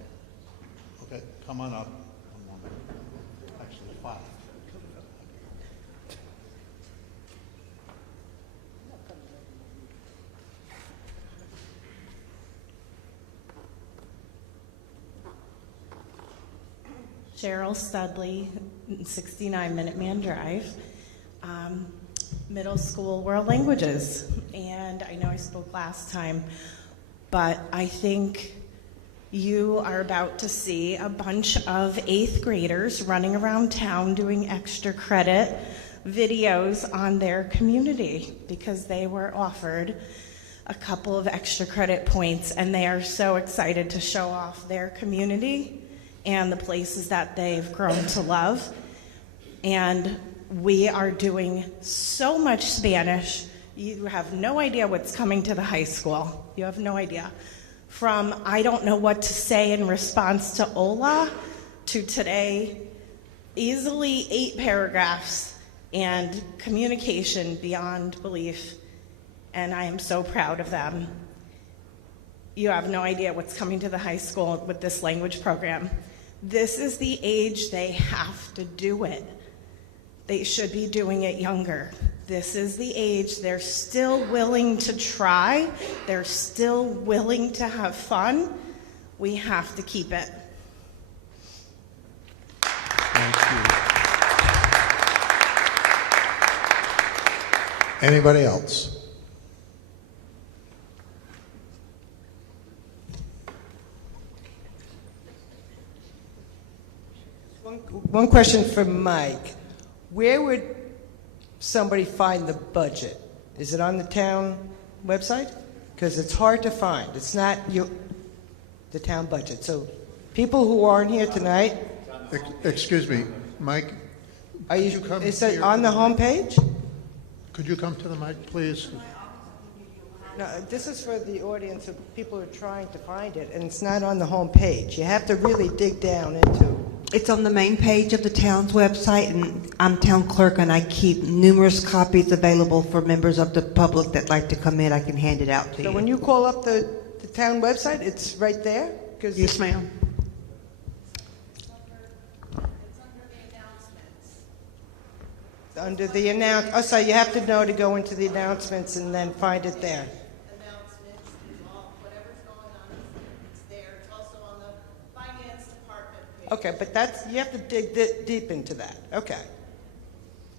okay, come on up. One more minute. Actually, 5. Cheryl Studley, 69 Minuteman Drive, middle school world languages. And I know I spoke last time, but I think you are about to see a bunch of 8th graders running around town doing extra credit videos on their community because they were offered a couple of extra credit points, and they are so excited to show off their community and the places that they've grown to love. And we are doing so much Spanish. You have no idea what's coming to the high school. You have no idea. From I don't know what to say in response to hola to today, easily 8 paragraphs and communication beyond belief. And I am so proud of them. You have no idea what's coming to the high school with this language program. This is the age they have to do it. They should be doing it younger. This is the age they're still willing to try. They're still willing to have fun. We have to keep it. Thank you. Anybody else? One question for Mike. Where would somebody find the budget? Is it on the town website? Because it's hard to find. It's not the town budget. So people who aren't here tonight. Excuse me, Mike. Is it on the home page? Could you come to the mic, please? No, this is for the audience of people who are trying to find it, and it's not on the home page. You have to really dig down into. It's on the main page of the town's website, and I'm town clerk, and I keep numerous copies available for members of the public that like to come in. I can hand it out to you. So when you call up the town website, it's right there? Yes, ma'am. Under the oh, so you have to know to go into the announcements and then find it there. Announcements and whatever's going on, it's there. It's also on the finance department page. Okay, but you have to dig deep into that. Okay.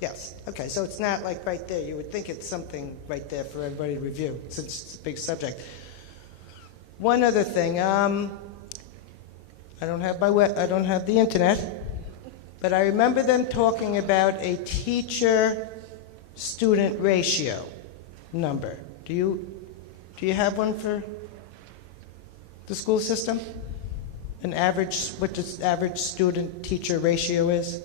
Yes. Okay, so it's not like right there. You would think it's something right there for everybody to review, since it's a big subject. One other thing. I don't have I don't have the internet. But I remember them talking about a teacher-student ratio number. Do you have one for the school system? An average, what the average student-teacher ratio is?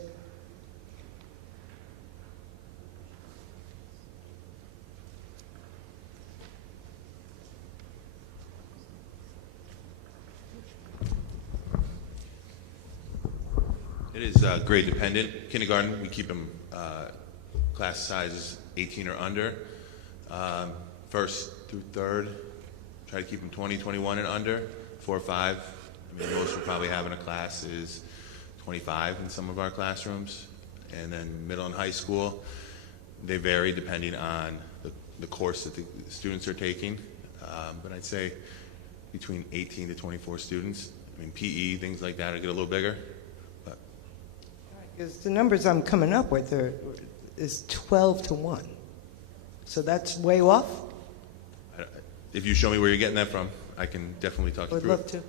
It is grade dependent. Kindergarten, we keep them class sizes 18 or under. First through third, try to keep them 20, 21 and under. 4 or 5. I mean, most we're probably having a class is 25 in some of our classrooms. And then middle and high school, they vary depending on the course that the students are taking. But I'd say between 18 to 24 students. I mean, PE, things like that, will get a little bigger. Because the numbers I'm coming up with is 12 to 1. So that's way off? If you show me where you're getting that from, I can definitely talk you through it.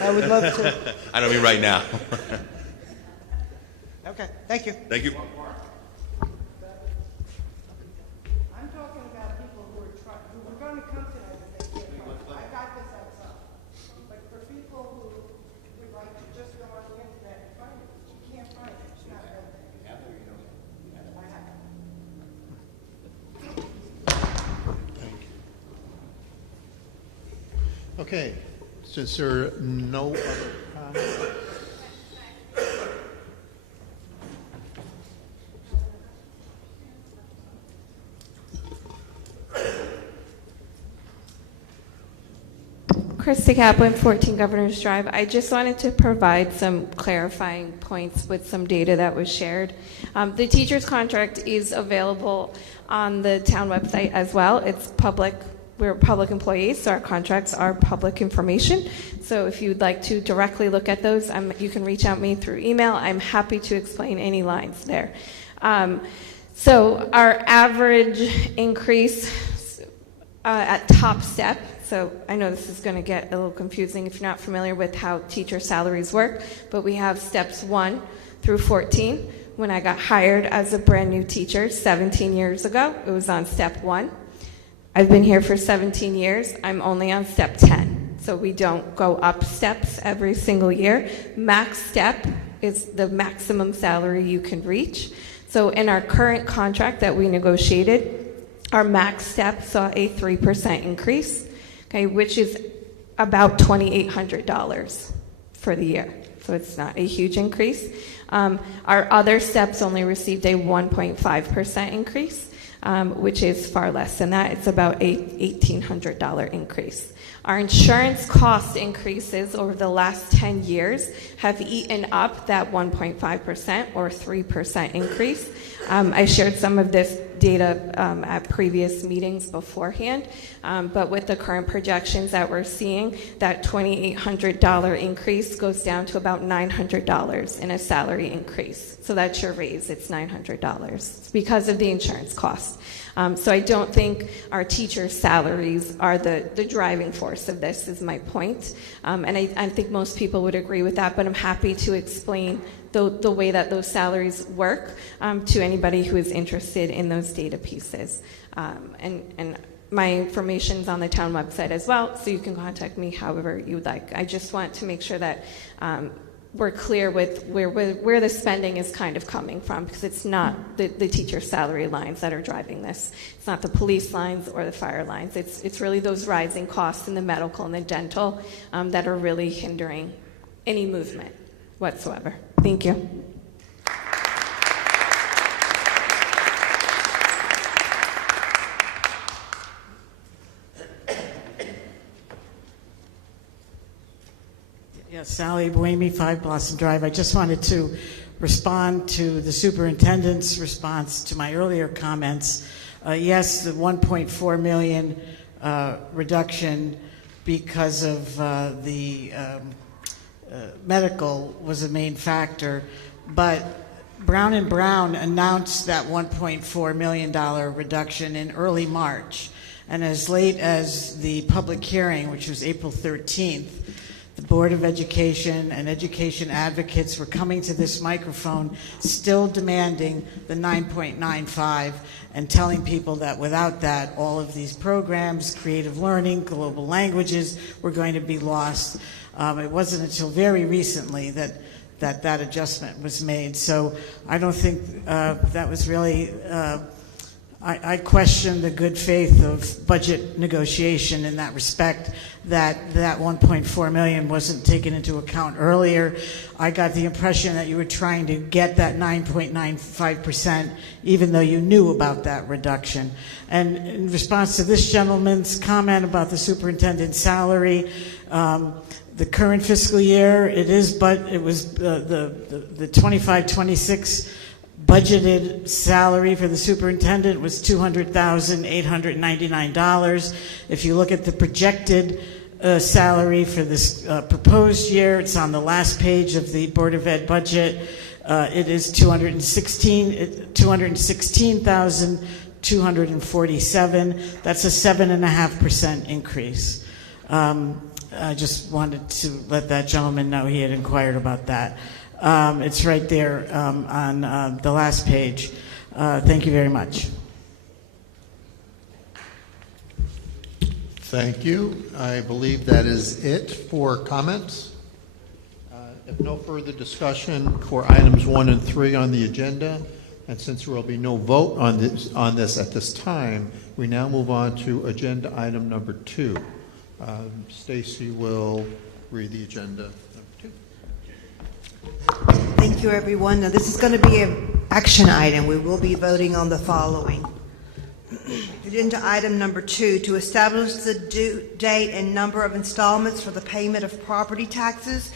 I would love to. I would love to. I don't mean right now. Okay, thank you. Thank you. I'm talking Okay, since there are no other comments. Christy Kaplan, 14 Governors Drive. I just wanted to provide some clarifying points with some data that was shared. The teacher's contract is available on the town website as well. It's public. We're public employees, so our contracts are public information. So if you'd like to directly look at those, you can reach out to me through email. I'm happy to explain any lines there. So our average increase at top step, so I know this is going to get a little confusing if you're not familiar with how teacher salaries work, but we have steps 1 through 14. When I got hired as a brand new teacher 17 years ago, it was on step 1. I've been here for 17 years. I'm only on step 10. So we don't go up steps every single year. Max step is the maximum salary you can reach. So in our current contract that we negotiated, our max step saw a 3% increase, okay, which is about $2,800 for the year. So it's not a huge increase. Our other steps only received a 1.5% increase, which is far less than that. It's about a $1,800 increase. Our insurance cost increases over the last 10 years have eaten up that 1.5% or 3% increase. I shared some of this data at previous meetings beforehand, but with the current projections that we're seeing, that $2,800 increase goes down to about $900 in a salary increase. So that's your raise, it's $900. It's because of the insurance cost. So I don't think our teachers' salaries are the driving force of this, is my point. And I think most people would agree with that, but I'm happy to explain the way that those salaries work to anybody who is interested in those data pieces. And my information's on the town website as well, so you can contact me however you would like. I just want to make sure that we're clear with where the spending is kind of coming from, because it's not the teacher salary lines that are driving this. It's not the police lines or the fire lines. It's really those rising costs in the medical and the dental that are really hindering any movement whatsoever. Thank you. Yes, Sally Buemi, 5 Blossom Drive. I just wanted to respond to the superintendent's response to my earlier comments. Yes, the 1.4 million reduction because of the medical was a main factor, but Brown & Brown announced that $1.4 million reduction in early March, and as late as the public hearing, which was April 13th, the Board of Education and education advocates were coming to this microphone still demanding the 9.95 and telling people that without that, all of these programs, creative learning, global languages, were going to be lost. It wasn't until very recently that adjustment was made. So I don't think that was really, I question the good faith of budget negotiation in that respect, that 1.4 million wasn't taken into account earlier. I got the impression that you were trying to get that 9.95% even though you knew about that reduction. And in response to this gentleman's comment about the superintendent's salary, the current fiscal year, it was the 25-26 budgeted salary for the superintendent was $200,899. If you look at the projected salary for this proposed year, it's on the last page of the Board of Ed budget. It is $216,247. That's a 7.5% increase. I just wanted to let that gentleman know he had inquired about that. It's right there on the last page. Thank you very much. Thank you. I believe that is it for comments. If no further discussion for items 1 and 3 on the agenda, and since there will be no vote on this at this time, we now move on to agenda item number 2. Stacy will read the agenda. Number 2. Thank you, everyone. Now, this is going to be an action item. We will be voting on the following. Agenda item number 2, to establish the due date and number of installments for the payment of property taxes,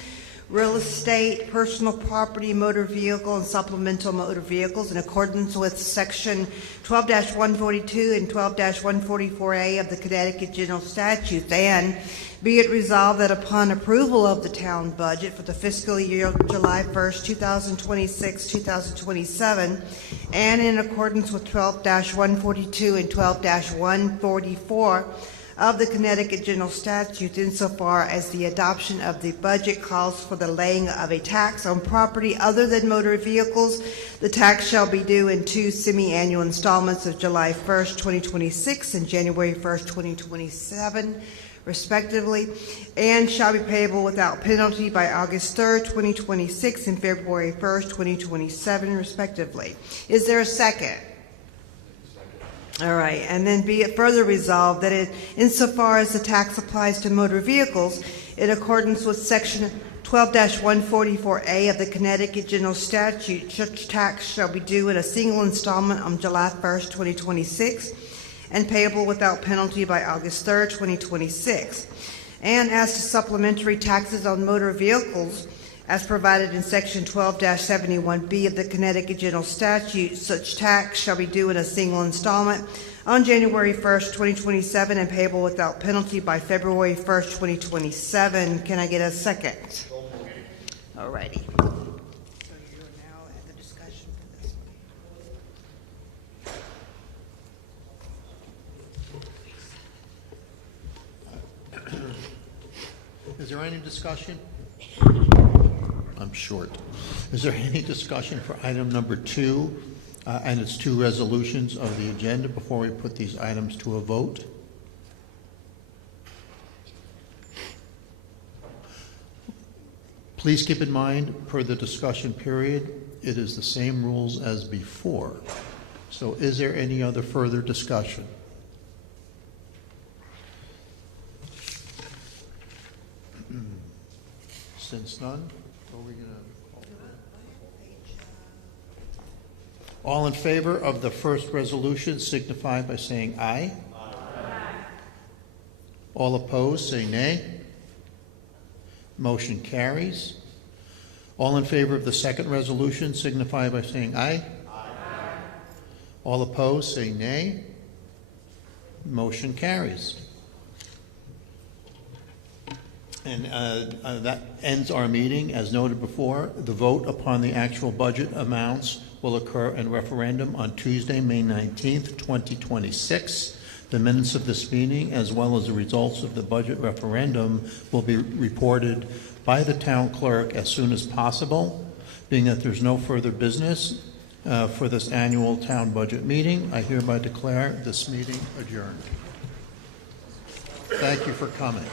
real estate, personal property, motor vehicle, and supplemental motor vehicles in accordance with Section 12-142 and 12-144A of the Connecticut General Statutes, and be it resolved that upon approval of the town budget for the fiscal year July 1st, 2026-2027, and in accordance with 12-142 and 12-144 of the Connecticut General Statutes, insofar as the adoption of the budget calls for the laying of a tax on property other than motor vehicles, the tax shall be due in 2 semi-annual installments of July 1st, 2026 and January 1st, 2027, respectively, and shall be payable without penalty by August 3rd, 2026 and February 1st, 2027, respectively. Is there a second? All right, and then be it further resolved that insofar as the tax applies to motor vehicles, in accordance with Section 12-144A of the Connecticut General Statute, such tax shall be due in a single installment on July 1st, 2026, and payable without penalty by August 3rd, 2026. And as to supplementary taxes on motor vehicles, as provided in Section 12-71B of the Connecticut General Statute, such tax shall be due in a single installment on January 1st, 2027, and payable without penalty by February 1st, 2027. Can I get a second? All righty. So you're now at the discussion for this one. Is there any discussion? I'm short. Is there any discussion for item number 2 and its 2 resolutions of the agenda before we put these items to a vote? Please keep in mind, per the discussion period, it is the same rules as before. So is there any other further discussion? Since none, are we going to call for it? All in favor of the first resolution signify by saying aye. Aye. All opposed say nay. Motion carries. All in favor of the second resolution signify by saying aye. Aye. All opposed say nay. Motion carries. And that ends our meeting. As noted before, the vote upon the actual budget amounts will occur in referendum on Tuesday, May 19th, 2026. The minutes of this meeting, as well as the results of the budget referendum, will be reported by the town clerk as soon as possible. Being that there's no further business for this annual town budget meeting, I hereby declare this meeting adjourned. Thank you for coming.